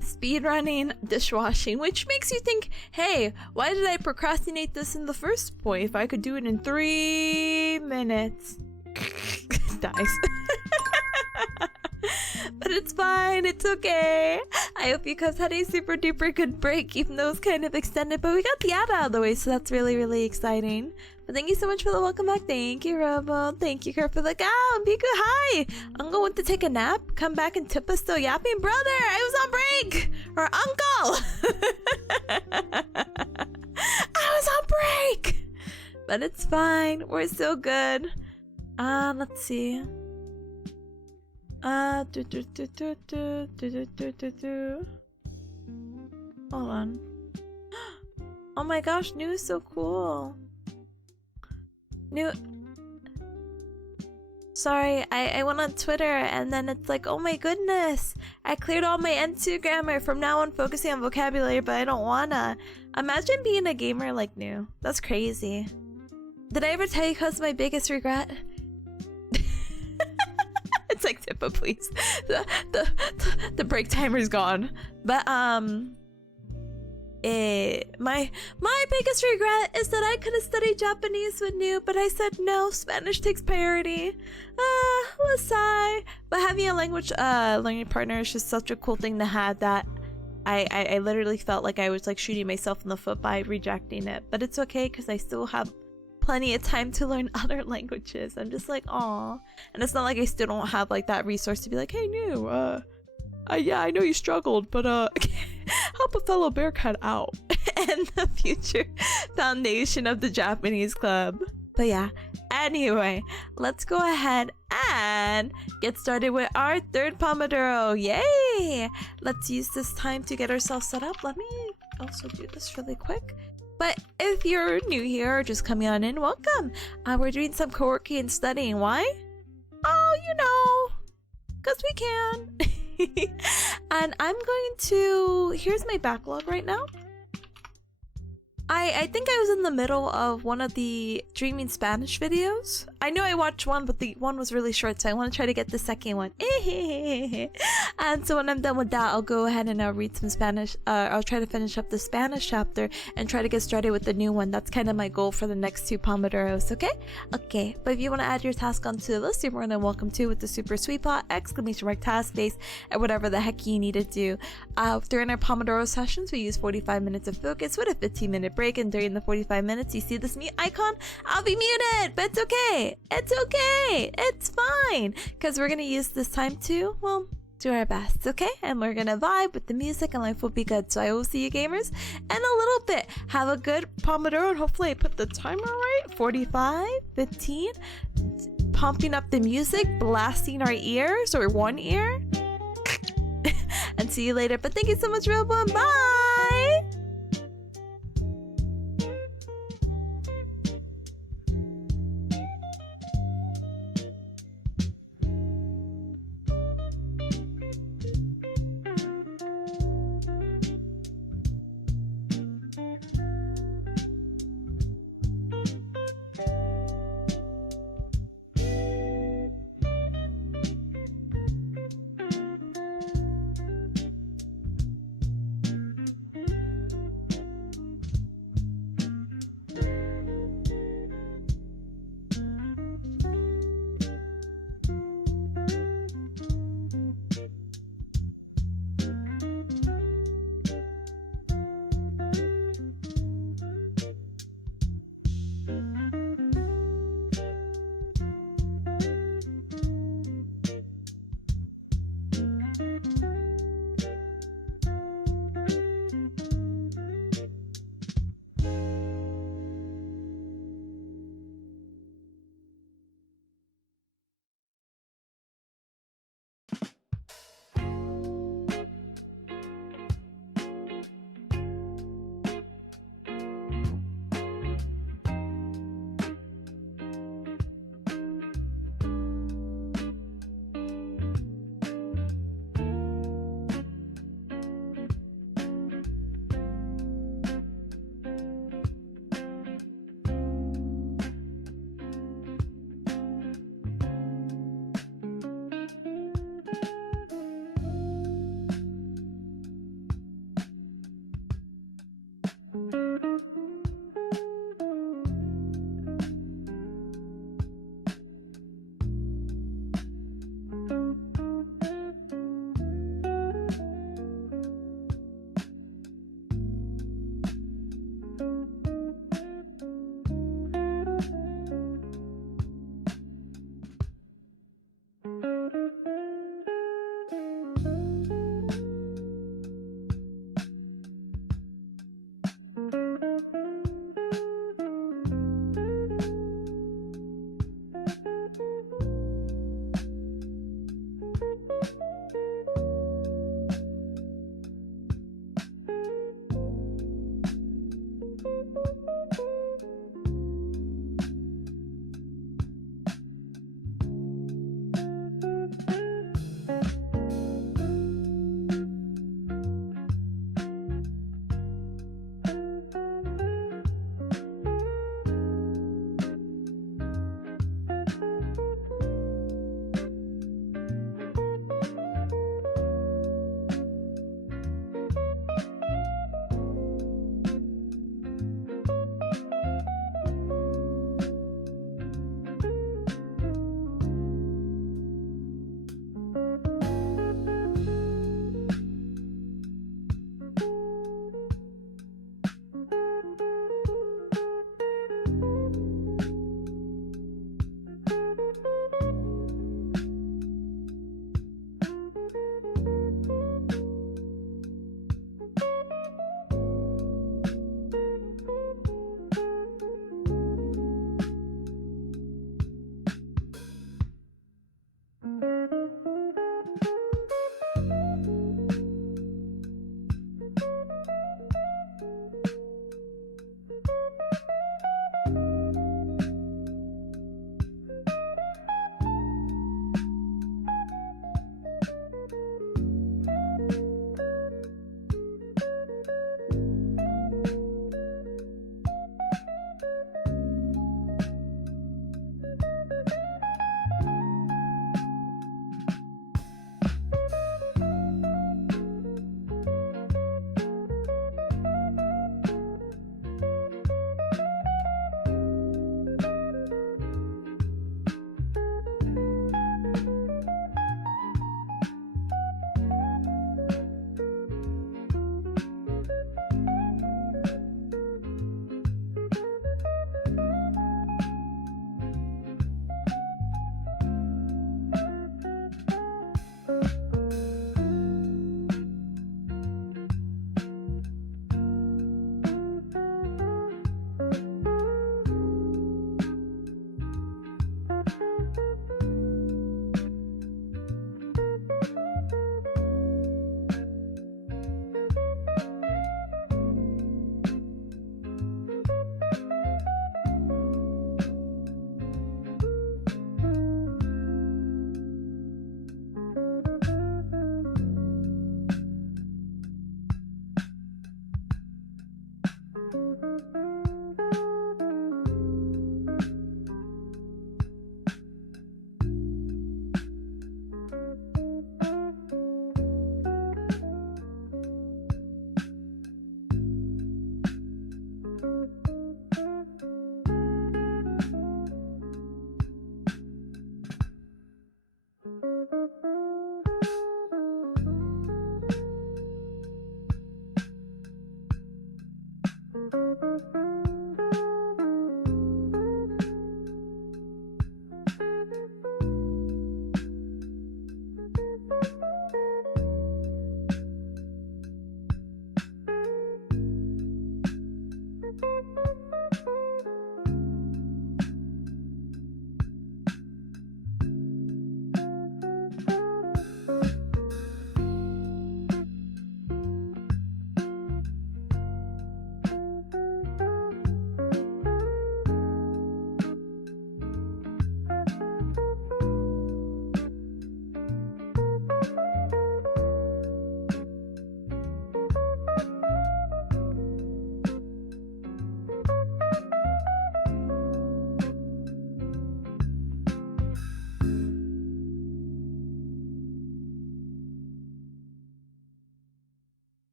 speed running, dishwashing, which makes you think, hey, why did I procrastinate this in the first point if I could do it in 3 minutes? Dies. But it's fine, it's okay. I hope you guys had a super duper good break, even though it was kind of extended, but we got the ad out of the way, so that's really, really exciting. But thank you so much for the welcome back. Thank you, Robo. Thank you, Kurt, for the Biku, hi! Uncle went to take a nap, come back and Tippa still yapping. Brother, I was on break! Or uncle! I was on break! But it's fine, we're still good. Let's see. Hold on. Oh my gosh, New is so cool. New. Sorry, I went on Twitter and then it's like, oh my goodness, I cleared all my N2 grammar. From now on, focusing on vocabulary, but I don't wanna. Imagine being a gamer like New. That's crazy. Did I ever tell you cause my biggest regret? It's like, Tippa, please. The break timer's gone. But my biggest regret is that I could have studied Japanese with New, but I said no. Spanish takes priority. Let's sigh. But having a language learning partner is just such a cool thing to have that I literally felt like I was like shooting myself in the foot by rejecting it. But it's okay because I still have plenty of time to learn other languages. I'm just like, aw. And it's not like I still don't have like that resource to be like, hey, New, yeah, I know you struggled, but help a fellow bearcat out. And the future foundation of the Japanese club. But yeah, anyway, let's go ahead and get started with our third pomodoro. Yay! Let's use this time to get ourselves set up. Let me also do this really quick. But if you're new here or just coming on in, welcome. We're doing some co-working and studying. Why? Oh, you know, because we can. And I'm going to... Here's my backlog right now. I think I was in the middle of one of the Dreaming Spanish videos. I know I watched one, but the one was really short, so I want to try to get the second one. And so when I'm done with that, I'll go ahead and I'll read some Spanish. I'll try to finish up the Spanish chapter and try to get started with the new one. That's kind of my goal for the next 2 Pomodoros, okay? Okay, but if you want to add your task onto the list, you're more than welcome to with the super sweet pot, ! Task space, and whatever the heck you need to do. During our Pomodoro sessions, we use 45 minutes of focus with a 15-minute break, and during the 45 minutes, you see this mute icon? I'll be muted, but it's okay. It's okay. It's fine. Because we're going to use this time to, well, do our best, okay? And we're going to vibe with the music and life will be good. So I will see you gamers in a little bit. Have a good Pomodoro and hopefully I put the timer right. 45, 15, pumping up the music, blasting our ears or one ear. And see you later. But thank you so much, Robo, and bye!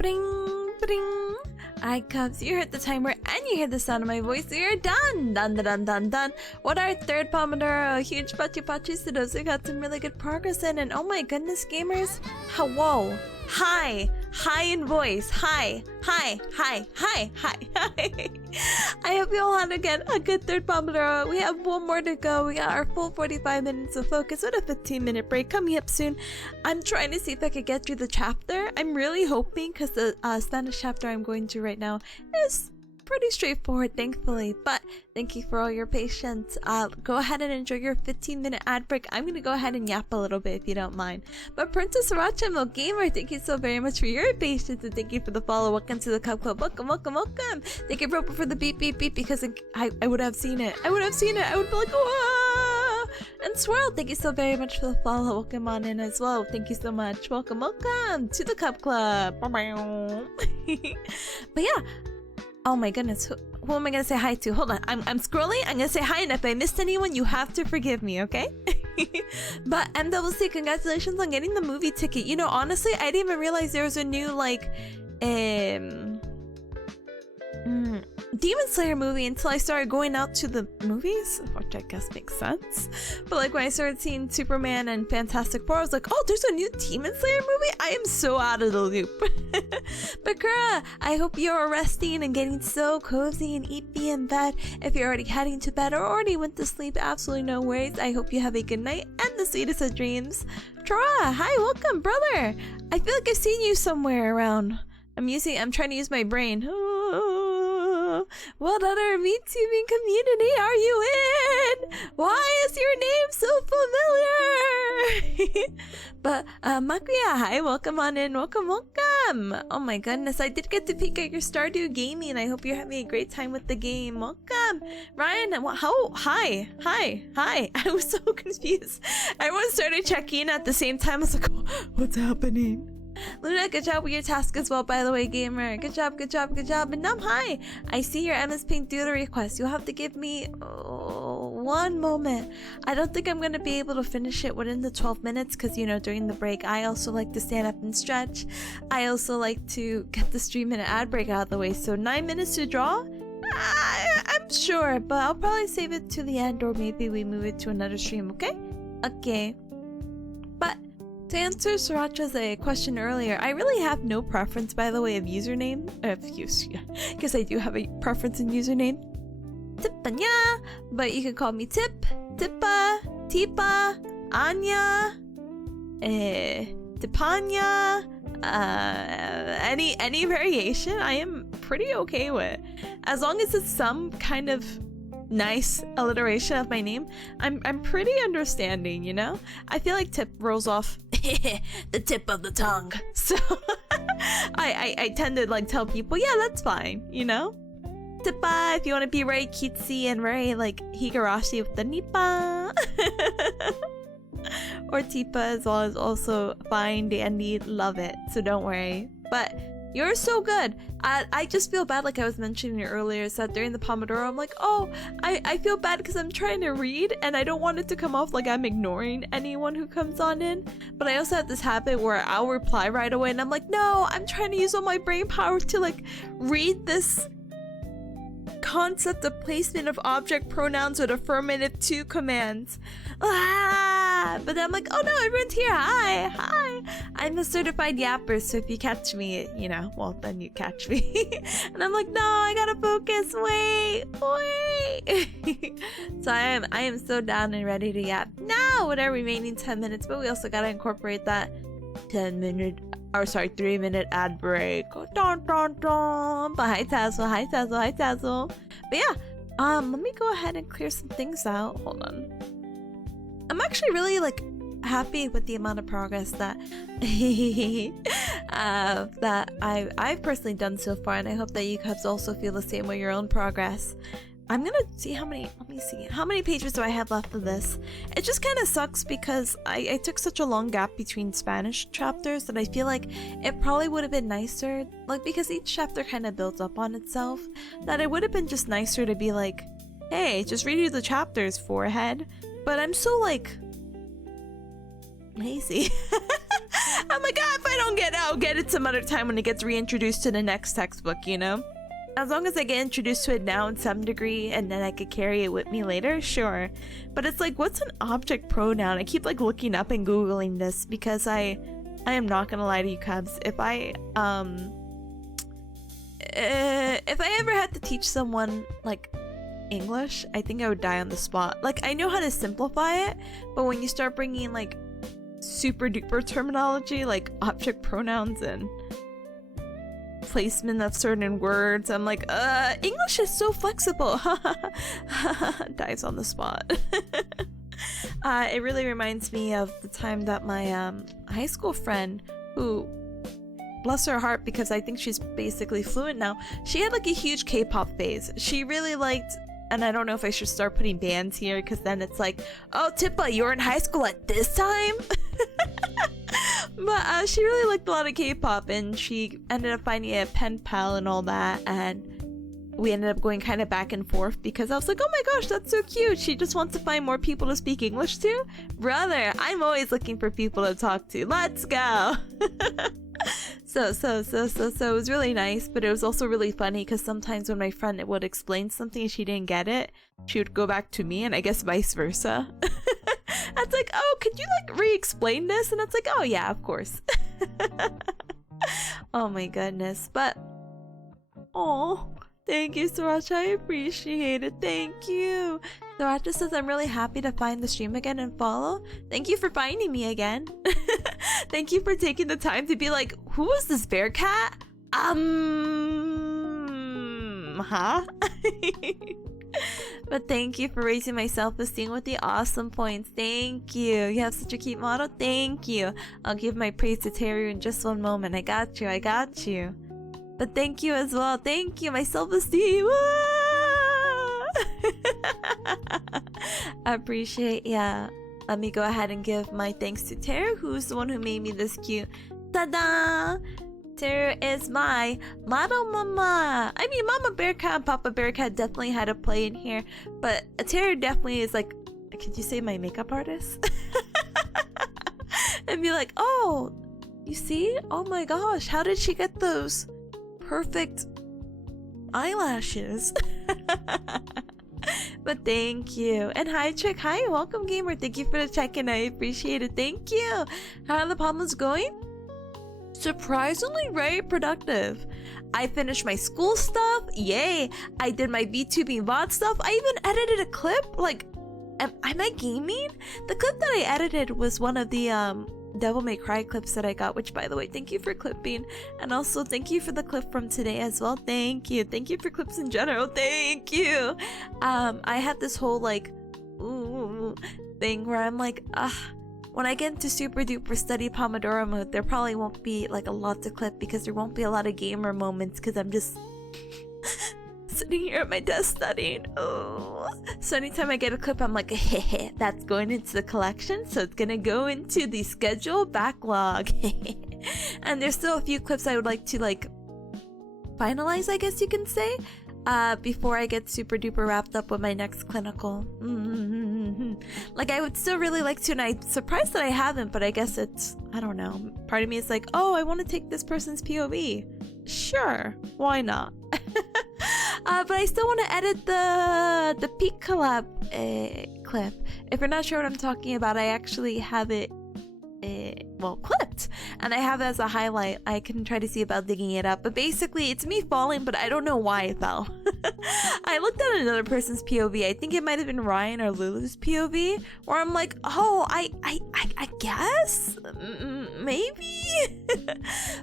Bring, bring. Alright, Cubs, you heard the timer and you hear the sound of my voice, so you're done! Done, done, done, done. What our third Pomodoro? Huge pachi pachis to those who got some really good progress in, and oh my goodness, gamers. Whoa. Hi. Hi in voice. Hi. Hi. Hi. Hi. Hi. Hi. I hope you all had again a good third Pomodoro. We have one more to go. We got our full 45 minutes of focus with a 15-minute break coming up soon. I'm trying to see if I could get through the chapter. I'm really hoping, because the Spanish chapter I'm going to right now is pretty straightforward, thankfully. But thank you for all your patience. Go ahead and enjoy your 15-minute ad break. I'm gonna go ahead and yap a little bit if you don't mind. But Princess Sriracha Gamer, thank you so very much for your patience, and thank you for the follow. Welcome to the Cub Club. Welcome, welcome, welcome. Thank you, Roper, for the beep, beep, beep, because I would have seen it. I would have seen it. I would be like, whoa! And Swirl, thank you so very much for the follow. Welcome on in as well. Thank you so much. Welcome, welcome to the Cub Club. But yeah. Oh my goodness, who am I gonna say hi to? Hold on, I'm scrolling. I'm gonna say hi, and if I missed anyone, you have to forgive me, okay? But MWC, congratulations on getting the movie ticket. You know, honestly, I didn't even realize there was a new, like, Demon Slayer movie until I started going out to the movies, which I guess makes sense. But like when I started seeing Superman and Fantastic Four, I was like, oh, there's a new Demon Slayer movie? I am so out of the loop. Bakura, I hope you're resting and getting so cozy and eepy in bed. If you're already heading to bed or already went to sleep, absolutely no worries. I hope you have a good night and the sweetest of dreams. Tora, hi, welcome, brother. I feel like I've seen you somewhere around. I'm trying to use my brain. What other VTubing community are you in? Why is your name so familiar? But Makuya, hi, welcome on in, welcome, welcome. Oh my goodness, I did get to peek at your Stardew gaming. I hope you're having a great time with the game. Welcome, Ryan. Hi. I was so confused. Everyone started checking at the same time. I was like, oh, what's happening? Luna, good job with your task as well, by the way, gamer. Good job, good job, good job. And hi. I see your MS Paint doodle request. You'll have to give me one moment. I don't think I'm going to be able to finish it within the 12 minutes because, you know, during the break, I also like to stand up and stretch. I also like to get the stream and ad break out of the way. So 9 minutes to draw? I'm sure, but I'll probably save it to the end, or maybe we move it to another stream, okay? Okay. But to answer Sriracha's question earlier, I really have no preference, by the way, of username. Because I do have a preference in username. Tipanya, but you can call me Tip, Tippa, Tipa, Anya, Tipanya, any variation I am pretty okay with. As long as it's some kind of nice alliteration of my name, I'm pretty understanding, you know? I feel like Tip rolls off the tip of the tongue. So I tend to like tell people, yeah, that's fine, you know? Tippa, if you want to be very cutesy and very like Higurashi with the Nippa. Or Tipa as well is also fine, dandy, love it, so don't worry. But you're so good. I just feel bad, like I was mentioning earlier, is that during the Pomodoro, I'm like, oh, I feel bad because I'm trying to read and I don't want it to come off like I'm ignoring anyone who comes on in. But I also have this habit where I'll reply right away and I'm like, no, I'm trying to use all my brain power to like read this concept of placement of object pronouns with affirmative to commands. But then I'm like, oh no, everyone's here. Hi. I'm a certified yapper, so if you catch me, you know, well, then you catch me. And I'm like, no, I gotta focus. Wait. So I am so down and ready to yap now with our remaining 10 minutes, but we also gotta incorporate that 3-minute ad break. Dun, dun, dun. But hi Tazzle. But yeah, let me go ahead and clear some things out. Hold on. I'm actually really like happy with the amount of progress that that I've personally done so far, and I hope that you guys also feel the same way your own progress. I'm gonna see how many pages do I have left of this. It just kind of sucks because I took such a long gap between Spanish chapters that I feel like it probably would have been nicer, like because each chapter kind of builds up on itself, that it would have been just nicer to be like, hey, just read you the chapters forehead. But I'm so like lazy. I'm like, like, if I don't get it, I'll get it some other time when it gets reintroduced to the next textbook, you know? As long as I get introduced to it now in some degree and then I could carry it with me later, sure. But it's like, what's an object pronoun? I keep like looking up and Googling this because I am not gonna lie to you, Cubs. If I ever had to teach someone like English, I think I would die on the spot. Like, I know how to simplify it, but when you start bringing like super duper terminology like object pronouns and placement of certain words, I'm like, English is so flexible. Dies on the spot. It really reminds me of the time that my high school friend, who, bless her heart, because I think she's basically fluent now, she had like a huge K-pop phase. She really liked, and I don't know if I should start putting bands here because then it's like, oh, Tippa, you were in high school at this time? But she really liked a lot of K-pop, and she ended up finding a pen pal and all that, and we ended up going kind of back and forth because I was like, oh my gosh, that's so cute. She just wants to find more people to speak English to. Brother, I'm always looking for people to talk to. Let's go. So it was really nice, but it was also really funny because sometimes when my friend would explain something and she didn't get it, she would go back to me, and I guess vice versa. It's like, oh, could you like re-explain this? And it's like, oh yeah, of course. Oh my goodness. But oh, thank you, Sriracha. I appreciate it. Thank you. Sriracha says, I'm really happy to find the stream again and follow. Thank you for finding me again. Thank you for taking the time to be like, who is this bearcat? Huh? But thank you for raising my self-esteem with the awesome points. Thank you. You have such a cute model. Thank you. I'll give my praise to Teru in just one moment. I got you. I got you. But thank you as well. Thank you. My self-esteem. I appreciate, yeah. Let me go ahead and give my thanks to Teru, who's the one who made me this cute. Ta-da! Teru is my model mama. I mean, Mama Bearcat and Papa Bearcat definitely had a play in here, but Teru definitely is like, could you say my makeup artist? And be like, oh, you see? Oh my gosh, how did she get those perfect eyelashes? But thank you. And hi, Trick. Hi, welcome, gamer. Thank you for the check-in. I appreciate it. Thank you. How are the pomos going? Surprisingly very productive. I finished my school stuff. Yay. I did my VTubing VOD stuff. I even edited a clip. Like, am I gaming? The clip that I edited was one of the Devil May Cry clips that I got, which, by the way, thank you for clipping. And also thank you for the clip from today as well. Thank you. Thank you for clips in general. Thank you. I had this whole like thing where I'm like, when I get into super duper study Pomodoro mode, there probably won't be like a lot to clip because there won't be a lot of gamer moments because I'm just sitting here at my desk studying. Oh. So anytime I get a clip, I'm like, hey, that's going into the collection, so it's gonna go into the schedule backlog. And there's still a few clips I would like to like finalize, I guess you can say, before I get super duper wrapped up with my next clinical. Like, I would still really like to, and I'm surprised that I haven't, but I guess it's, I don't know, part of me is like, oh, I want to take this person's POV. Sure, why not? But I still want to edit the peak collab clip. If you're not sure what I'm talking about, I actually have it well, clipped, and I have it as a highlight. I can try to see about digging it up, but basically it's me falling, but I don't know why I fell. I looked at another person's POV. I think it might have been Ryan or Lulu's POV, where I'm like, oh, I guess maybe.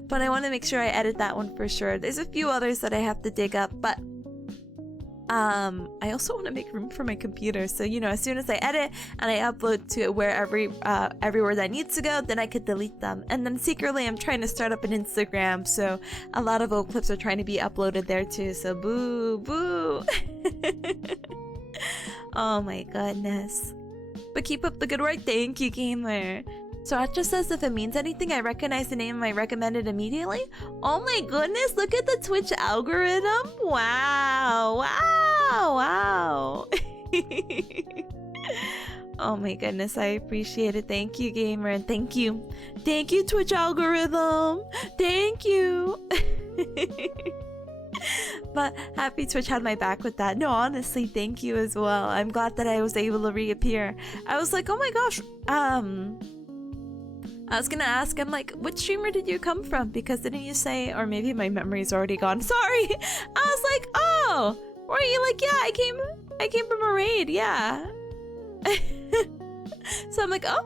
But I want to make sure I edit that one for sure. There's a few others that I have to dig up, but I also want to make room for my computer, so you know, as soon as I edit and I upload to where everywhere that needs to go, then I could delete them. And then secretly I'm trying to start up an Instagram, so a lot of old clips are trying to be uploaded there too, so boo. Oh my goodness. But keep up the good work. Thank you, gamer. Sriracha says, if it means anything, I recognize the name and I recommend it immediately. Oh my goodness, look at the Twitch algorithm. Wow. Oh my goodness, I appreciate it. Thank you, gamer, and thank you. Thank you, Twitch algorithm. Thank you. But happy Twitch had my back with that. No, honestly, thank you as well. I'm glad that I was able to reappear. I was like, oh my gosh, I was gonna ask, I'm like, which streamer did you come from? Because didn't you say, or maybe my memory's already gone. Sorry. I was like, oh, were you like, yeah, I came from a raid, yeah. So I'm like, oh.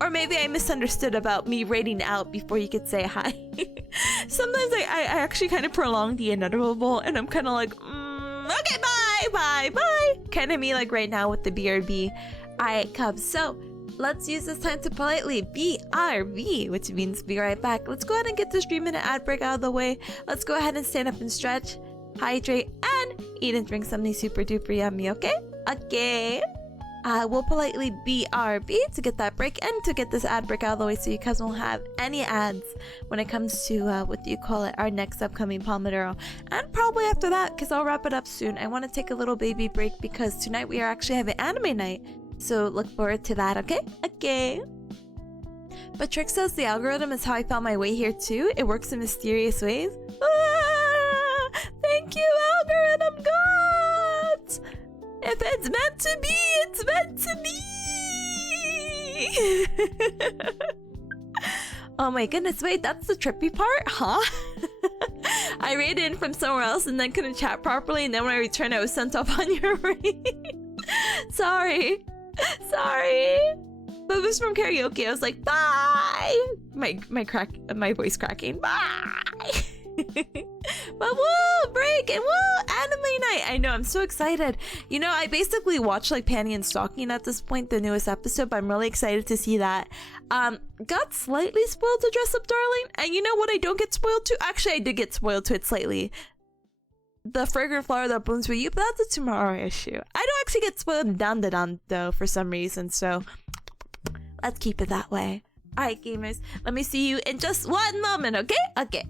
Or maybe I misunderstood about me raiding out before you could say hi. Sometimes I actually kind of prolong the inevitable, and I'm kind of like, okay, bye. Kind of me like right now with the BRB. Alright, Cubs. So let's use this time to politely BRB, which means be right back. Let's go ahead and get this 3-minute ad break out of the way. Let's go ahead and stand up and stretch, hydrate, and eat and drink something super duper yummy, okay? Okay. We'll politely BRB to get that break and to get this ad break out of the way so you guys won't have any ads when it comes to, what do you call it, our next upcoming Pomodoro. And probably after that, because I'll wrap it up soon. I want to take a little baby break because tonight we are actually having anime night. So look forward to that, okay? Okay. But Trick says the algorithm is how I found my way here too. It works in mysterious ways. Thank you, algorithm gods! If it's meant to be, it's meant to be! Oh my goodness, wait, that's the trippy part? Huh? I raided in from somewhere else and then couldn't chat properly, and then when I returned I was sent off on your raid. Sorry. But it was from karaoke. I was like, bye! My voice cracking. Bye! But woo! Break! And woo! Anime night! I know, I'm so excited. You know, I basically watched like Panty and Stocking at this point, the newest episode, but I'm really excited to see that. Got slightly spoiled to Dress Up Darling, and you know what I don't get spoiled to? Actually, I did get spoiled to it slightly. The fragrant flower that blooms for you, but that's a tomorrow issue. I don't actually get spoiled in Dan though for some reason, so let's keep it that way. Alright, gamers, let me see you in just one moment, okay? Okay.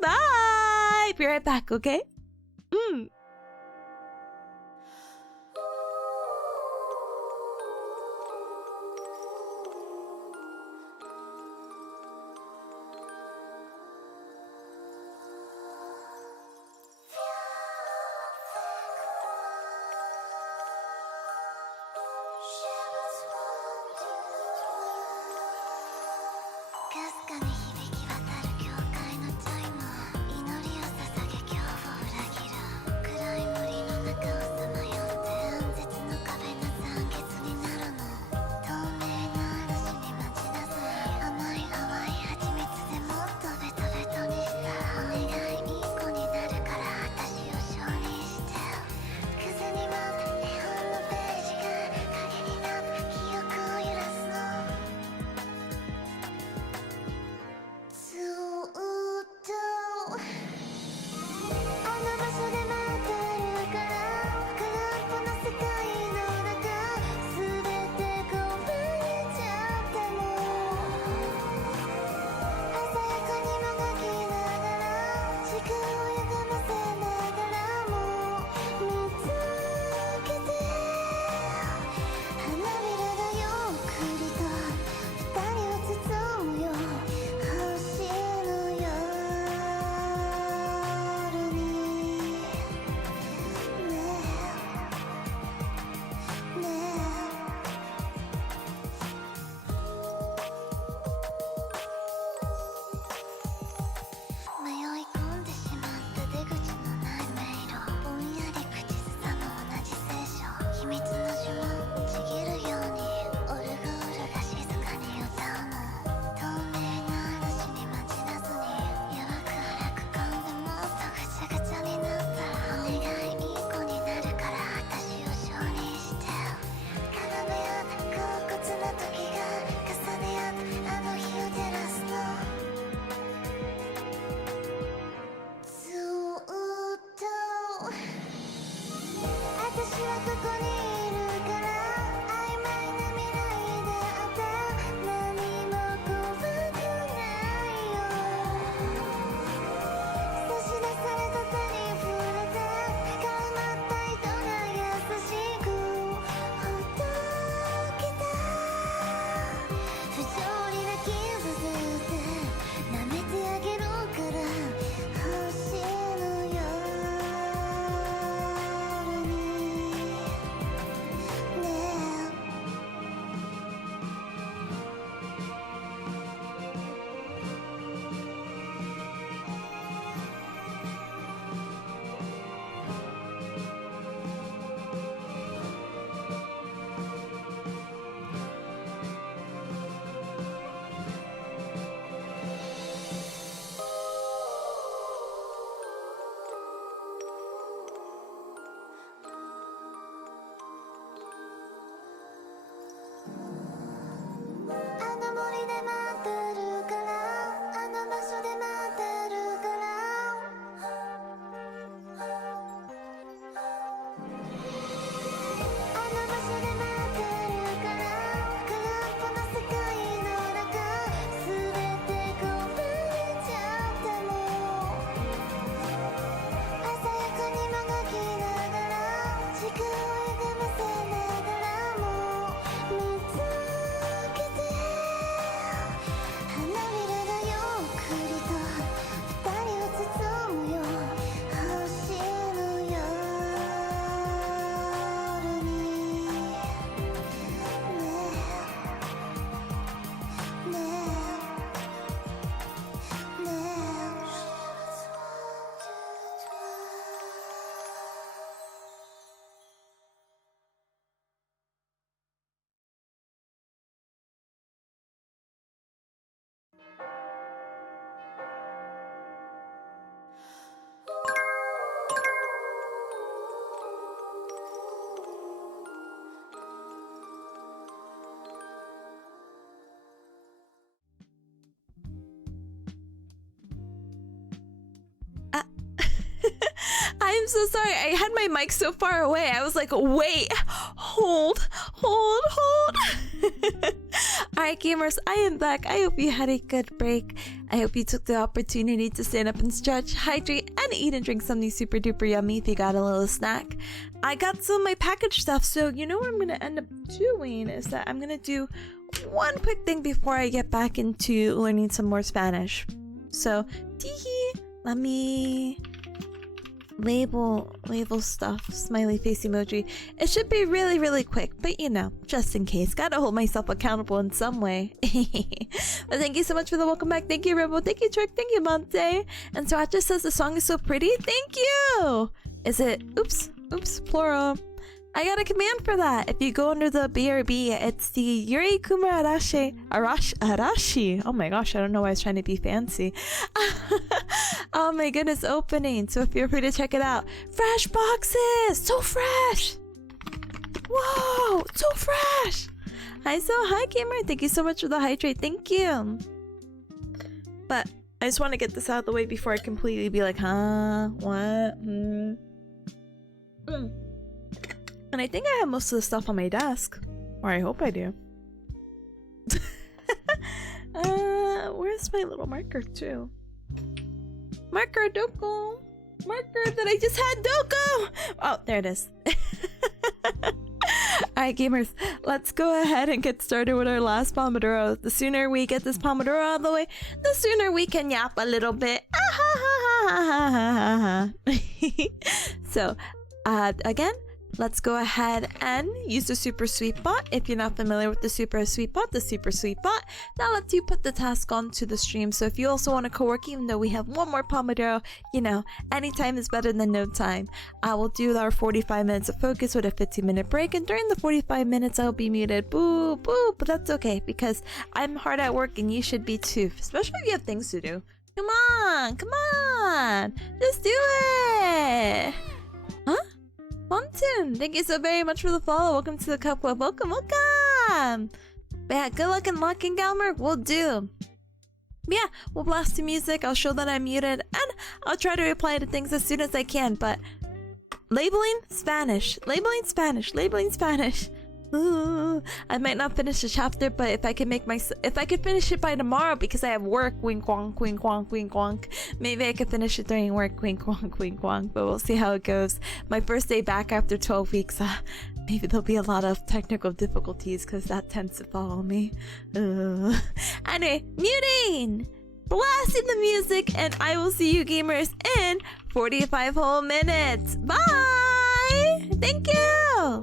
Bye! Be right back, okay? so sorry. I had my mic so far away. I was like, wait, hold. Alright, gamers, I am back. I hope you had a good break. I hope you took the opportunity to stand up and stretch, hydrate, and eat and drink something super duper yummy if you got a little snack. I got some of my packaged stuff, so you know what I'm gonna end up doing is that I'm gonna do one quick thing before I get back into learning some more Spanish. So, teehee, let me label stuff. Smiley face emoji. It should be really, really quick, but you know, just in case. Gotta hold myself accountable in some way. But thank you so much for the welcome back. Thank you, Rebel. Thank you, Trick. Thank you, Monte. And Sriracha says the song is so pretty. Thank you! Is it... Oops, plural. I got a command for that. If you go under the BRB, it's the Yuri Kuma Arashi. Oh my gosh, I don't know why I was trying to be fancy. Oh my goodness, opening. So feel free to check it out. Fresh boxes! So fresh! Whoa, so fresh! Hi gamer. Thank you so much for the hydrate. Thank you. But I just want to get this out of the way before I completely be like, huh? What? And I think I have most of the stuff on my desk. Or I hope I do. Where's my little marker too? Marker, Doko! Marker that I just had, Doko! Oh, there it is. Alright, gamers, let's go ahead and get started with our last Pomodoro. The sooner we get this Pomodoro out of the way, the sooner we can yap a little bit. So, again, let's go ahead and use the Super Sweet Bot. If you're not familiar with the Super Sweet Bot that lets you put the task onto the stream. So if you also want to co-work, even though we have one more Pomodoro, you know, anytime is better than no time. I will do our 45 minutes of focus with a 15-minute break, and during the 45 minutes I'll be muted. Boo, boo, but that's okay because I'm hard at work and you should be too, especially if you have things to do. Come on, just do it. Huh? Mountain, thank you so very much for the follow. Welcome to the Cup Club. Welcome. But yeah, good luck unlocking Galmer. We'll do. Yeah, we'll blast the music. I'll show that I'm muted, and I'll try to reply to things as soon as I can. But labeling Spanish. Ooh, I might not finish the chapter, but if I could finish it by tomorrow because I have work, wink wonk, wink wonk, wink wonk. Maybe I could finish it during work, wink wonk, wink wonk. But we'll see how it goes. My first day back after 12 weeks. Maybe there'll be a lot of technical difficulties because that tends to follow me. Anyway, muting, blasting the music, and I will see you gamers in 45 whole minutes. Bye. Thank you.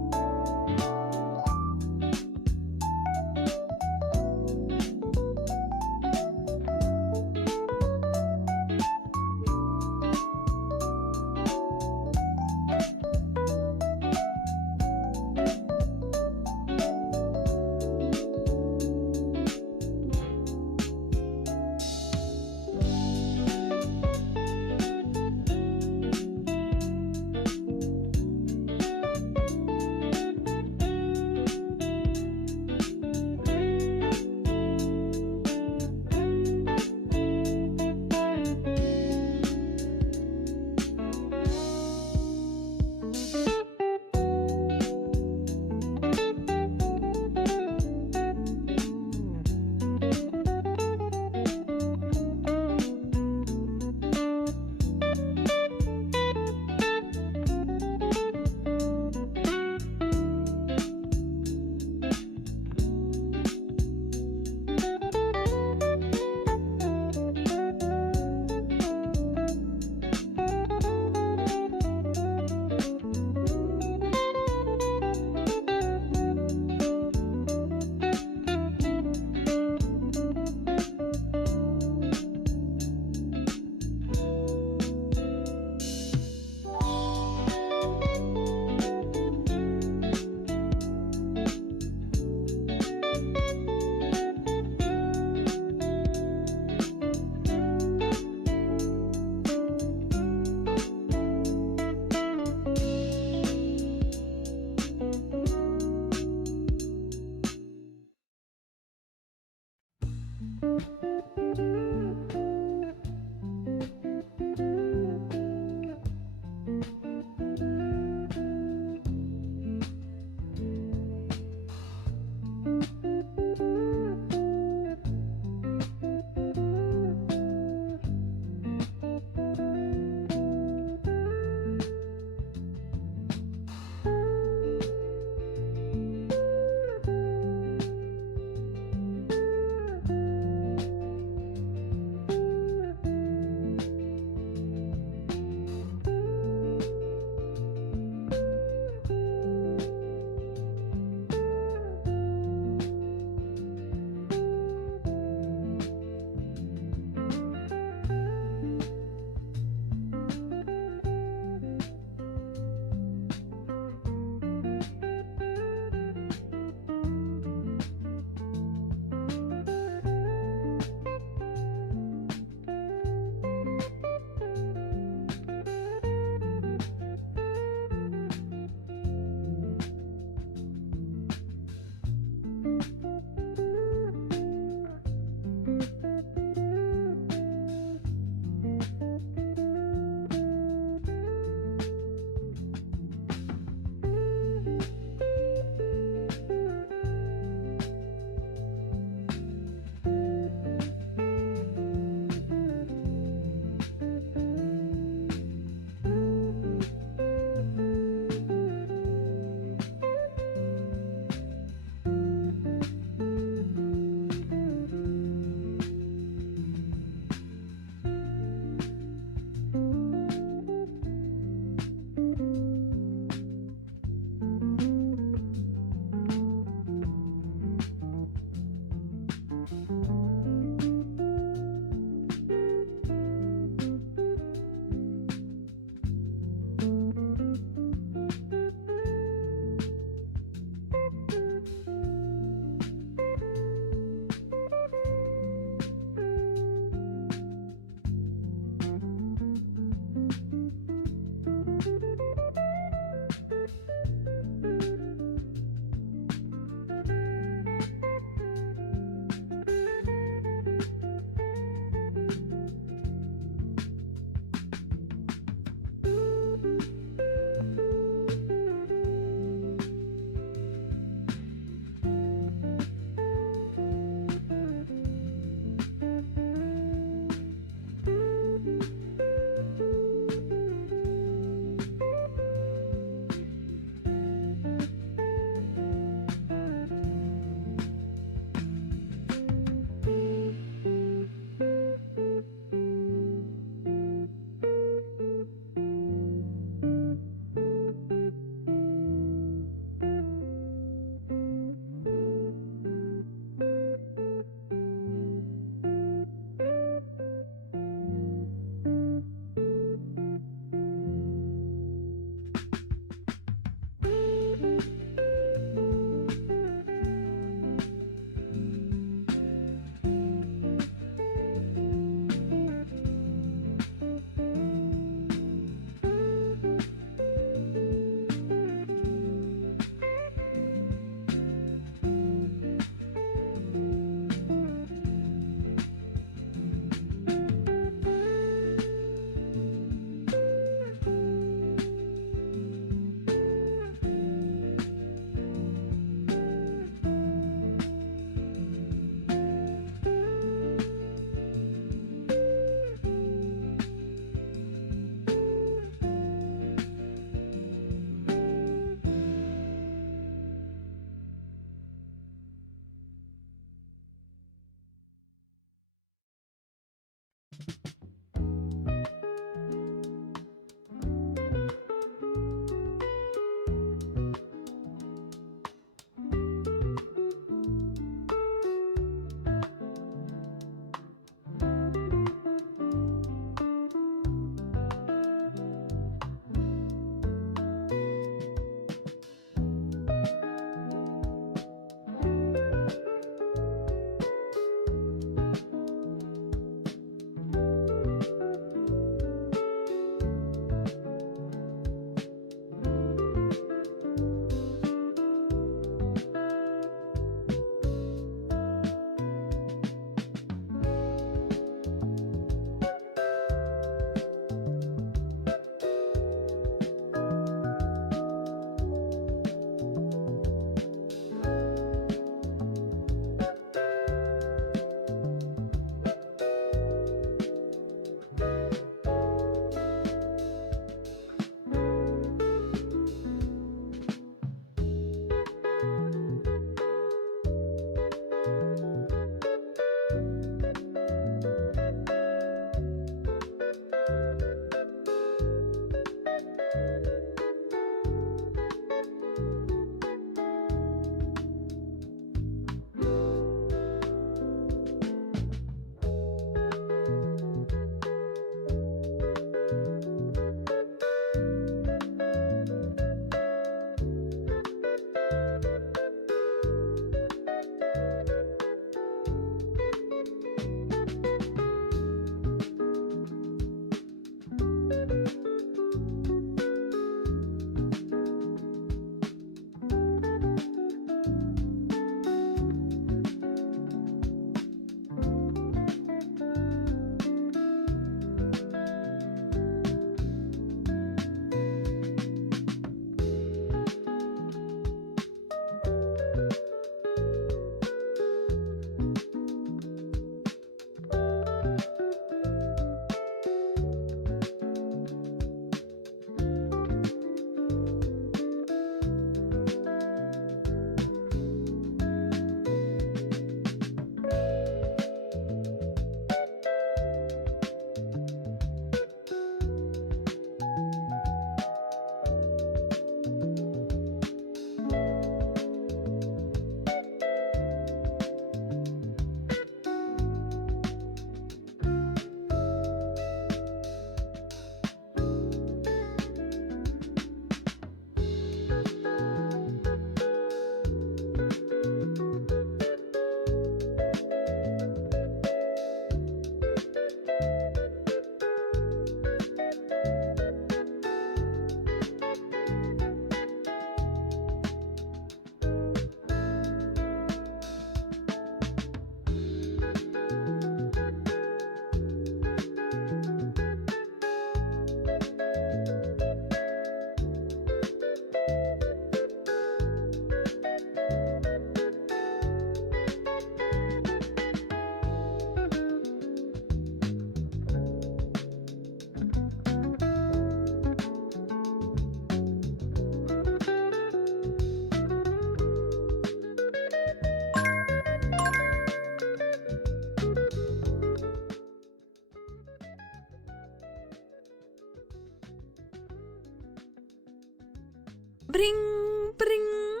Bring, bring.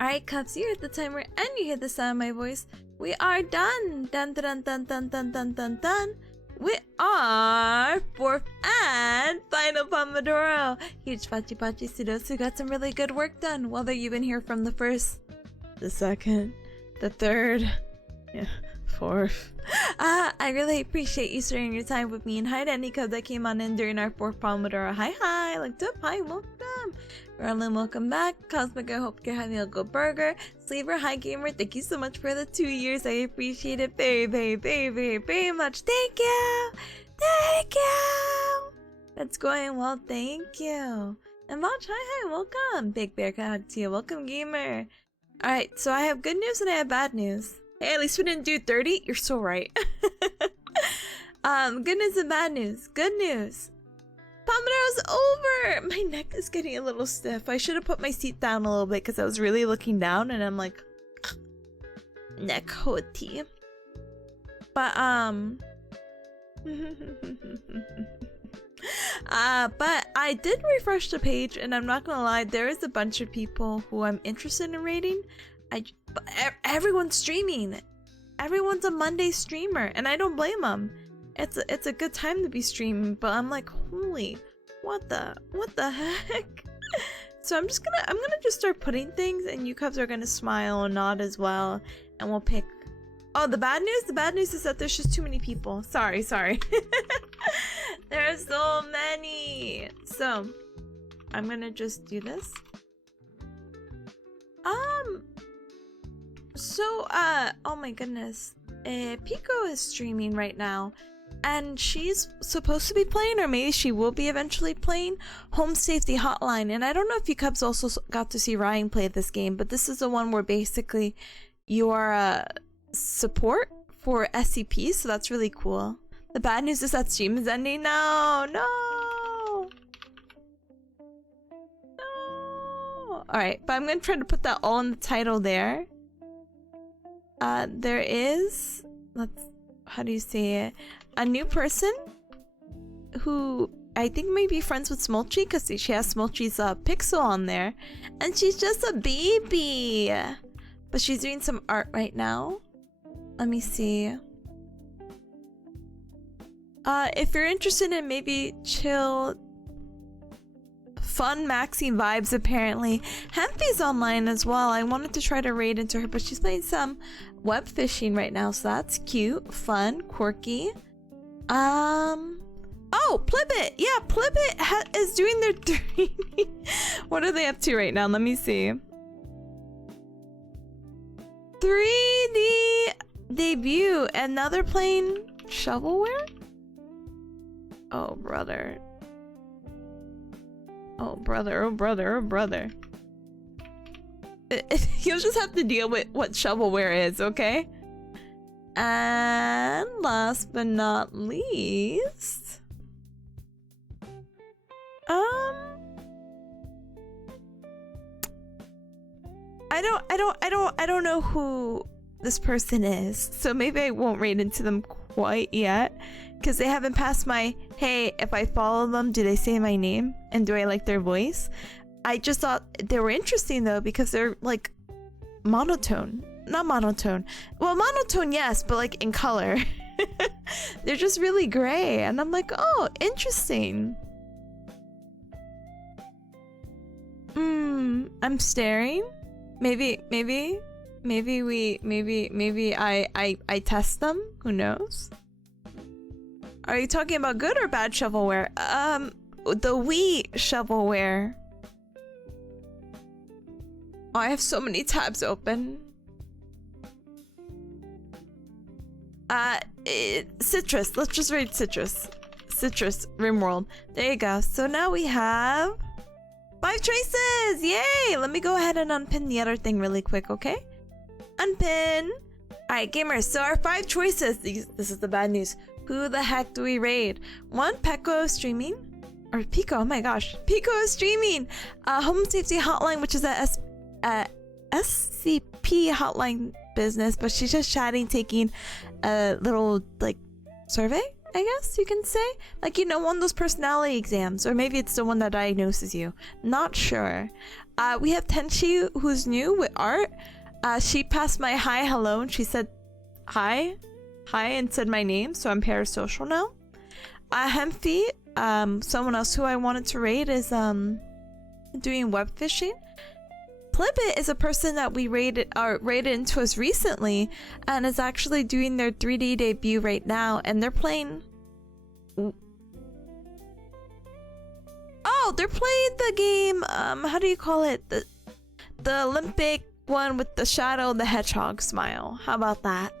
Alright, Cups, you heard the timer and you hear the sound of my voice. We are done. Dun dun dun dun dun dun dun dun. We are fourth and final Pomodoro. Huge pachi pachi to those who got some really good work done. Whether you've been here from the first, the second, the third, yeah, fourth. I really appreciate you sharing your time with me. And hi to any cub that came on in during our fourth Pomodoro. Hi, looked up. Hi, welcome. Erlen, welcome back. Cosmic, I hope you're having a good burger. Slaver, hi gamer, thank you so much for the 2 years. I appreciate it very, very, very, very, very much. Thank you. Thank you. That's going well, thank you. And Mach, hi, welcome. Big bearcat hug to you. Welcome, gamer. Alright, so I have good news and I have bad news. Hey, at least we didn't do 30. You're so right. Good news and bad news. Good news. Pomodoro's over! My neck is getting a little stiff. I should have put my seat down a little bit because I was really looking down and I'm like... neck hoti. But, but I did refresh the page and I'm not gonna lie, there is a bunch of people who I'm interested in rating. Everyone's streaming. Everyone's a Monday streamer and I don't blame them. It's a good time to be streaming, but I'm like, holy, what the heck? So I'm gonna just start putting things, and you cubs are gonna smile and nod as well, and we'll pick. Oh, the bad news is that there's just too many people. Sorry. There's so many. So I'm gonna just do this. Oh my goodness. Pico is streaming right now. And she's supposed to be playing, or maybe she will be eventually playing, Home Safety Hotline. And I don't know if you cubs also got to see Ryan play this game, but this is the one where basically you are support for SCP, so that's really cool. The bad news is that stream is ending. No. Alright, but I'm gonna try to put that all in the title there. There is... how do you say it? A new person who I think may be friends with Smolchy because she has Smolchy's pixel on there, and she's just a baby, but she's doing some art right now. Let me see. If you're interested in maybe chill, fun maxi vibes, apparently Hempy's online as well. I wanted to try to raid into her, but she's playing some web fishing right now, so that's cute, fun, quirky. Oh, Plibbit! Yeah, Plibbit is doing their 3D. What are they up to right now? Let me see. 3D debut, and now they're playing shovelware? Oh, brother. Oh, brother. You'll just have to deal with what shovelware is, okay? And last but not least, I don't know who this person is, so maybe I won't read into them quite yet, because they haven't passed my, hey, if I follow them, do they say my name? And do I like their voice? I just thought they were interesting though, because they're like monotone. Not monotone. Well, monotone, yes, but like in color. They're just really gray. And I'm like, oh, interesting. I'm staring. Maybe I test them. Who knows? Are you talking about good or bad shovelware? The Wii shovelware. Oh, I have so many tabs open. Citrus. Let's just read Citrus. Citrus Rimworld. There you go. So now we have 5 choices. Yay! Let me go ahead and unpin the other thing really quick, okay? Unpin. Alright, gamers. So our 5 choices. This is the bad news. Who the heck do we raid? 1, Peko streaming. Or Pico. Oh my gosh. Pico is streaming. Home Safety Hotline, which is a SCP hotline business, but she's just chatting, taking a little like survey I guess you can say. Like, you know, one of those personality exams, or maybe it's the one that diagnoses you. Not sure. We have Tenchi, who's new with art. She passed my hi hello and she said hi and said my name, so I'm parasocial now. Hemphy, someone else who I wanted to rate is doing web fishing. Plibit is a person that we rated into us recently and is actually doing their 3D debut right now, and they're playing. Oh, they're playing the game. How do you call it? The Olympic one with the Shadow the Hedgehog smile. How about that?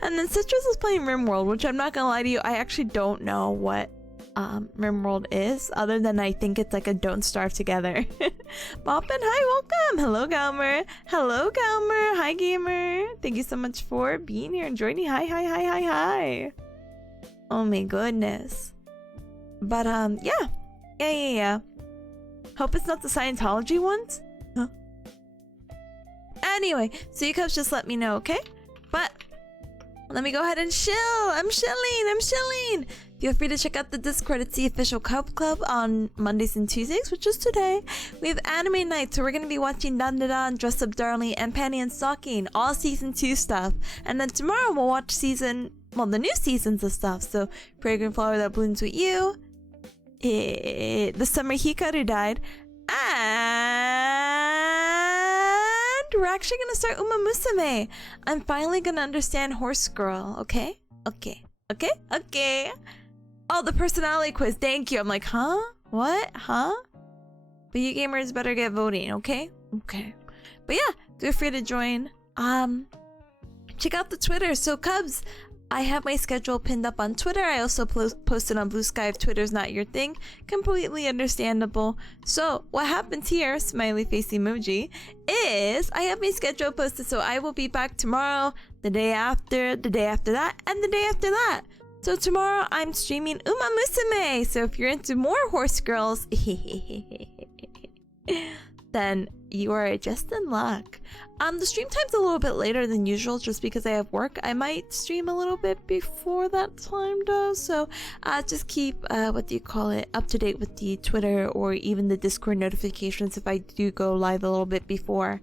And then Citrus is playing RimWorld, which I'm not gonna lie to you, I actually don't know what RimWorld is, other than I think it's like a Don't Starve Together. Boppin, hi, welcome! Hello, Galmer! Hello, Galmer! Hi, Gamer! Thank you so much for being here and joining. Hi. Oh my goodness. But, yeah. Hope it's not the Scientology ones? Huh? Anyway, so you guys just let me know, okay? But let me go ahead and chill. I'm chilling. Feel free to check out the Discord. It's the official Cub Club on Mondays and Tuesdays, which is today. We have anime night, so we're going to be watching Dan Da Dan, Dress Up Darling, and Panty and Stocking, all season 2 stuff. And then tomorrow we'll watch the new seasons of stuff. So Fragrant Flower That Blooms With You, The Summer Hikaru Died, and we're actually gonna start Uma Musume. I'm finally gonna understand Horse Girl, okay? Okay. Oh, the personality quiz, thank you. I'm like, huh? What? Huh? But you gamers better get voting, okay? Okay. But yeah, feel free to join. Check out the Twitter. So Cubs, I have my schedule pinned up on Twitter. I also posted on Blue Sky if Twitter's not your thing. Completely understandable. So what happens here, smiley face emoji, is I have my schedule posted. So I will be back tomorrow, the day after that, and the day after that. So tomorrow I'm streaming Uma Musume. So if you're into more horse girls, then you are just in luck. The stream time's a little bit later than usual just because I have work. I might stream a little bit before that time though, so just keep up to date with the Twitter or even the Discord notifications if I do go live a little bit before.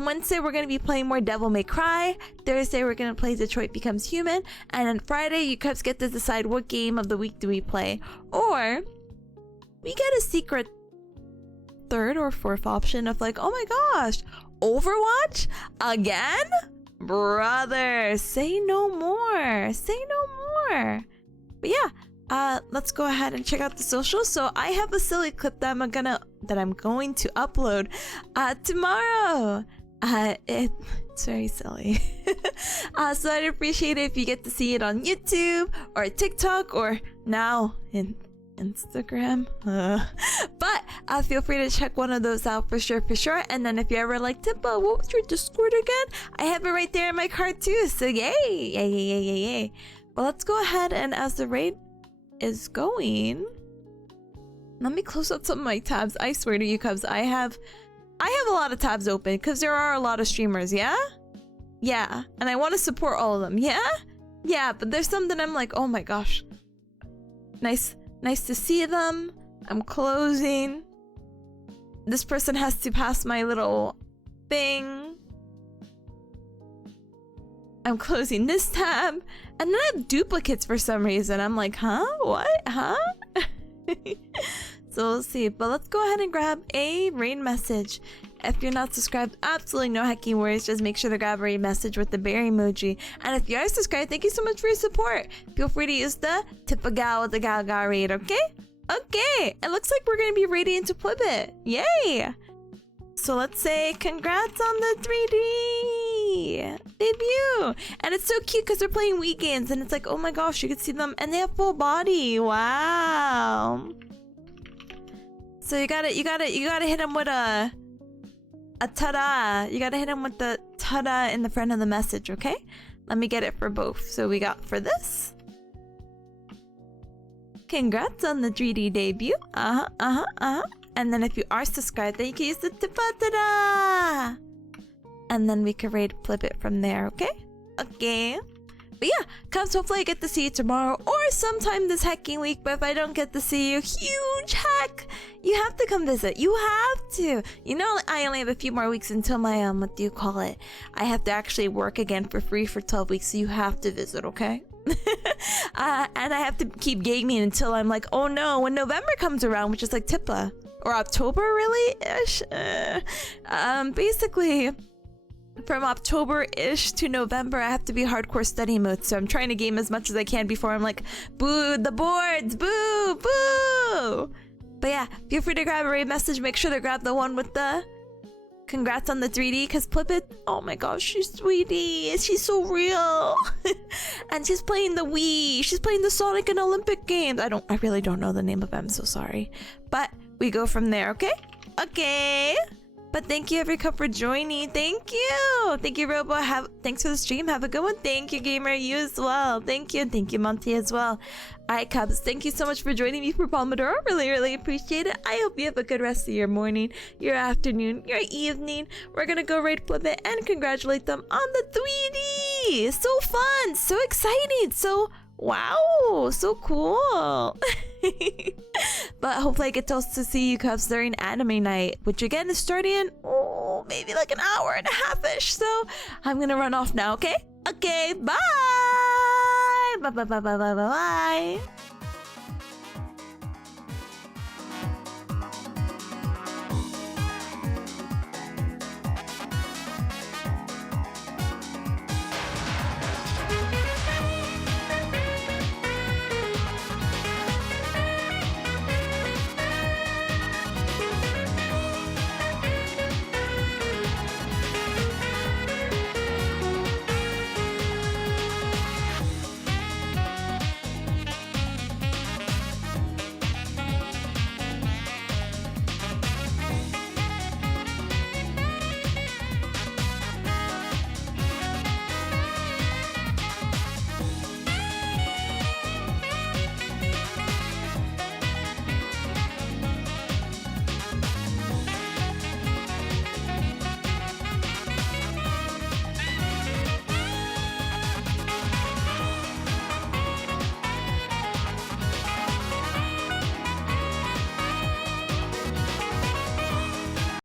Wednesday we're going to be playing more Devil May Cry. Thursday we're going to play Detroit Becomes Human, and on Friday you guys get to decide what game of the week do we play, or we get a secret third or fourth option of like, oh my gosh, Overwatch again? Brother, say no more. But yeah, let's go ahead and check out the socials. So I have a silly clip that I'm going to upload tomorrow. It's very silly. So I'd appreciate it if you get to see it on YouTube or TikTok or now in Instagram. But feel free to check one of those out for sure. And then if you ever like Tippa, what was your Discord again? I have it right there in my card too, so yay. Well, let's go ahead, and as the raid is going, let me close up some of my tabs. I swear to you, Cubs, I have a lot of tabs open because there are a lot of streamers. Yeah, and I want to support all of them. Yeah, but there's some that I'm like, oh my gosh, nice to see them. I'm closing. This person has to pass my little thing. I'm closing this tab. And then I have duplicates for some reason. I'm like, huh? What? Huh? So we'll see. But let's go ahead and grab a raid message. If you're not subscribed, absolutely no hacking worries. Just make sure to grab a raid message with the bear emoji. And if you are subscribed, thank you so much for your support. Feel free to use the Tipagal with the Galga raid, okay? Okay, it looks like we're going to be raiding into Plibit. Yay! So let's say congrats on the 3D debut. And it's so cute because they're playing Wii games and it's like, oh my gosh, you can see them and they have full body. Wow. So you gotta hit them with a ta-da. You gotta hit them with the ta-da in the front of the message, okay? Let me get it for both. So we got for this. Congrats on the 3D debut. And then if you are subscribed, then you can use the ta-da. And then we can raid flip it from there, okay? Okay. But yeah, Cubs, hopefully I get to see you tomorrow or sometime this hecking week. But if I don't get to see you, huge heck, you have to come visit. You have to. You know, I only have a few more weeks until my, what do you call it? I have to actually work again for free for 12 weeks. So you have to visit, okay? And I have to keep gaming until I'm like, oh no, when November comes around, which is like Tippa. Or October, really? Ish. Basically, from October-ish to November, I have to be hardcore study mode. So I'm trying to game as much as I can before I'm like, boo, the boards, boo, boo. But yeah, feel free to grab a raid message. Make sure to grab the one with the congrats on the 3D, because Plippet, oh my gosh, she's sweetie. She's so real. And she's playing the Wii. She's playing the Sonic and Olympic games. I really don't know the name of them, so sorry. But we go from there, okay? Okay. But thank you, Everycup, for joining. Thank you. Thank you, Robo. Thanks for the stream. Have a good one. Thank you, Gamer. You as well. Thank you. And thank you, Monty, as well. All right, Cubs. Thank you so much for joining me for Pomodoro. Really, really appreciate it. I hope you have a good rest of your morning, your afternoon, your evening. We're going to go raid Flippet and congratulate them on the 3D. So fun. So exciting. So... wow, so cool. But hopefully I get to also see you Cubs during anime night, which again is starting in, maybe like an hour and a half-ish. So I'm gonna run off now, okay? Okay, bye! Bye.